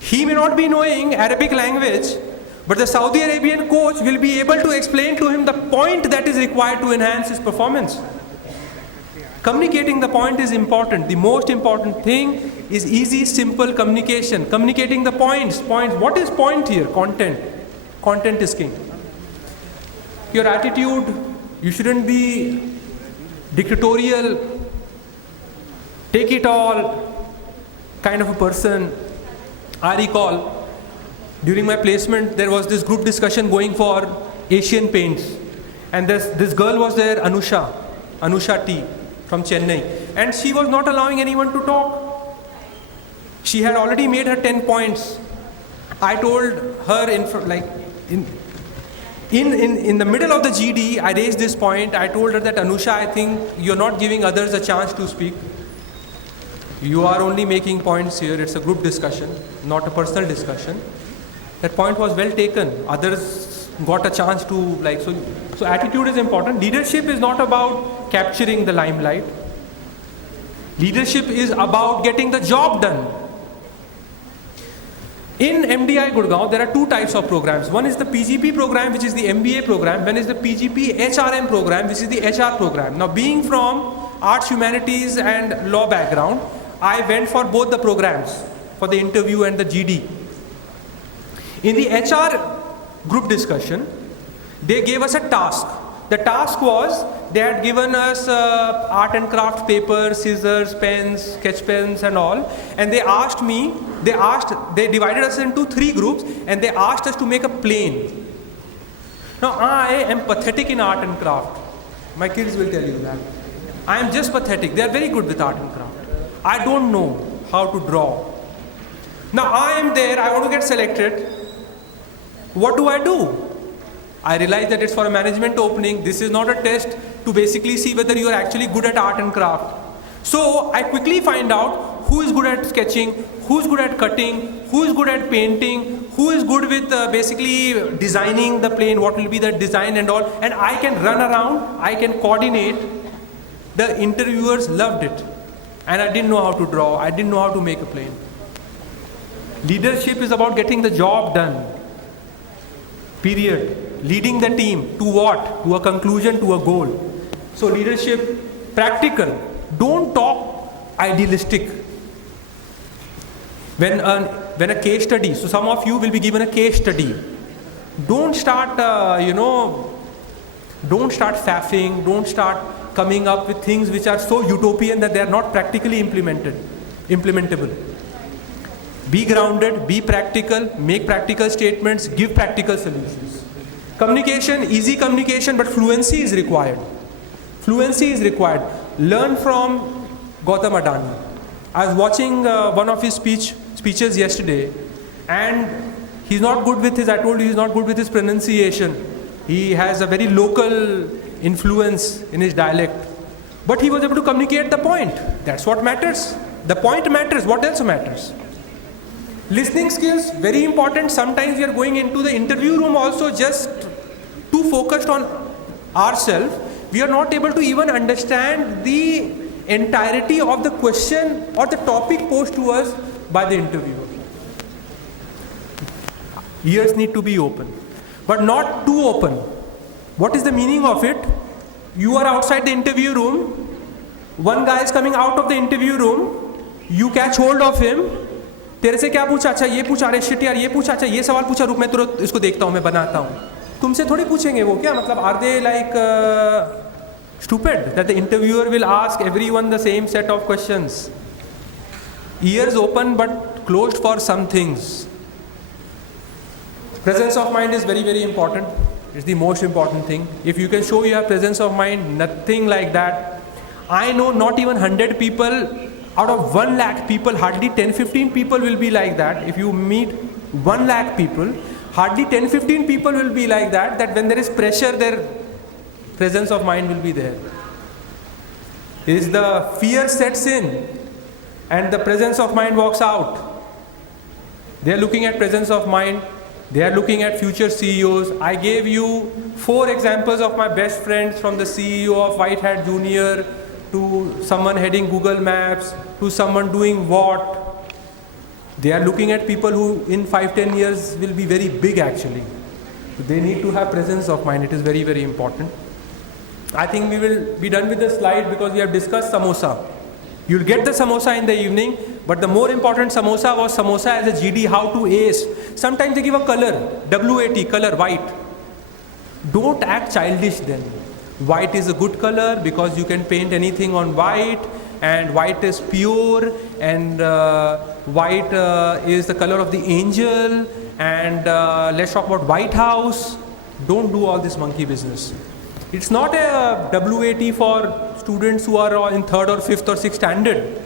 He may not be knowing Arabic language, but the Saudi Arabian coach will be able to explain to him the point that is required to enhance his performance. Communicating the point is important. The most important thing is easy, simple communication. Communicating the points. What is point here? Content. Content is king. Your attitude, you shouldn't be dictatorial, take it all kind of a person. I recall during my placement there was this group discussion going for Asian Paints, and this girl was there, Anusha T from Chennai, and she was not allowing anyone to talk. She had already made her 10 points. I told her in the middle of the GD, I raised this point. I told her that Anusha, I think you're not giving others a chance to speak. You are only making points here. It's a group discussion, not a personal discussion. That point was well taken. Others got a chance to like, so attitude is important. Leadership is not about capturing the limelight. Leadership is about getting the job done. In MDI Gurgaon, there are two types of programs. One is the PGP program, which is the MBA program. One is the PGP HRM program, which is the HR program. Now, being from arts, humanities and law background, I went for both the programs, for the interview and the GD. In the HR group discussion, they gave us a task. The task was, they had given us art and craft paper, scissors, pens, sketch pens and all. And they asked me, they divided us into 3 groups and they asked us to make a plane. Now I am pathetic in art and craft. My kids will tell you that. I am just pathetic. They are very good with art and craft. I don't know how to draw. Now I am there, I want to get selected. What do? I realize that it's for a management opening. This is not a test to basically see whether you are actually good at art and craft. So I quickly find out who is good at sketching, who is good at cutting, who is good at painting, who is good with basically designing the plane, what will be the design and all. And I can run around, I can coordinate. The interviewers loved it. And I didn't know how to draw, I didn't know how to make a plane. Leadership is about getting the job done. Period. Leading the team to what? To a conclusion, to a goal. So leadership, practical. Don't talk idealistic. When a case study, so some of you will be given a case study. Don't start, don't start faffing, don't start coming up with things which are so utopian that they are not practically implementable. Be grounded, be practical, make practical statements, give practical solutions. Communication, easy communication, but fluency is required. Fluency is required. Learn from Gautam Adani. I was watching one of his speeches yesterday, and he's not good with his, I told you he's not good with his pronunciation. He has a very local influence in his dialect. But he was able to communicate the point. That's what matters. The point matters. What else matters? Listening skills, very important. Sometimes we are going into the interview room also just too focused on ourselves. We are not able to even understand the entirety of the question or the topic posed to us by the interviewer. Ears need to be open, but not too open. What is the meaning of it? You are outside the interview room. One guy is coming out of the interview room. You catch hold of him. तेरे से क्या पूछा? अच्छा ये पूछा, अरे shit यार ये पूछा, अच्छा ये सवाल पूछा, रुक मैं तुरंत इसको देखता हूँ, मैं बनाता हूँ. तुमसे थोड़ी पूछेंगे वो क्या मतलब, are they like stupid that the interviewer will ask everyone the same set of questions? Ears open but closed for some things. Presence of mind is very, very important. It's the most important thing. If you can show you have presence of mind, nothing like that. I know not even 100 people out of 1 lakh people, hardly 10-15 people will be like that. If you meet 1 lakh people, hardly 10-15 people will be like that, that when there is pressure, their presence of mind will be there. Is the fear sets in and the presence of mind walks out. They are looking at presence of mind. They are looking at future CEOs. I gave you 4 examples of my best friends, from the CEO of White Hat Junior to someone heading Google Maps, to someone doing what. They are looking at people who in 5-10 years will be very big actually. They need to have presence of mind. It is very, very important. I think we will be done with the slide because we have discussed samosa. You'll get the samosa in the evening, but the more important samosa was samosa as a GD, how to ace. Sometimes they give a color, WAT, color, white. Don't act childish then. White is a good color because you can paint anything on white, and white is pure, and white is the color of the angel, and let's talk about White House. Don't do all this monkey business. It's not a WAT for students who are in 3rd or 5th or 6th standard.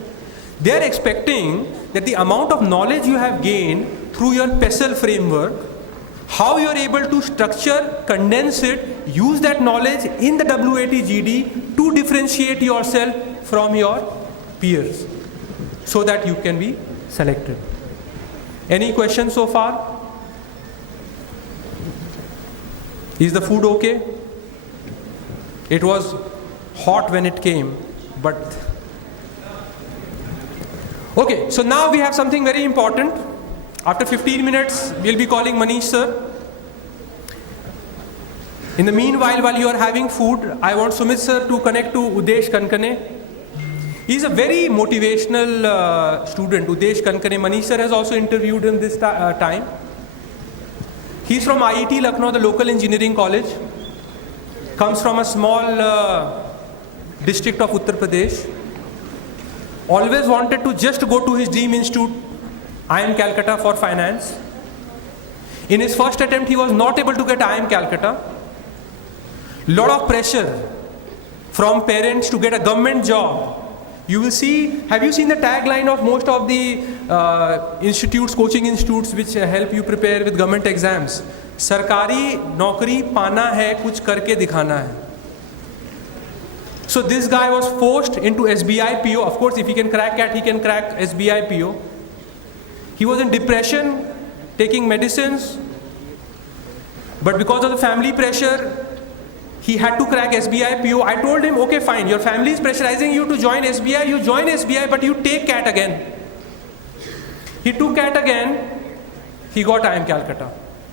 They are expecting that the amount of knowledge you have gained through your PESEL framework, how you are able to structure, condense it, use that knowledge in the WAT GD to differentiate yourself from your peers so that you can be selected. Any questions so far? Is the food okay? It was hot when it came, but okay, so now we have something very important. After 15 minutes, we'll be calling Manish sir. In the meanwhile, while you are having food, I want Sumit sir to connect to Udesh Kankane. He's a very motivational student, Udesh Kankane. Manish sir has also interviewed him this time. He's from IIT Lucknow, the local engineering college. Comes from a small district of Uttar Pradesh. Always wanted to just go to his dream institute, IIM Calcutta, for finance. In his first attempt, he was not able to get IIM Calcutta. Lot of pressure from parents to get a government job. You will see, have you seen the tagline of most of the institutes, coaching institutes which help you prepare with government exams? Sarkari naukari pana hai, kuch karke dikhana hai. So this guy was forced into SBI PO. Of course, if he can crack CAT, he can crack SBI PO. He was in depression, taking medicines. But because of the family pressure, he had to crack SBI PO. I told him, okay, fine, your family is pressurizing you to join SBI. You join SBI, but you take CAT again. He took CAT again. He got IIM Calcutta.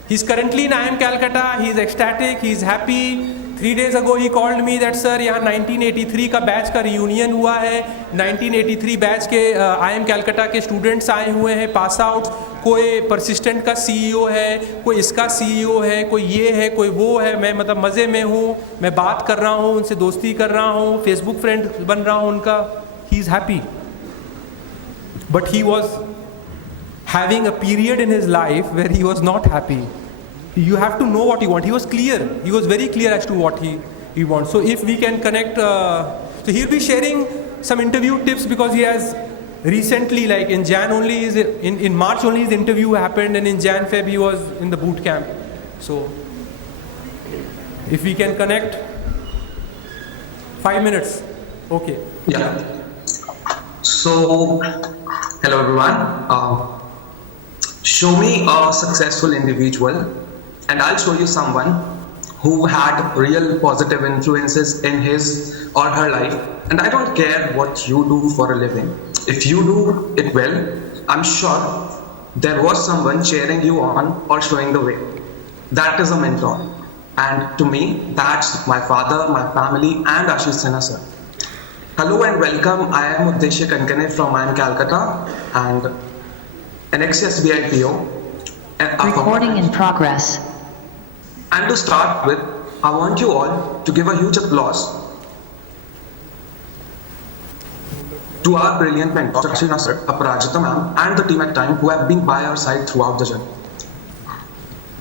He's currently in IIM Calcutta. He's ecstatic. He's happy. 3 days ago, he called me that, sir, यहाँ 1983 का batch का reunion हुआ है. 1983 batch के IIM Calcutta के students आए हुए हैं, pass out. कोई persistent का CEO है, कोई इसका CEO है, कोई ये है, कोई वो है. मैं मतलब मज़े में हूँ, मैं बात कर रहा हूँ, उनसे दोस्ती कर रहा हूँ, Facebook friend बन रहा हूँ उनका. He's happy. But he was having a period in his life where he was not happy. You have to know what you want. He was clear. He was very clear as to what he wants. So if we can connect, so he'll be sharing some interview tips because he has recently, like in Jan only, in March only his interview happened, and in Jan Feb he was in the boot camp. So if we can connect, 5 minutes. Okay. Yeah. So hello everyone. Show me a successful individual and I'll show you someone who had real positive influences in his or her life. And I don't care what you do for a living. If you do it well, I'm sure there was someone cheering you on or showing the way. That is a mentor. And to me, that's my father, my family, and Ashish Sinha sir. Hello and welcome. I am Udesh Kankane from IIM Calcutta and an ex-SBI PO. Recording in progress. And to start with, I want you all to give a huge applause to our brilliant mentor, Ashish Sinha sir, Aparajita ma'am, and the team at Time who have been by our side throughout the journey.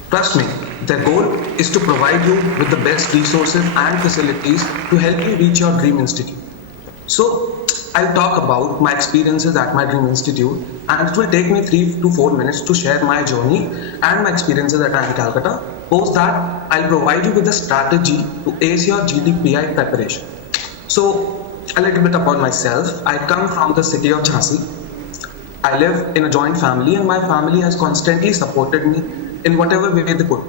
Trust me, their goal is to provide you with the best resources and facilities to help you reach your dream institute. So, I'll talk about my experiences at my dream institute, and it will take me 3 to 4 minutes to share my journey and my experiences at IIM Calcutta. Post that, I'll provide you with a strategy to ace your GWPI preparation. So, a little bit about myself. I come from the city of Jhansi. I live in a joint family and my family has constantly supported me in whatever way they could.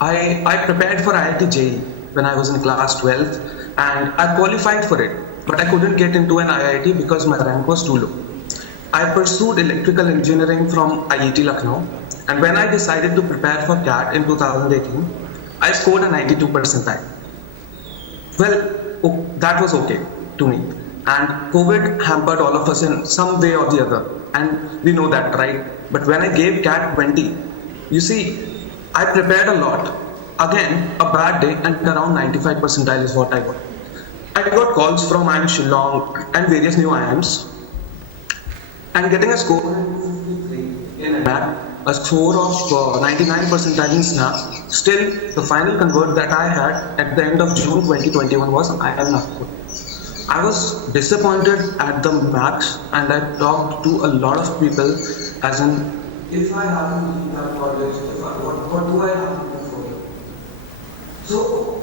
I prepared for IIT JEE when I was in class 12th and I qualified for it, but I couldn't get into an IIT because my rank was too low. I pursued electrical engineering from IIT Lucknow, and when I decided to prepare for CAT in 2018, I scored a 92 percentile. Well, that was okay to me. And COVID hampered all of us in some way or the other, and we know that, right? But when I gave CAT 20, you see, I prepared a lot. Again, a bad day, and around 95 percentile is what I got. I got calls from IIM Shillong and various new IIMs, and getting a score in math, a score of 99 percentile in SNAP. Still, the final convert that I had at the end of June 2021 was IIM Nagpur. I was disappointed at the maths, and I talked to a lot of people, as in, if I haven't been in that college, what do I have to do for it? So,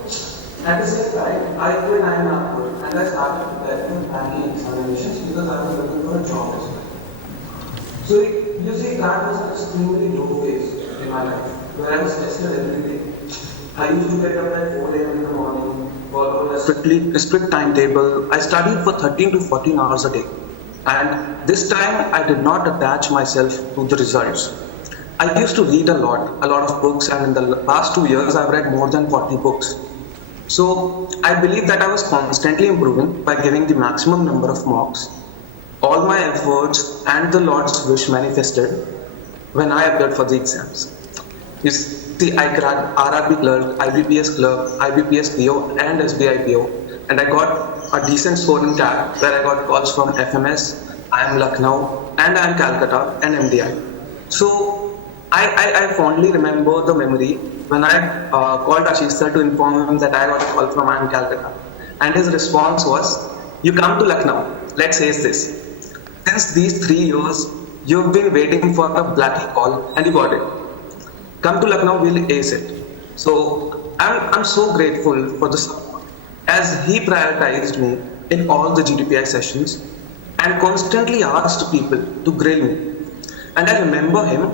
at the same time, I quit IIM Nagpur and I started preparing for banking examinations because I was looking for a job as well. So, you see, that was an extremely low phase in my life, where I was tested every day. I used to get up at 4 a.m. in the morning, follow a strict timetable. I studied for 13 to 14 hours a day. And this time I did not attach myself to the results. I used to read a lot of books, and in the past 2 years I've read more than 40 books. So I believe that I was constantly improving by giving the maximum number of mocks. All my efforts and the Lord's wish manifested when I appeared for the exams. You see, I cracked RRB clerk, IBPS clerk, IBPS PO and SBI PO, and I got a decent score in CAT where I got calls from FMS, IIM Lucknow and IIM Calcutta and MDI. So I fondly remember the memory when I called Ashish sir to inform him that I got a call from IIM Calcutta, and his response was, "You come to Lucknow, let's ace this. Since these 3 years, you've been waiting for a blackie call and you got it. Come to Lucknow, we'll ace it." So I'm so grateful for the support, as he prioritized me in all the GWPI sessions and constantly asked people to grill me. And I remember him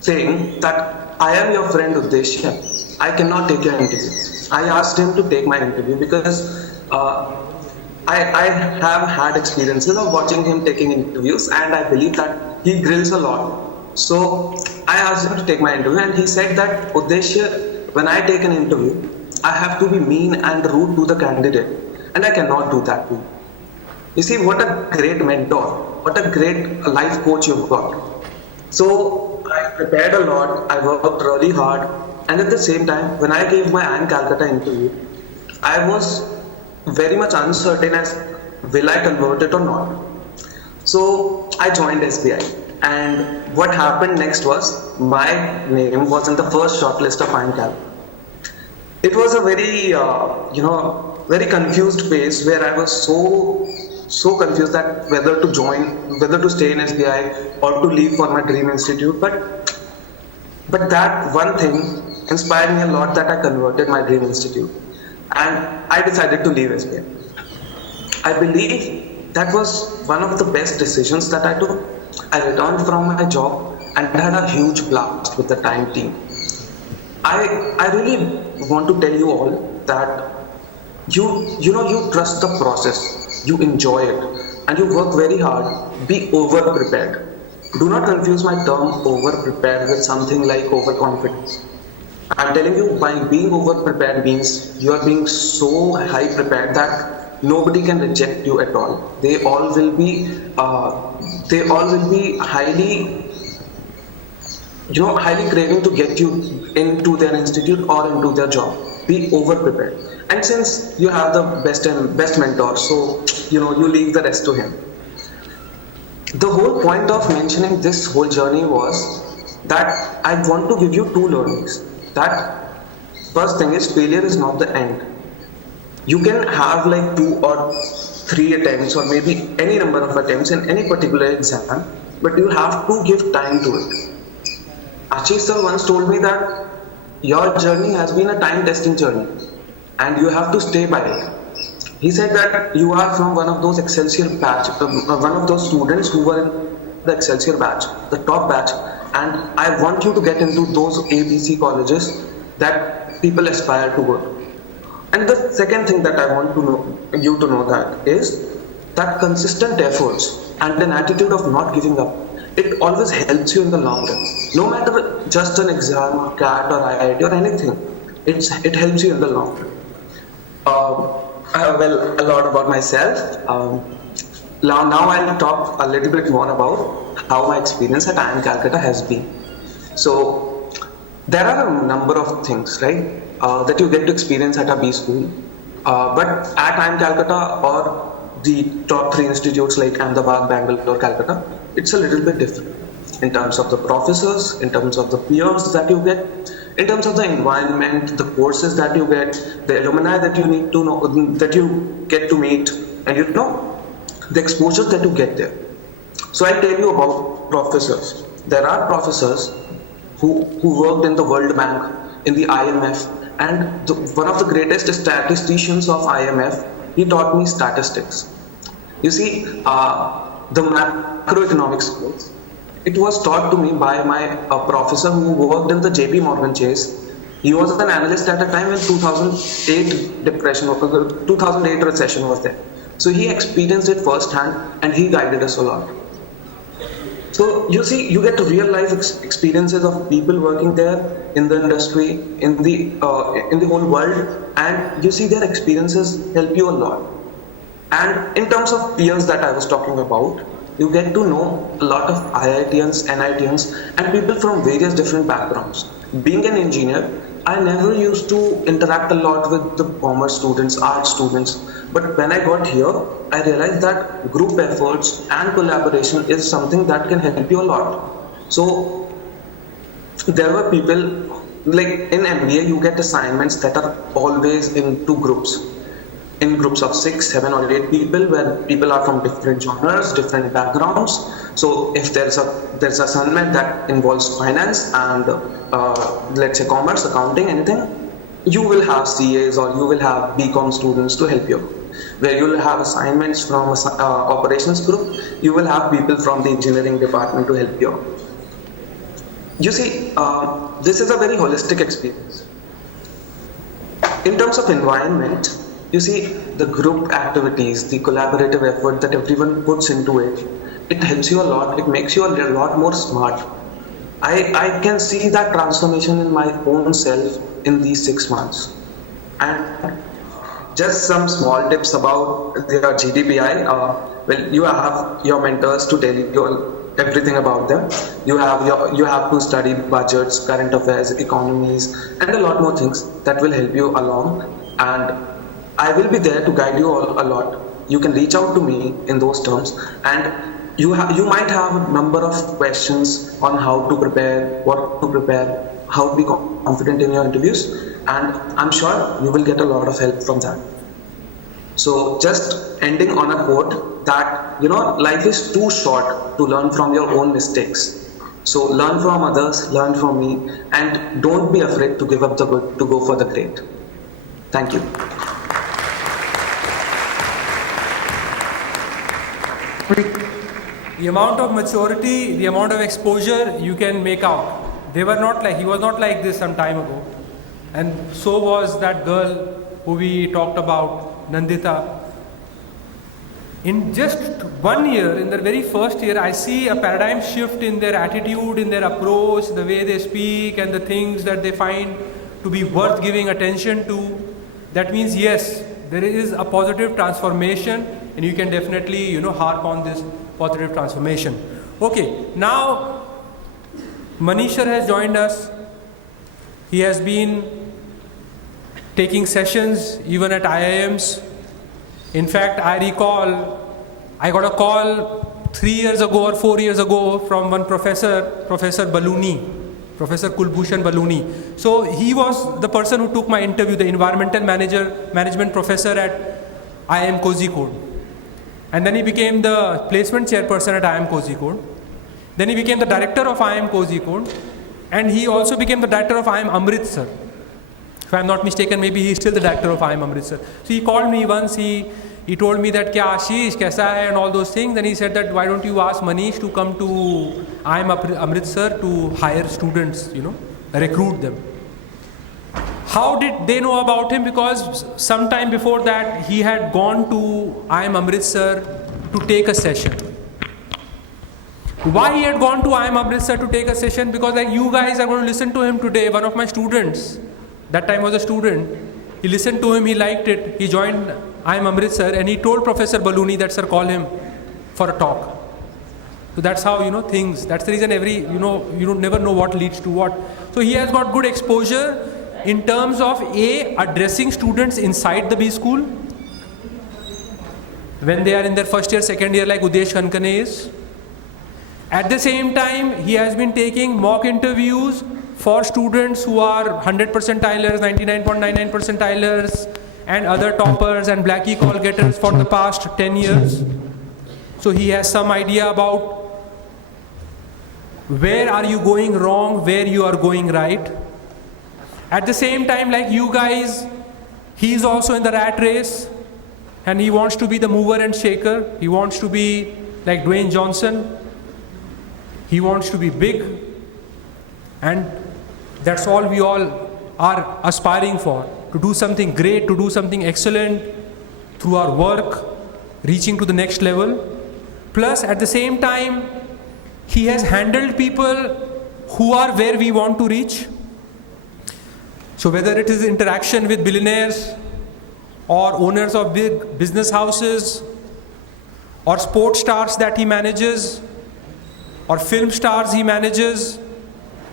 saying that, "I am your friend Uddeshya, I cannot take your interview." I asked him to take my interview because I have had experiences of watching him taking interviews, and I believe that he grills a lot. So I asked him to take my interview, and he said that, "Uddeshya, when I take an interview, I have to be mean and rude to the candidate, and I cannot do that to you." You see, what a great mentor, what a great life coach you've got. So I prepared a lot, I worked really hard, and at the same time, when I gave my IIM Calcutta interview, I was very much uncertain as will I convert it or not. So I joined SBI, and what happened next was my name was in the first shortlist of IIM Calcutta. It was a very very confused phase where I was so confused that whether to join, whether to stay in SBI or to leave for my dream institute. But that one thing inspired me a lot, that I converted my dream institute and I decided to leave SBI. I believe that was one of the best decisions that I took. I returned from my job and had a huge blast with the time team. I really want to tell you all that you trust the process, you enjoy it, and you work very hard. Be over prepared. Do not confuse my term over prepared with something like overconfidence. I'm telling you, by being over prepared means you are being so high prepared that nobody can reject you at all. They all will be highly craving to get you into their institute or into their job. Be over prepared. And since you have the best mentor, so you leave the rest to him. The whole point of mentioning this whole journey was that I want to give you two learnings. That first thing is, failure is not the end. You can have like 2 or 3 attempts or maybe any number of attempts in any particular exam, but you have to give time to it. Ashish sir once told me that your journey has been a time testing journey and you have to stay by it. He said that you are from one of those Excelsior batch, one of those students who were in the Excelsior batch, the top batch, and I want you to get into those ABC colleges that people aspire to go to. And the second thing that I want you to know that is that consistent efforts and an attitude of not giving up, it always helps you in the long run. No matter just an exam or CAT or IIT or anything, it helps you in the long run. Well, a lot about myself. Now I'll talk a little bit more about how my experience at IIM Calcutta has been. So there are a number of things, right, that you get to experience at a B school. But at IIM Calcutta or the top 3 institutes like Ahmedabad, Bangalore, Calcutta, it's a little bit different in terms of the professors, in terms of the peers that you get, in terms of the environment, the courses that you get, the alumni that you need to know, that you get to meet, and the exposure that you get there. So I'll tell you about professors. There are professors who worked in the World Bank, in the IMF, and one of the greatest statisticians of IMF, he taught me statistics. You see, the macroeconomics course, it was taught to me by my professor who worked in the JP Morgan Chase, He was an analyst at a time when 2008 recession was there. So he experienced it firsthand and he guided us a lot. So you see, you get real life experiences of people working there in the industry, in the whole world, and you see their experiences help you a lot. And in terms of peers that I was talking about, you get to know a lot of IITians, NITians, and people from various different backgrounds. Being an engineer, I never used to interact a lot with the commerce students, art students, but when I got here, I realized that group efforts and collaboration is something that can help you a lot. So there were people, like in MBA, you get assignments that are always in two groups. In groups of 6, 7 or 8 people, where people are from different genres, different backgrounds. So if there's assignment that involves finance and let's say commerce, accounting, anything, you will have CAs or you will have BCom students to help you. Where you will have assignments from operations group, you will have people from the engineering department to help you. You see, this is a very holistic experience. In terms of environment, you see, the group activities, the collaborative effort that everyone puts into it, it helps you a lot, it makes you a lot more smart. I can see that transformation in my own self in these 6 months. And just some small tips about the GWPI. Well, you have your mentors to tell you everything about them. You have to study budgets, current affairs, economies, and a lot more things that will help you along. And I will be there to guide you all a lot. You can reach out to me in those terms, and you might have a number of questions on how to prepare, what to prepare, how to be confident in your interviews, and I'm sure you will get a lot of help from that. So just ending on a quote that, life is too short to learn from your own mistakes. So learn from others, learn from me, and don't be afraid to give up the good to go for the great. Thank you. The amount of maturity, the amount of exposure you can make out. He was not like this some time ago. And so was that girl who we talked about, Nandita. In just 1 year, in their very first year, I see a paradigm shift in their attitude, in their approach, the way they speak, and the things that they find to be worth giving attention to. That means, yes, there is a positive transformation, and you can definitely, harp on this positive transformation. Okay, now Manishar has joined us. He has been taking sessions even at IIMs. In fact, I recall I got a call 3 years ago or 4 years ago from one professor, Professor Baluni, Professor Kulbhushan Baluni. So he was the person who took my interview, the environmental management professor at IIM Kozhikode. And then he became the placement chairperson at IIM Kozhikode. Then he became the director of IIM Kozhikode. And he also became the director of IIM Amritsar. If I'm not mistaken, maybe he's still the director of IIM Amritsar. So he called me once, he told me that, Kya Ashish, kaisa hai, and all those things. Then he said that, why don't you ask Manish to come to IIM Amritsar to hire students, recruit them. How did they know about him? Because sometime before that, he had gone to IIM Amritsar to take a session. Why he had gone to IIM Amritsar to take a session? Because like you guys are going to listen to him today. One of my students, that time was a student, he listened to him, he liked it, he joined IIM Amritsar, and he told Professor Baluni that, sir, call him for a talk. So that's how, things, that's the reason you don't never know what leads to what. So he has got good exposure in terms of addressing students inside the B school when they are in their first year, second year, like Udesh Kankane is. At the same time, he has been taking mock interviews for students who are 100 percentilers, 99.99 percentilers, and other toppers and Blackie call getters for the past 10 years. So he has some idea about where are you going wrong, where you are going right. At the same time, like you guys, he is also in the rat race, and he wants to be the mover and shaker. He wants to be like Dwayne Johnson. He wants to be big, and that's all we all are aspiring for, to do something great, to do something excellent through our work, reaching to the next level. Plus, at the same time, he has handled people who are where we want to reach. So whether it is interaction with billionaires or owners of big business houses or sports stars that he manages or film stars he manages,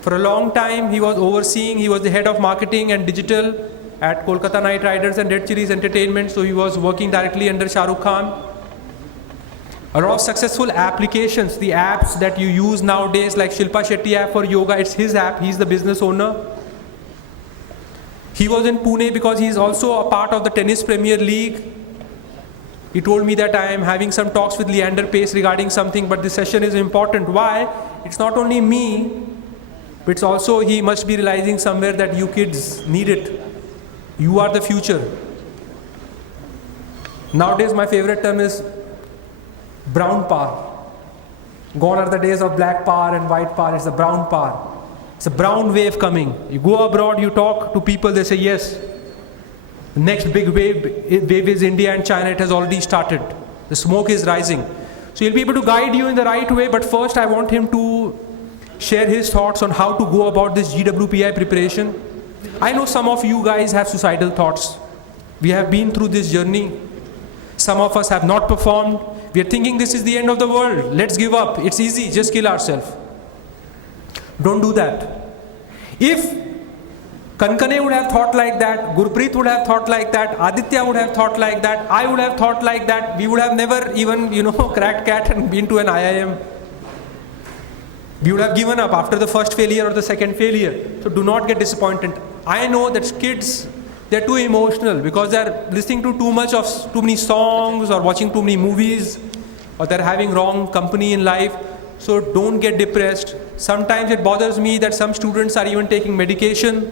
for a long time he was the head of marketing and digital at Kolkata Knight Riders and Red Chillies Entertainment, so he was working directly under Shah Rukh Khan. A lot of successful applications, the apps that you use nowadays, like Shilpa Shetty app for yoga, it's his app, he's the business owner. He was in Pune because he is also a part of the Tennis Premier League. He told me that I am having some talks with Leander Pace regarding something, but this session is important. Why? It's not only me, but it's also he must be realizing somewhere that you kids need it. You are the future. Nowadays my favorite term is brown power. Gone are the days of black power and white power, it's the brown power. It's a brown wave coming. You go abroad, you talk to people, they say yes. The next big wave is India and China, it has already started. The smoke is rising. So he'll be able to guide you in the right way, but first I want him to share his thoughts on how to go about this GWPI preparation. I know some of you guys have suicidal thoughts. We have been through this journey. Some of us have not performed. We are thinking this is the end of the world. Let's give up. It's easy. Just kill ourselves. Don't do that. If Kankane would have thought like that, Gurpreet would have thought like that, Aditya would have thought like that, I would have thought like that, we would have never even, cracked CAT and been to an IIM. We would have given up after the first failure or the second failure. So do not get disappointed. I know that kids, they're too emotional because they're listening to too many songs or watching too many movies, or they're having wrong company in life. So don't get depressed. Sometimes it bothers me that some students are even taking medication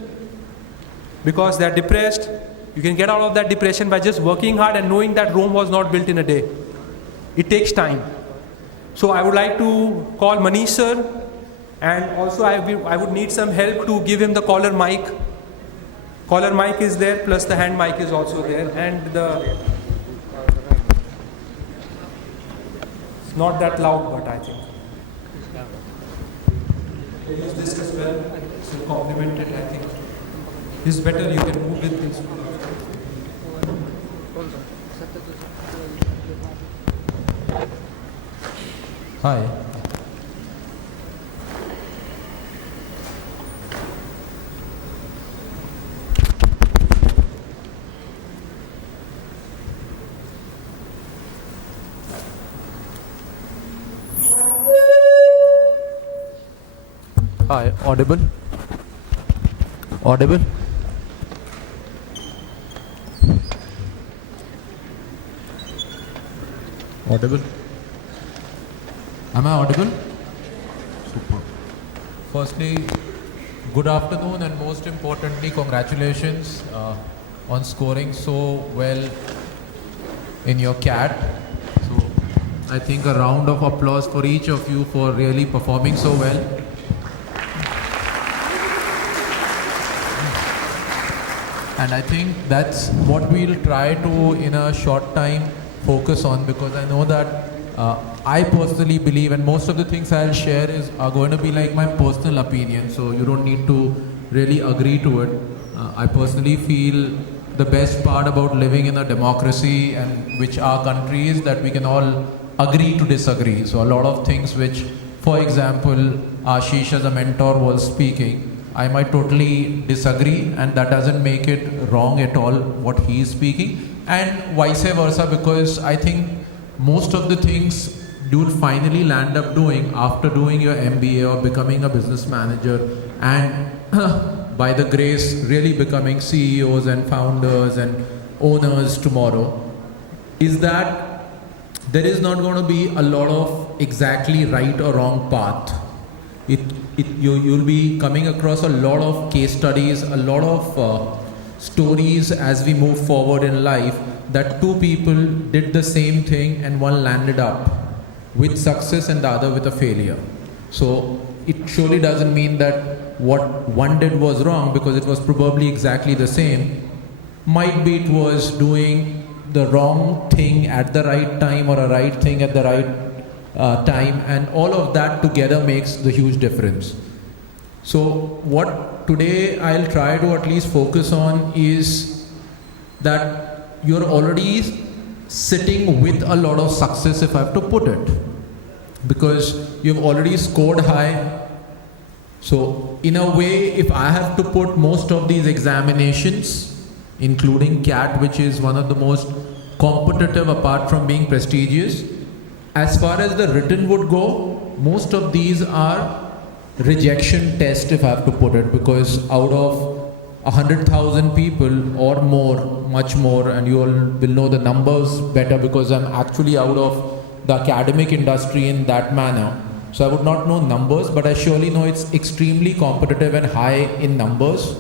because they're depressed. You can get out of that depression by just working hard and knowing that Rome was not built in a day. It takes time. So I would like to call Manish sir, and also I would need some help to give him the collar mic. Collar mic is there, plus the hand mic is also there, and it's not that loud, but I think. Use this as well, so complement it, I think. This is better, you can move with this. Hi. Hi, audible? Audible? Audible? Am I audible? Super. Firstly, good afternoon, and most importantly, congratulations on scoring so well in your CAT. So I think a round of applause for each of you for really performing so well. And I think that's what we'll try to, in a short time, focus on, because I know that I personally believe, and most of the things I'll share are going to be like my personal opinion, so you don't need to really agree to it. I personally feel the best part about living in a democracy, and which our country is, that we can all agree to disagree. So a lot of things which, for example, Ashish as a mentor was speaking, I might totally disagree, and that doesn't make it wrong at all what he is speaking, and vice versa, because I think most of the things you'll finally land up doing after doing your MBA or becoming a business manager, and by the grace really becoming CEOs and founders and owners tomorrow, is that there is not going to be a lot of exactly right or wrong path. You'll be coming across a lot of case studies, a lot of stories as we move forward in life, that two people did the same thing and one landed up with success and the other with a failure. So it surely doesn't mean that what one did was wrong because it was probably exactly the same. Might be it was doing the wrong thing at the right time or a right thing at the right time, and all of that together makes the huge difference. So what today I'll try to at least focus on is that you're already sitting with a lot of success, if I have to put it, because you've already scored high. So in a way, if I have to put most of these examinations, including CAT, which is one of the most competitive apart from being prestigious, as far as the written would go, most of these are rejection test, if I have to put it, because out of 100,000 people or more, much more, and you all will know the numbers better because I'm actually out of the academic industry in that manner. So I would not know numbers, but I surely know it's extremely competitive and high in numbers.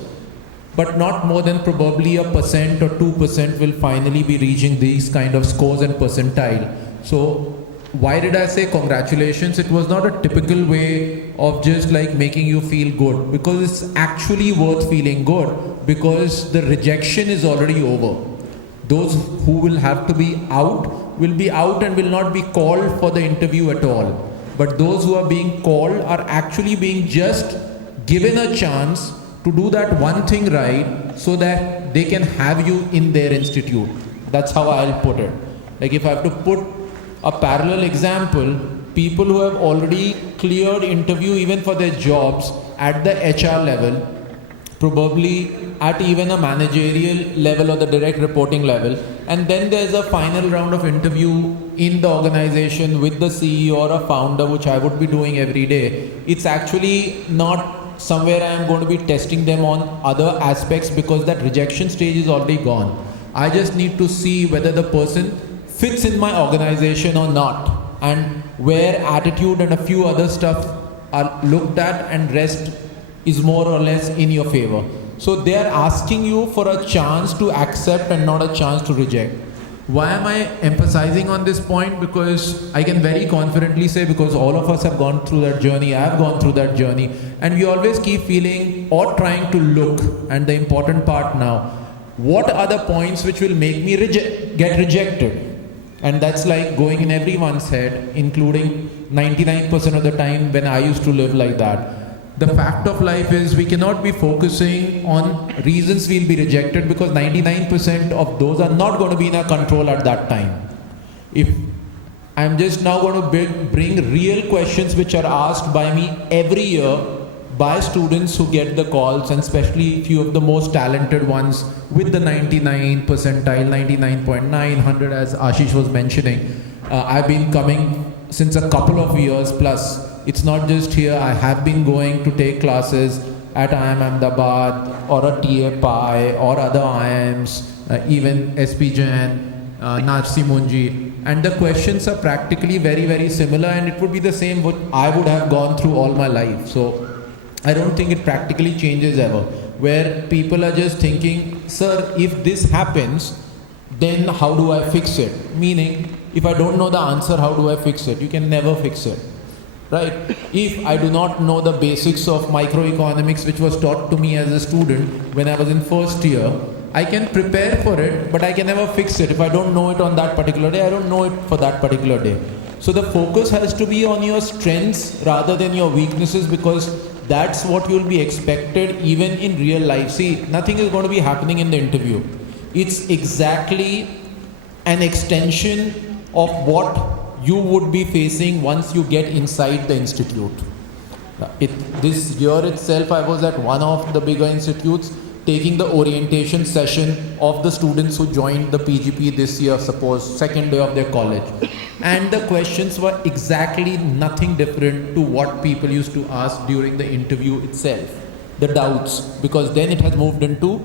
But not more than probably 1% or 2% will finally be reaching these kind of scores and percentile. So why did I say congratulations? It was not a typical way of just like making you feel good, because it's actually worth feeling good because the rejection is already over. Those who will have to be out and will not be called for the interview at all. But those who are being called are actually being just given a chance to do that one thing right so that they can have you in their institute. That's how I'll put it. Like if I have to put a parallel example, people who have already cleared interview even for their jobs at the HR level, probably at even a managerial level or the direct reporting level, and then there's a final round of interview in the organization with the CEO or a founder, which I would be doing every day. It's actually not somewhere I am going to be testing them on other aspects because that rejection stage is already gone. I just need to see whether the person fits in my organization or not, and where attitude and a few other stuff are looked at and rest is more or less in your favor. So they are asking you for a chance to accept and not a chance to reject. Why am I emphasizing on this point? Because I can very confidently say, because all of us have gone through that journey, I have gone through that journey, and we always keep feeling or trying to look, and the important part now, what are the points which will make me get rejected? And that's like going in everyone's head, including 99% of the time when I used to live like that. The fact of life is we cannot be focusing on reasons we'll be rejected because 99% of those are not going to be in our control at that time. If I'm just now going to bring real questions which are asked by me every year by students who get the calls, and especially few of the most talented ones with the 99 percentile, 99.9, 100 as Ashish was mentioning. I've been coming since a couple of years plus. It's not just here, I have been going to take classes at IIM-Ahmedabad or a TAPI or other IIMs, even SP Jain, Najsi Munji, and the questions are practically very, very similar, and it would be the same what I would have gone through all my life. So I don't think it practically changes ever, where people are just thinking, sir, if this happens, then how do I fix it? Meaning, if I don't know the answer, how do I fix it? You can never fix it. Right? If I do not know the basics of microeconomics, which was taught to me as a student when I was in first year, I can prepare for it, but I can never fix it. If I don't know it on that particular day, I don't know it for that particular day. So the focus has to be on your strengths rather than your weaknesses, because that's what you'll be expected even in real life. See, nothing is going to be happening in the interview. It's exactly an extension of what you would be facing once you get inside the institute. This year itself, I was at one of the bigger institutes taking the orientation session of the students who joined the PGP this year, suppose second day of their college. And the questions were exactly nothing different to what people used to ask during the interview itself. The doubts, because then it has moved into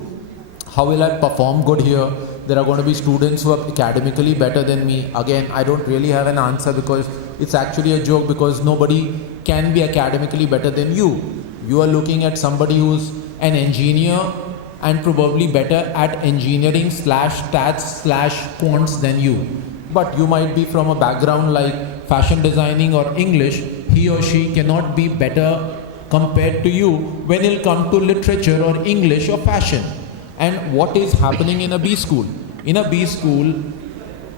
how will I perform good here? There are going to be students who are academically better than me. Again, I don't really have an answer because it's actually a joke, because nobody can be academically better than you. You are looking at somebody who's an engineer and probably better at engineering / stats / quants than you. But you might be from a background like fashion designing or English. He or she cannot be better compared to you when it'll come to literature or English or fashion. And what is happening in a B school? In a B school,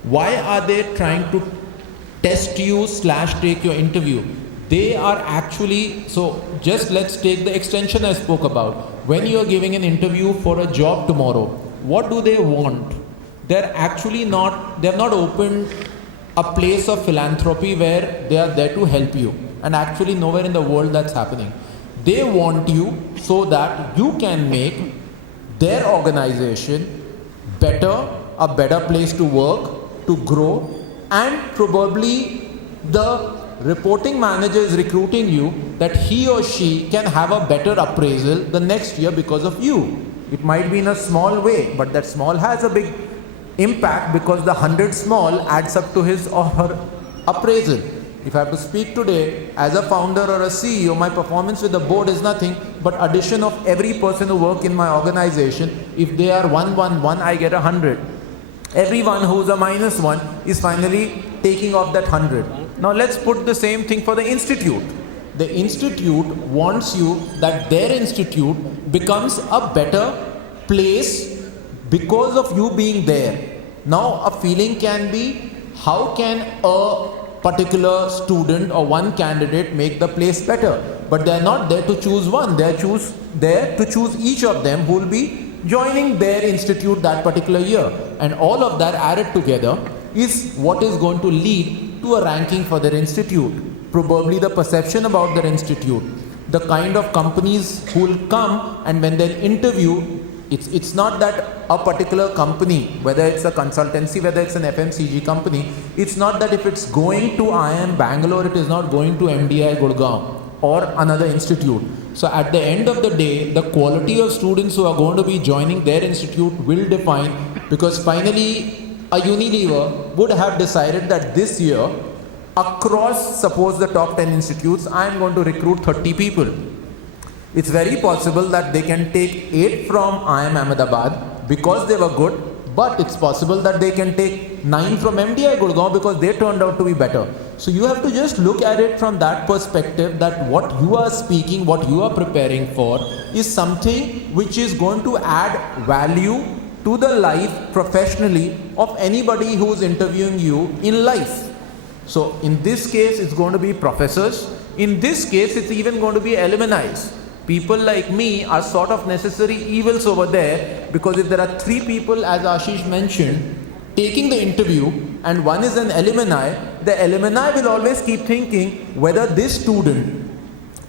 why are they trying to test you / take your interview? They are actually, so just let's take the extension I spoke about. When you are giving an interview for a job tomorrow, what do they want? They're actually not, they've not opened a place of philanthropy where they are there to help you. And actually nowhere in the world that's happening. They want you so that you can make their organization better, a better place to work, to grow, and probably the reporting manager is recruiting you that he or she can have a better appraisal the next year because of you. It might be in a small way, but that small has a big impact because the 100 small adds up to his or her appraisal. If I have to speak today as a founder or a CEO, my performance with the board is nothing but addition of every person who work in my organization. If they are 111, I get 100. Everyone who's a -1 is finally taking off that 100. Now let's put the same thing for the institute. The institute wants you that their institute becomes a better place because of you being there. Now a feeling can be, how can a particular student or one candidate make the place better? But they are not there to choose one, they are there to choose each of them who will be joining their institute that particular year. And all of that added together is what is going to lead to a ranking for their institute, probably the perception about their institute, the kind of companies who will come, and when they interview, it's not that a particular company, whether it's a consultancy, whether it's an FMCG company, it's not that if it's going to IIM Bangalore, it is not going to MDI Gurgaon or another institute. So at the end of the day, the quality of students who are going to be joining their institute will define, because finally a Unilever would have decided that this year, across suppose the top 10 institutes, I am going to recruit 30 people. It's very possible that they can take 8 from IIM Ahmedabad because they were good, but it's possible that they can take 9 from MDI Gurgaon because they turned out to be better. So you have to just look at it from that perspective, that what you are speaking, what you are preparing for is something which is going to add value to the life professionally of anybody who is interviewing you in life. So in this case, it's going to be professors. In this case, it's even going to be alumni. People like me are sort of necessary evils over there, because if there are 3 people, as Ashish mentioned, taking the interview and one is an alumni, the alumni will always keep thinking whether this student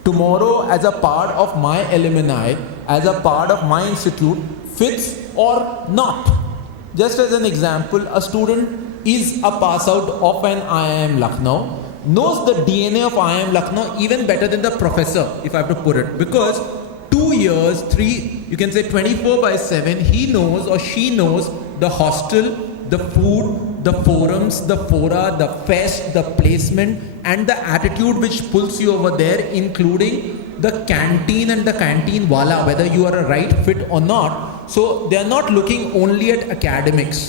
tomorrow as a part of my alumni, as a part of my institute, fits or not. Just as an example, a student is a pass out of an IIM Lucknow, knows the DNA of IIM Lucknow even better than the professor, if I have to put it, because 2 years, 3, you can say 24/7, he knows or she knows the hostel, the food, the forums, the fora, the fest, the placement, and the attitude which pulls you over there, including the canteen and the canteen wala, whether you are a right fit or not. So they are not looking only at academics.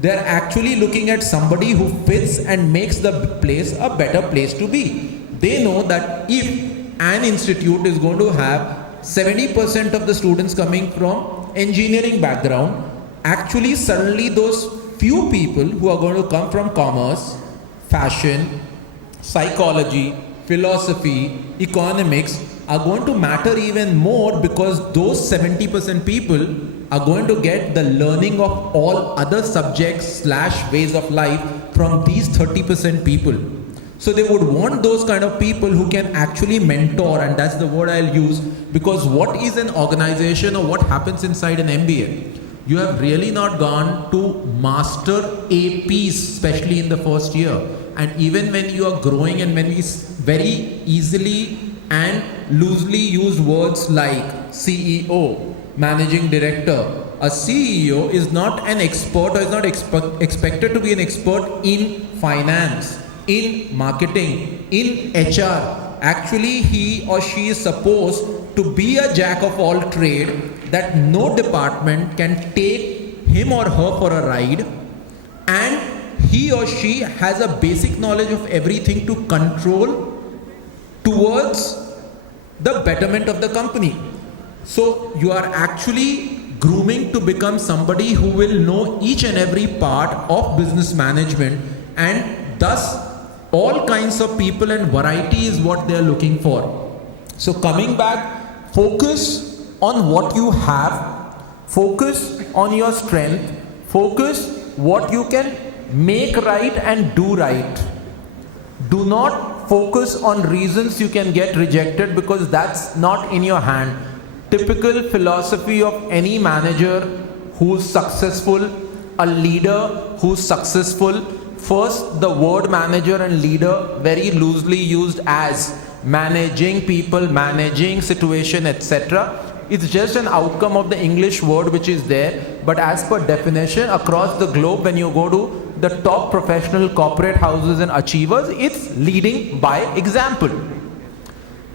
They are actually looking at somebody who fits and makes the place a better place to be. They know that if an institute is going to have 70% of the students coming from engineering background, actually suddenly those few people who are going to come from commerce, fashion, psychology, philosophy, economics are going to matter even more, because those 70% people are going to get the learning of all other subjects / ways of life from these 30% people. So they would want those kind of people who can actually mentor, and that's the word I'll use, because what is an organization or what happens inside an MBA? You have really not gone to master APs, especially in the first year. And even when you are growing, and when we very easily and loosely use words like CEO, managing director, a CEO is not an expert, or is not expected to be an expert in finance, in marketing, in HR. Actually, he or she is supposed to be a jack of all trade, that no department can take him or her for a ride, and he or she has a basic knowledge of everything to control towards the betterment of the company. So you are actually grooming to become somebody who will know each and every part of business management, and thus all kinds of people and variety is what they are looking for. So coming back, focus on what you have, focus on your strength, focus what you can make right and do right. Do not focus on reasons you can get rejected, because that's not in your hand. Typical philosophy of any manager who's successful, a leader who's successful. First, the word manager and leader very loosely used as managing people, managing situation, etc. It's just an outcome of the English word which is there. But as per definition, across the globe, when you go to the top professional corporate houses and achievers, it's leading by example.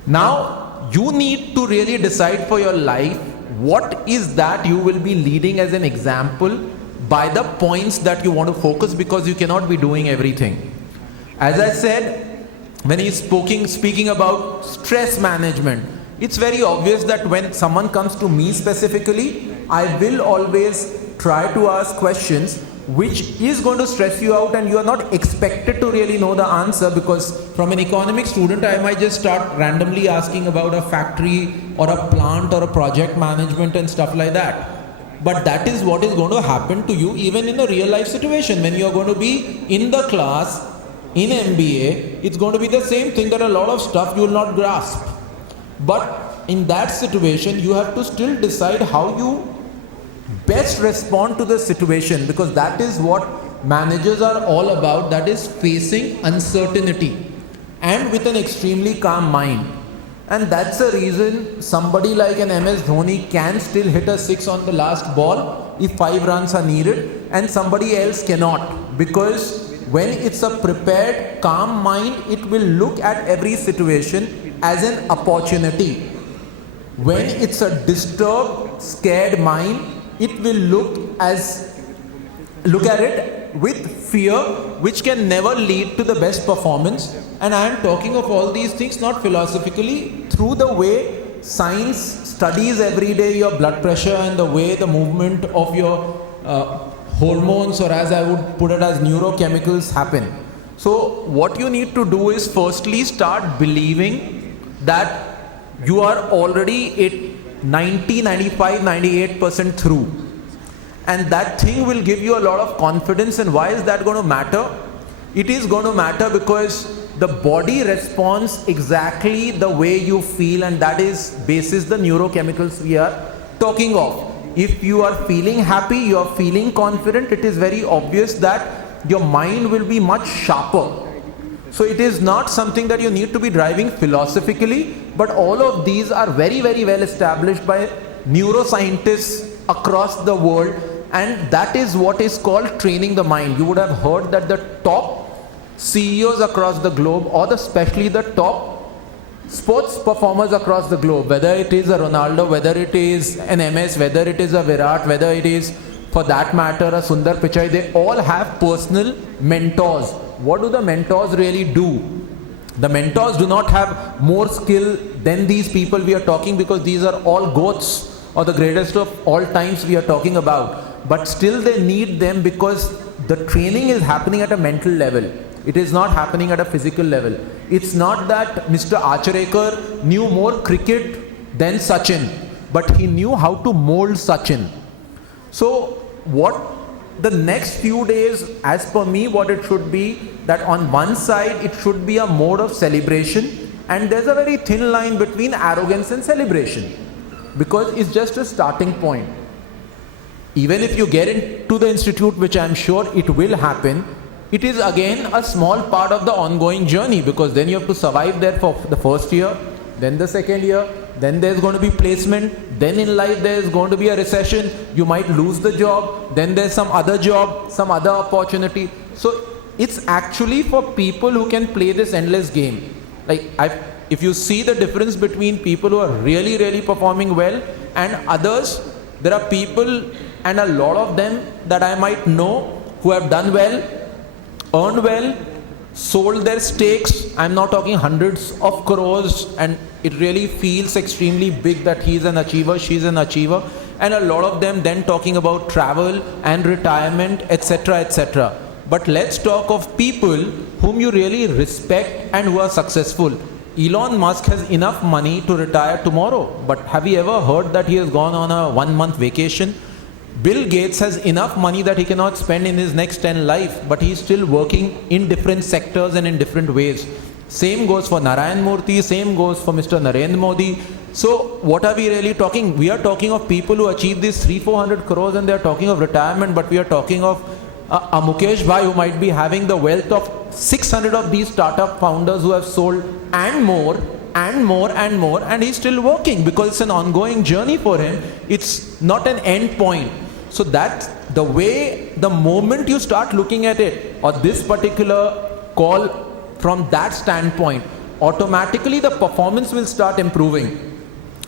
Now, you need to really decide for your life what is that you will be leading as an example by the points that you want to focus, because you cannot be doing everything. As I said, when he's speaking about stress management, it's very obvious that when someone comes to me specifically, I will always try to ask questions which is going to stress you out, and you are not expected to really know the answer, because from an economics student I might just start randomly asking about a factory or a plant or a project management and stuff like that. But that is what is going to happen to you even in a real life situation. When you are going to be in the class in MBA, it's going to be the same thing, that a lot of stuff you will not grasp. But in that situation, you have to still decide how you best respond to the situation, because that is what managers are all about, that is facing uncertainty and with an extremely calm mind. And that's the reason somebody like an MS Dhoni can still hit a 6 on the last ball if 5 runs are needed, and somebody else cannot, because when it's a prepared, calm mind, it will look at every situation as an opportunity. When it's a disturbed, scared mind, it will look at it with fear, which can never lead to the best performance. And I am talking of all these things not philosophically, through the way science studies every day your blood pressure and the way the movement of your hormones, or as I would put it as neurochemicals, happen. So what you need to do is firstly start believing that you are already at 90, 95, 98% through. And that thing will give you a lot of confidence. And why is that going to matter? It is going to matter because the body responds exactly the way you feel, and that is basis the neurochemicals we are talking of. If you are feeling happy, you are feeling confident, it is very obvious that your mind will be much sharper. So it is not something that you need to be driving philosophically, but all of these are very, very well established by neuroscientists across the world, and that is what is called training the mind. You would have heard that the top CEOs across the globe, or especially the top sports performers across the globe, whether it is a Ronaldo, whether it is an MS, whether it is a Virat, whether it is, for that matter, a Sundar Pichai, they all have personal mentors. What do the mentors really do? The mentors do not have more skill than these people we are talking, because these are all goats, or the greatest of all times we are talking about. But still they need them, because the training is happening at a mental level. It is not happening at a physical level. It's not that Mr. Acharekar knew more cricket than Sachin, but he knew how to mold Sachin. So what the next few days, as per me, what it should be, that on one side it should be a mode of celebration, and there's a very thin line between arrogance and celebration, because it's just a starting point. Even if you get into the institute, which I'm sure it will happen, it is again a small part of the ongoing journey, because then you have to survive there for the first year, then the second year, then there's going to be placement, then in life there's going to be a recession, you might lose the job, then there's some other job, some other opportunity. So it's actually for people who can play this endless game. Like if you see the difference between people who are really, really performing well and others, there are people, and a lot of them that I might know, who have done well, earned well, sold their stakes. I'm not talking hundreds of crores, and it really feels extremely big that he's an achiever, she's an achiever, and a lot of them then talking about travel and retirement, etc., etc. But let's talk of people whom you really respect and who are successful. Elon Musk has enough money to retire tomorrow, but have you ever heard that he has gone on a 1-month vacation? Bill Gates has enough money that he cannot spend in his next 10 life, but he's still working in different sectors and in different ways. Same goes for Narayan Murthy, same goes for Mr. Narendra Modi. So what are we really talking? We are talking of people who achieve these 300-400 crores and they are talking of retirement, but we are talking of a Mukesh Bhai who might be having the wealth of 600 of these startup founders who have sold and more and more and more, and he's still working because it's an ongoing journey for him. It's not an end point. So that's the way, the moment you start looking at it, or this particular call from that standpoint, automatically the performance will start improving,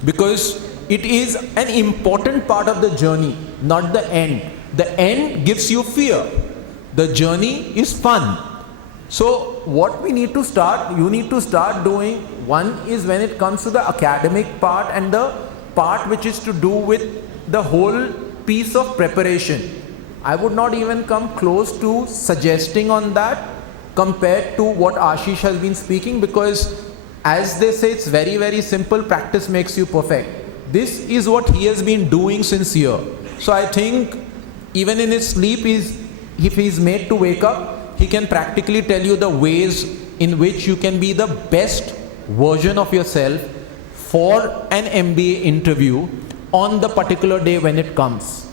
because it is an important part of the journey, not the end. The end gives you fear. The journey is fun. So what we need to start, you need to start doing, one is when it comes to the academic part and the part which is to do with the whole piece of preparation. I would not even come close to suggesting on that compared to what Ashish has been speaking, because as they say, it's very, very simple. Practice makes you perfect. This is what he has been doing since year. So I think even in his sleep, if he's made to wake up, he can practically tell you the ways in which you can be the best version of yourself for an MBA interview on the particular day when it comes.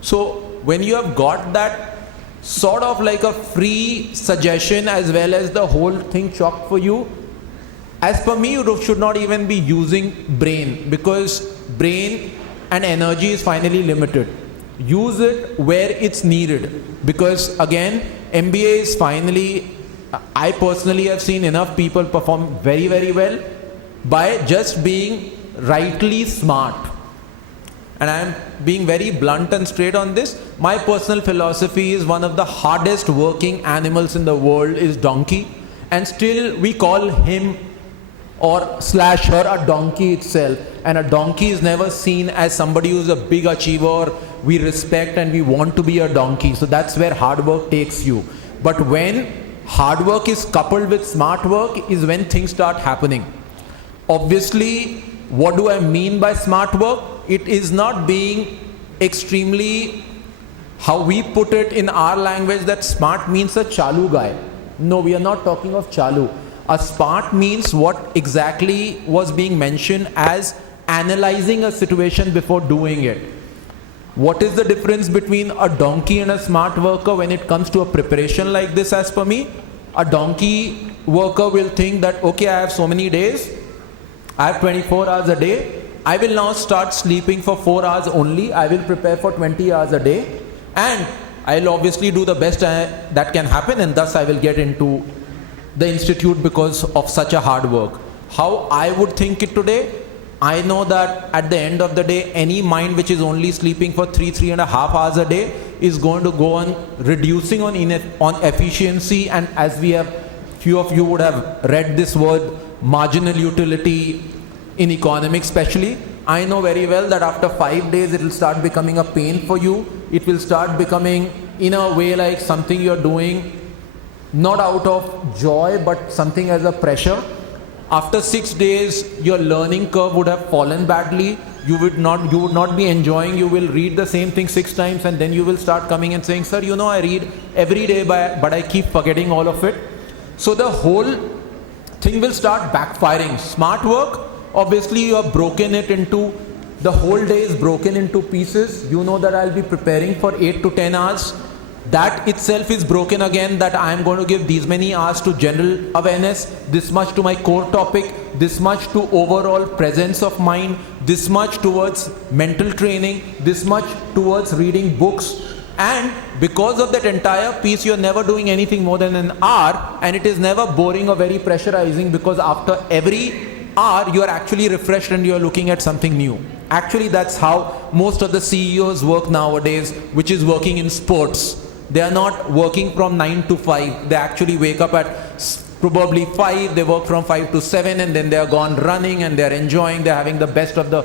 So when you have got that sort of like a free suggestion as well as the whole thing chalked for you, as per me, you should not even be using brain, because brain and energy is finally limited. Use it where it's needed, because again, MBA is finally, I personally have seen enough people perform very, very well by just being rightly smart. And I am being very blunt and straight on this. My personal philosophy is one of the hardest working animals in the world is donkey, and still we call him or slash her a donkey itself. And a donkey is never seen as somebody who's a big achiever. We respect and we want to be a donkey. So that's where hard work takes you. But when hard work is coupled with smart work is when things start happening. Obviously, what do I mean by smart work? It is not being extremely, how we put it in our language, that smart means a chalu guy. No, we are not talking of chalu. A smart means what exactly was being mentioned as analyzing a situation before doing it. What is the difference between a donkey and a smart worker when it comes to a preparation like this? As per me, a donkey worker will think that, okay, I have so many days, I have 24 hours a day, I will now start sleeping for 4 hours only, I will prepare for 20 hours a day, and I'll obviously do the best that can happen, and thus I will get into the institute because of such a hard work. How I would think it today, I know that at the end of the day, any mind which is only sleeping for 3.5 hours a day is going to go on reducing on efficiency, and as we have, few of you would have read this word, marginal utility in economics especially. I know very well that after 5 days it will start becoming a pain for you. It will start becoming in a way like something you're doing not out of joy but something as a pressure. After 6 days your learning curve would have fallen badly. You would not be enjoying. You will read the same thing 6 times and then you will start coming and saying, sir, you know, I read every day but I keep forgetting all of it. So the whole thing will start backfiring. Smart work, obviously you have broken it into, the whole day is broken into pieces. You know that I'll be preparing for 8 to 10 hours. That itself is broken again, that I am going to give these many hours to general awareness, this much to my core topic, this much to overall presence of mind, this much towards mental training, this much towards reading books. And because of that entire piece, you're never doing anything more than an hour, and it is never boring or very pressurizing, because after every hour you are actually refreshed and you are looking at something new. Actually, that's how most of the CEOs work nowadays, which is working in sports. They are not working from 9 to 5. They actually wake up at probably 5, they work from 5 to 7, and then they are gone running and they are enjoying, they are having the best of the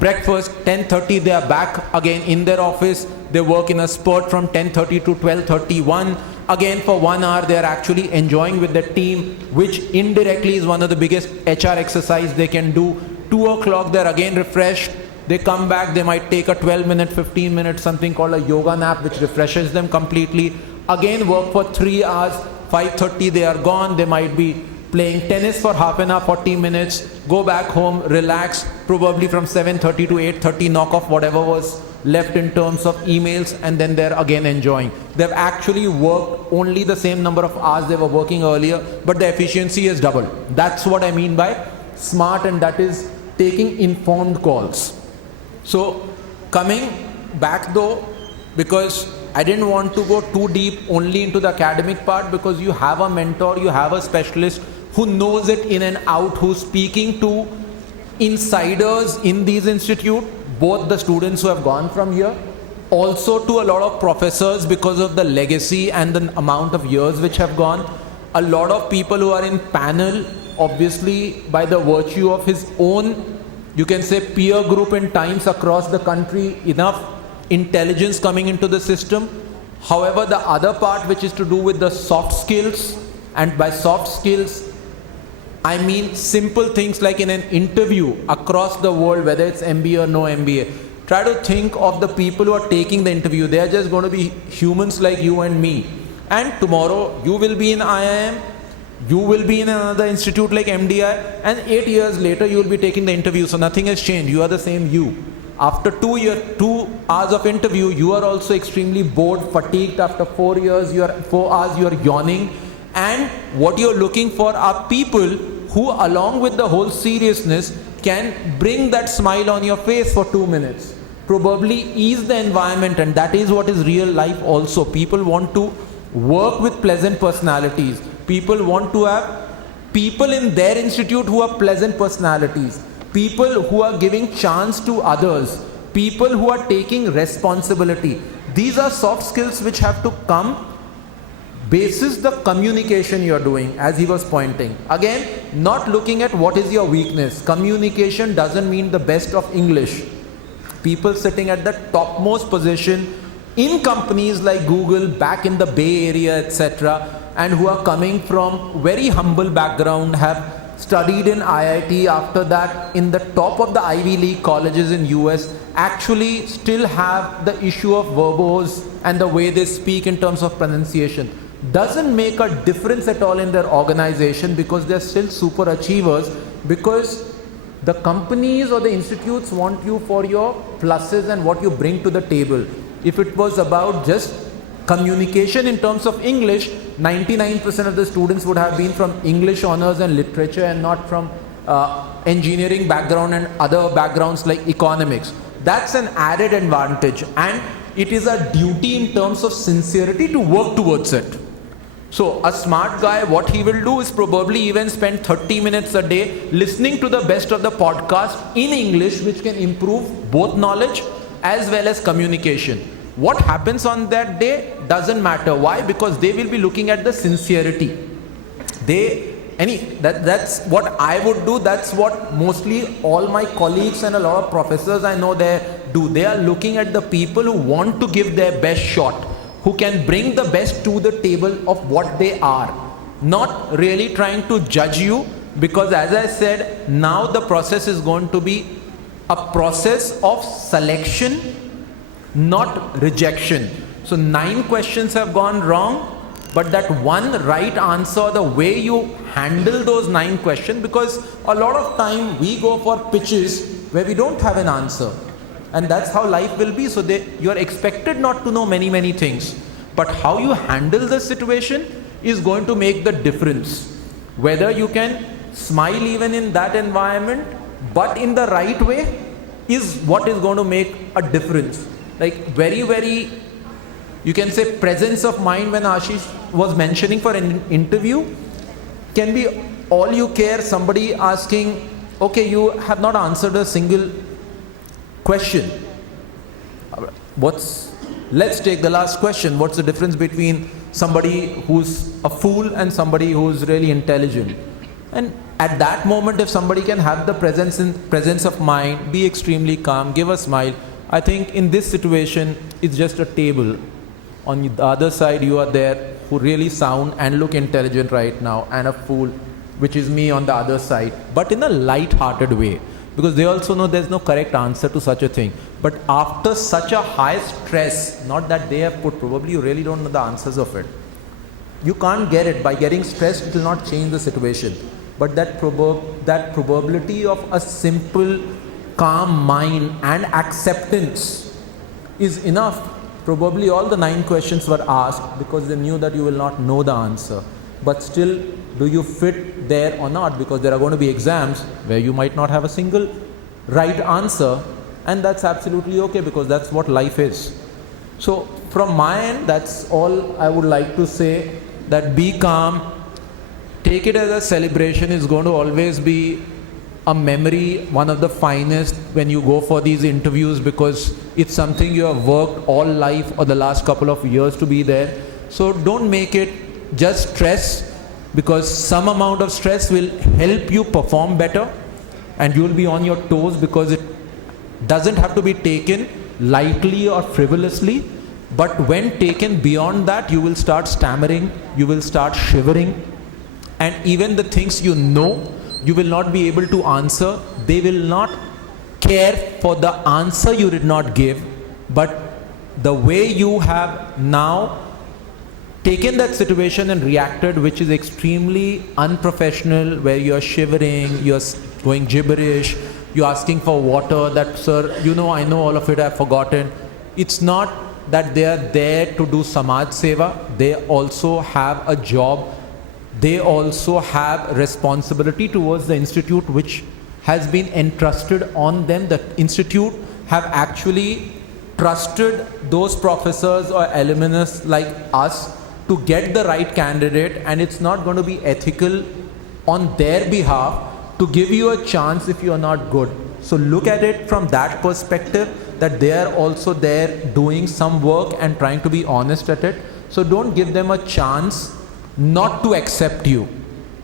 breakfast. 10:30 they are back again in their office. They work in a spurt from 10:30 to 12:31. Again for 1 hour they are actually enjoying with the team, which indirectly is one of the biggest HR exercise they can do. 2 o'clock they're again refreshed. They come back, they might take a 12-minute, 15-minute, something called a yoga nap, which refreshes them completely. Again work for 3 hours. 5:30 they are gone. They might be playing tennis for half an hour, 40 minutes, go back home, relax, probably from 7:30 to 8:30, knock off whatever was left in terms of emails, and then they're again enjoying. They've actually worked only the same number of hours they were working earlier, but the efficiency is doubled. That's what I mean by smart, and that is taking informed calls. So coming back though, because I didn't want to go too deep only into the academic part, because you have a mentor, you have a specialist who knows it in and out, who's speaking to insiders in these institutes, both the students who have gone from here, also to a lot of professors because of the legacy and the amount of years which have gone. A lot of people who are in panel, obviously by the virtue of his own, you can say, peer group in times across the country, enough intelligence coming into the system. However, the other part which is to do with the soft skills, and by soft skills I mean simple things like in an interview across the world, whether it's MBA or no MBA, try to think of the people who are taking the interview. They are just going to be humans like you and me, and tomorrow you will be in IIM, you will be in another institute like MDI, and 8 years later you will be taking the interview. So nothing has changed. You are the same you. After 2 hours of interview, you are also extremely bored, fatigued. After 4 years, 4 hours, you are yawning. And what you're looking for are people who, along with the whole seriousness, can bring that smile on your face for 2 minutes. Probably ease the environment, and that is what is real life also. People want to work with pleasant personalities. People want to have people in their institute who are pleasant personalities. People who are giving chance to others, people who are taking responsibility. These are soft skills which have to come basis the communication you are doing, as he was pointing. Again, not looking at what is your weakness. Communication doesn't mean the best of English. People sitting at the topmost position in companies like Google, back in the Bay Area, etc., and who are coming from very humble background, have studied in IIT, after that in the top of the Ivy League colleges in US, actually still have the issue of verbose and the way they speak in terms of pronunciation. Doesn't make a difference at all in their organization, because they're still super achievers, because the companies or the institutes want you for your pluses and what you bring to the table. If it was about just communication in terms of English, 99% of the students would have been from English honors and literature, and not from engineering background and other backgrounds like economics. That's an added advantage, and it is a duty in terms of sincerity to work towards it. So a smart guy, what he will do is probably even spend 30 minutes a day listening to the best of the podcast in English, which can improve both knowledge as well as communication. What happens on that day doesn't matter. Why? Because they will be looking at the sincerity. That's what I would do. That's what mostly all my colleagues and a lot of professors I know they do. They are looking at the people who want to give their best shot, who can bring the best to the table of what they are. Not really trying to judge you, because as I said, now the process is going to be a process of selection, not rejection. So 9 questions have gone wrong, but that one right answer, the way you handle those 9 questions, because a lot of time we go for pitches where we don't have an answer, and that's how life will be. So you are expected not to know many things, but how you handle the situation is going to make the difference. Whether you can smile even in that environment, but in the right way, is what is going to make a difference. Like very, you can say, presence of mind, when Ashish was mentioning for an interview, can be all you care, somebody asking, okay, you have not answered a single question. Let's take the last question. What's the difference between somebody who's a fool and somebody who's really intelligent? And at that moment, if somebody can have the presence of mind, be extremely calm, give a smile, I think in this situation, it's just a table. On the other side, you are there who really sound and look intelligent right now, and a fool, which is me on the other side, but in a light-hearted way, because they also know there's no correct answer to such a thing. But after such a high stress, not that they have put, probably you really don't know the answers of it. You can't get it. By getting stressed, it will not change the situation. But that probability of a simple, calm mind and acceptance is enough. Probably all the 9 questions were asked because they knew that you will not know the answer. But still, do you fit there or not? Because there are going to be exams where you might not have a single right answer, and that's absolutely okay, because that's what life is. So from my end, that's all I would like to say, that be calm, take it as a celebration. It's going to always be a memory, one of the finest when you go for these interviews, because it's something you have worked all life or the last couple of years to be there. So don't make it just stress, because some amount of stress will help you perform better and you will be on your toes, because it doesn't have to be taken lightly or frivolously. But when taken beyond that, you will start stammering, you will start shivering, and even the things you know, you will not be able to answer. They will not care for the answer you did not give, but the way you have now taken that situation and reacted, which is extremely unprofessional, where you're shivering, you're going gibberish, you're asking for water, that sir, you know, I know all of it, I've forgotten. It's not that they are there to do Samaj Seva. They also have a job. They also have responsibility towards the institute which has been entrusted on them. The institute have actually trusted those professors or alumnus like us to get the right candidate, and it's not going to be ethical on their behalf to give you a chance if you are not good. So look at it from that perspective, that they are also there doing some work and trying to be honest at it. So don't give them a chance not to accept you.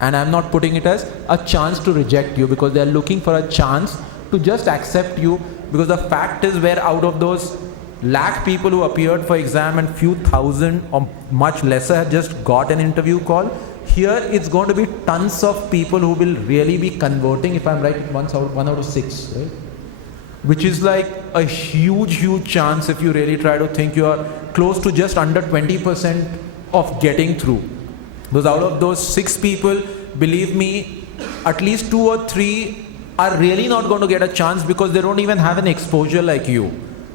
And I'm not putting it as a chance to reject you, because they are looking for a chance to just accept you. Because the fact is, where out of those lakh people who appeared for exam and few thousand or much lesser have just got an interview call, here it's going to be tons of people who will really be converting, if I'm right, 1 out of 6, right? Which is like a huge chance. If you really try to think, you are close to just under 20% of getting through. Because out of those 6 people, believe me, at least 2 or 3 are really not going to get a chance, because they don't even have an exposure like you.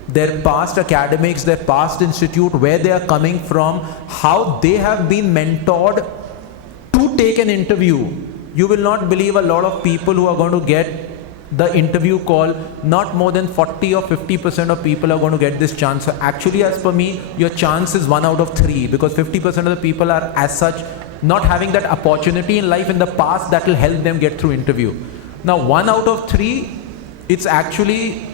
Their past academics, their past institute, where they are coming from, how they have been mentored to take an interview. You will not believe a lot of people who are going to get the interview call, not more than 40 or 50% of people are going to get this chance. So actually, as per me, your chance is 1 out of 3, because 50% of the people are as such not having that opportunity in life in the past that will help them get through interview. Now 1 out of 3, it's actually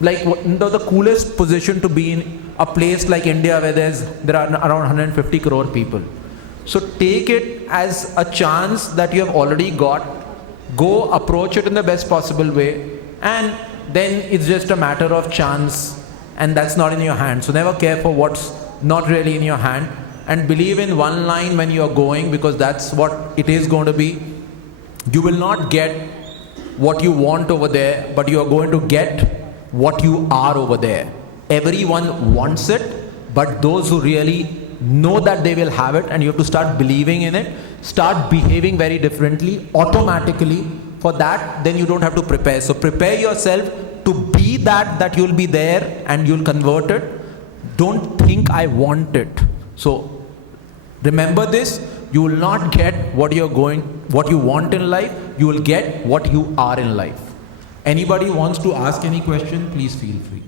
like the coolest position to be in a place like India, where there are around 150 crore people. So take it as a chance that you have already got. Go approach it in the best possible way, and then it's just a matter of chance, and that's not in your hand. So never care for what's not really in your hand, and believe in one line when you're going, because that's what it is going to be. You will not get what you want over there, but you are going to get what you are over there. Everyone wants it, but those who really know that they will have it, and you have to start believing in it, start behaving very differently automatically. For that, then you don't have to prepare. So prepare yourself to be that you'll be there and you'll convert it. Don't think I want it. So remember this, you will not get what you want in life, you will get what you are in life. Anybody wants to ask any question, please feel free.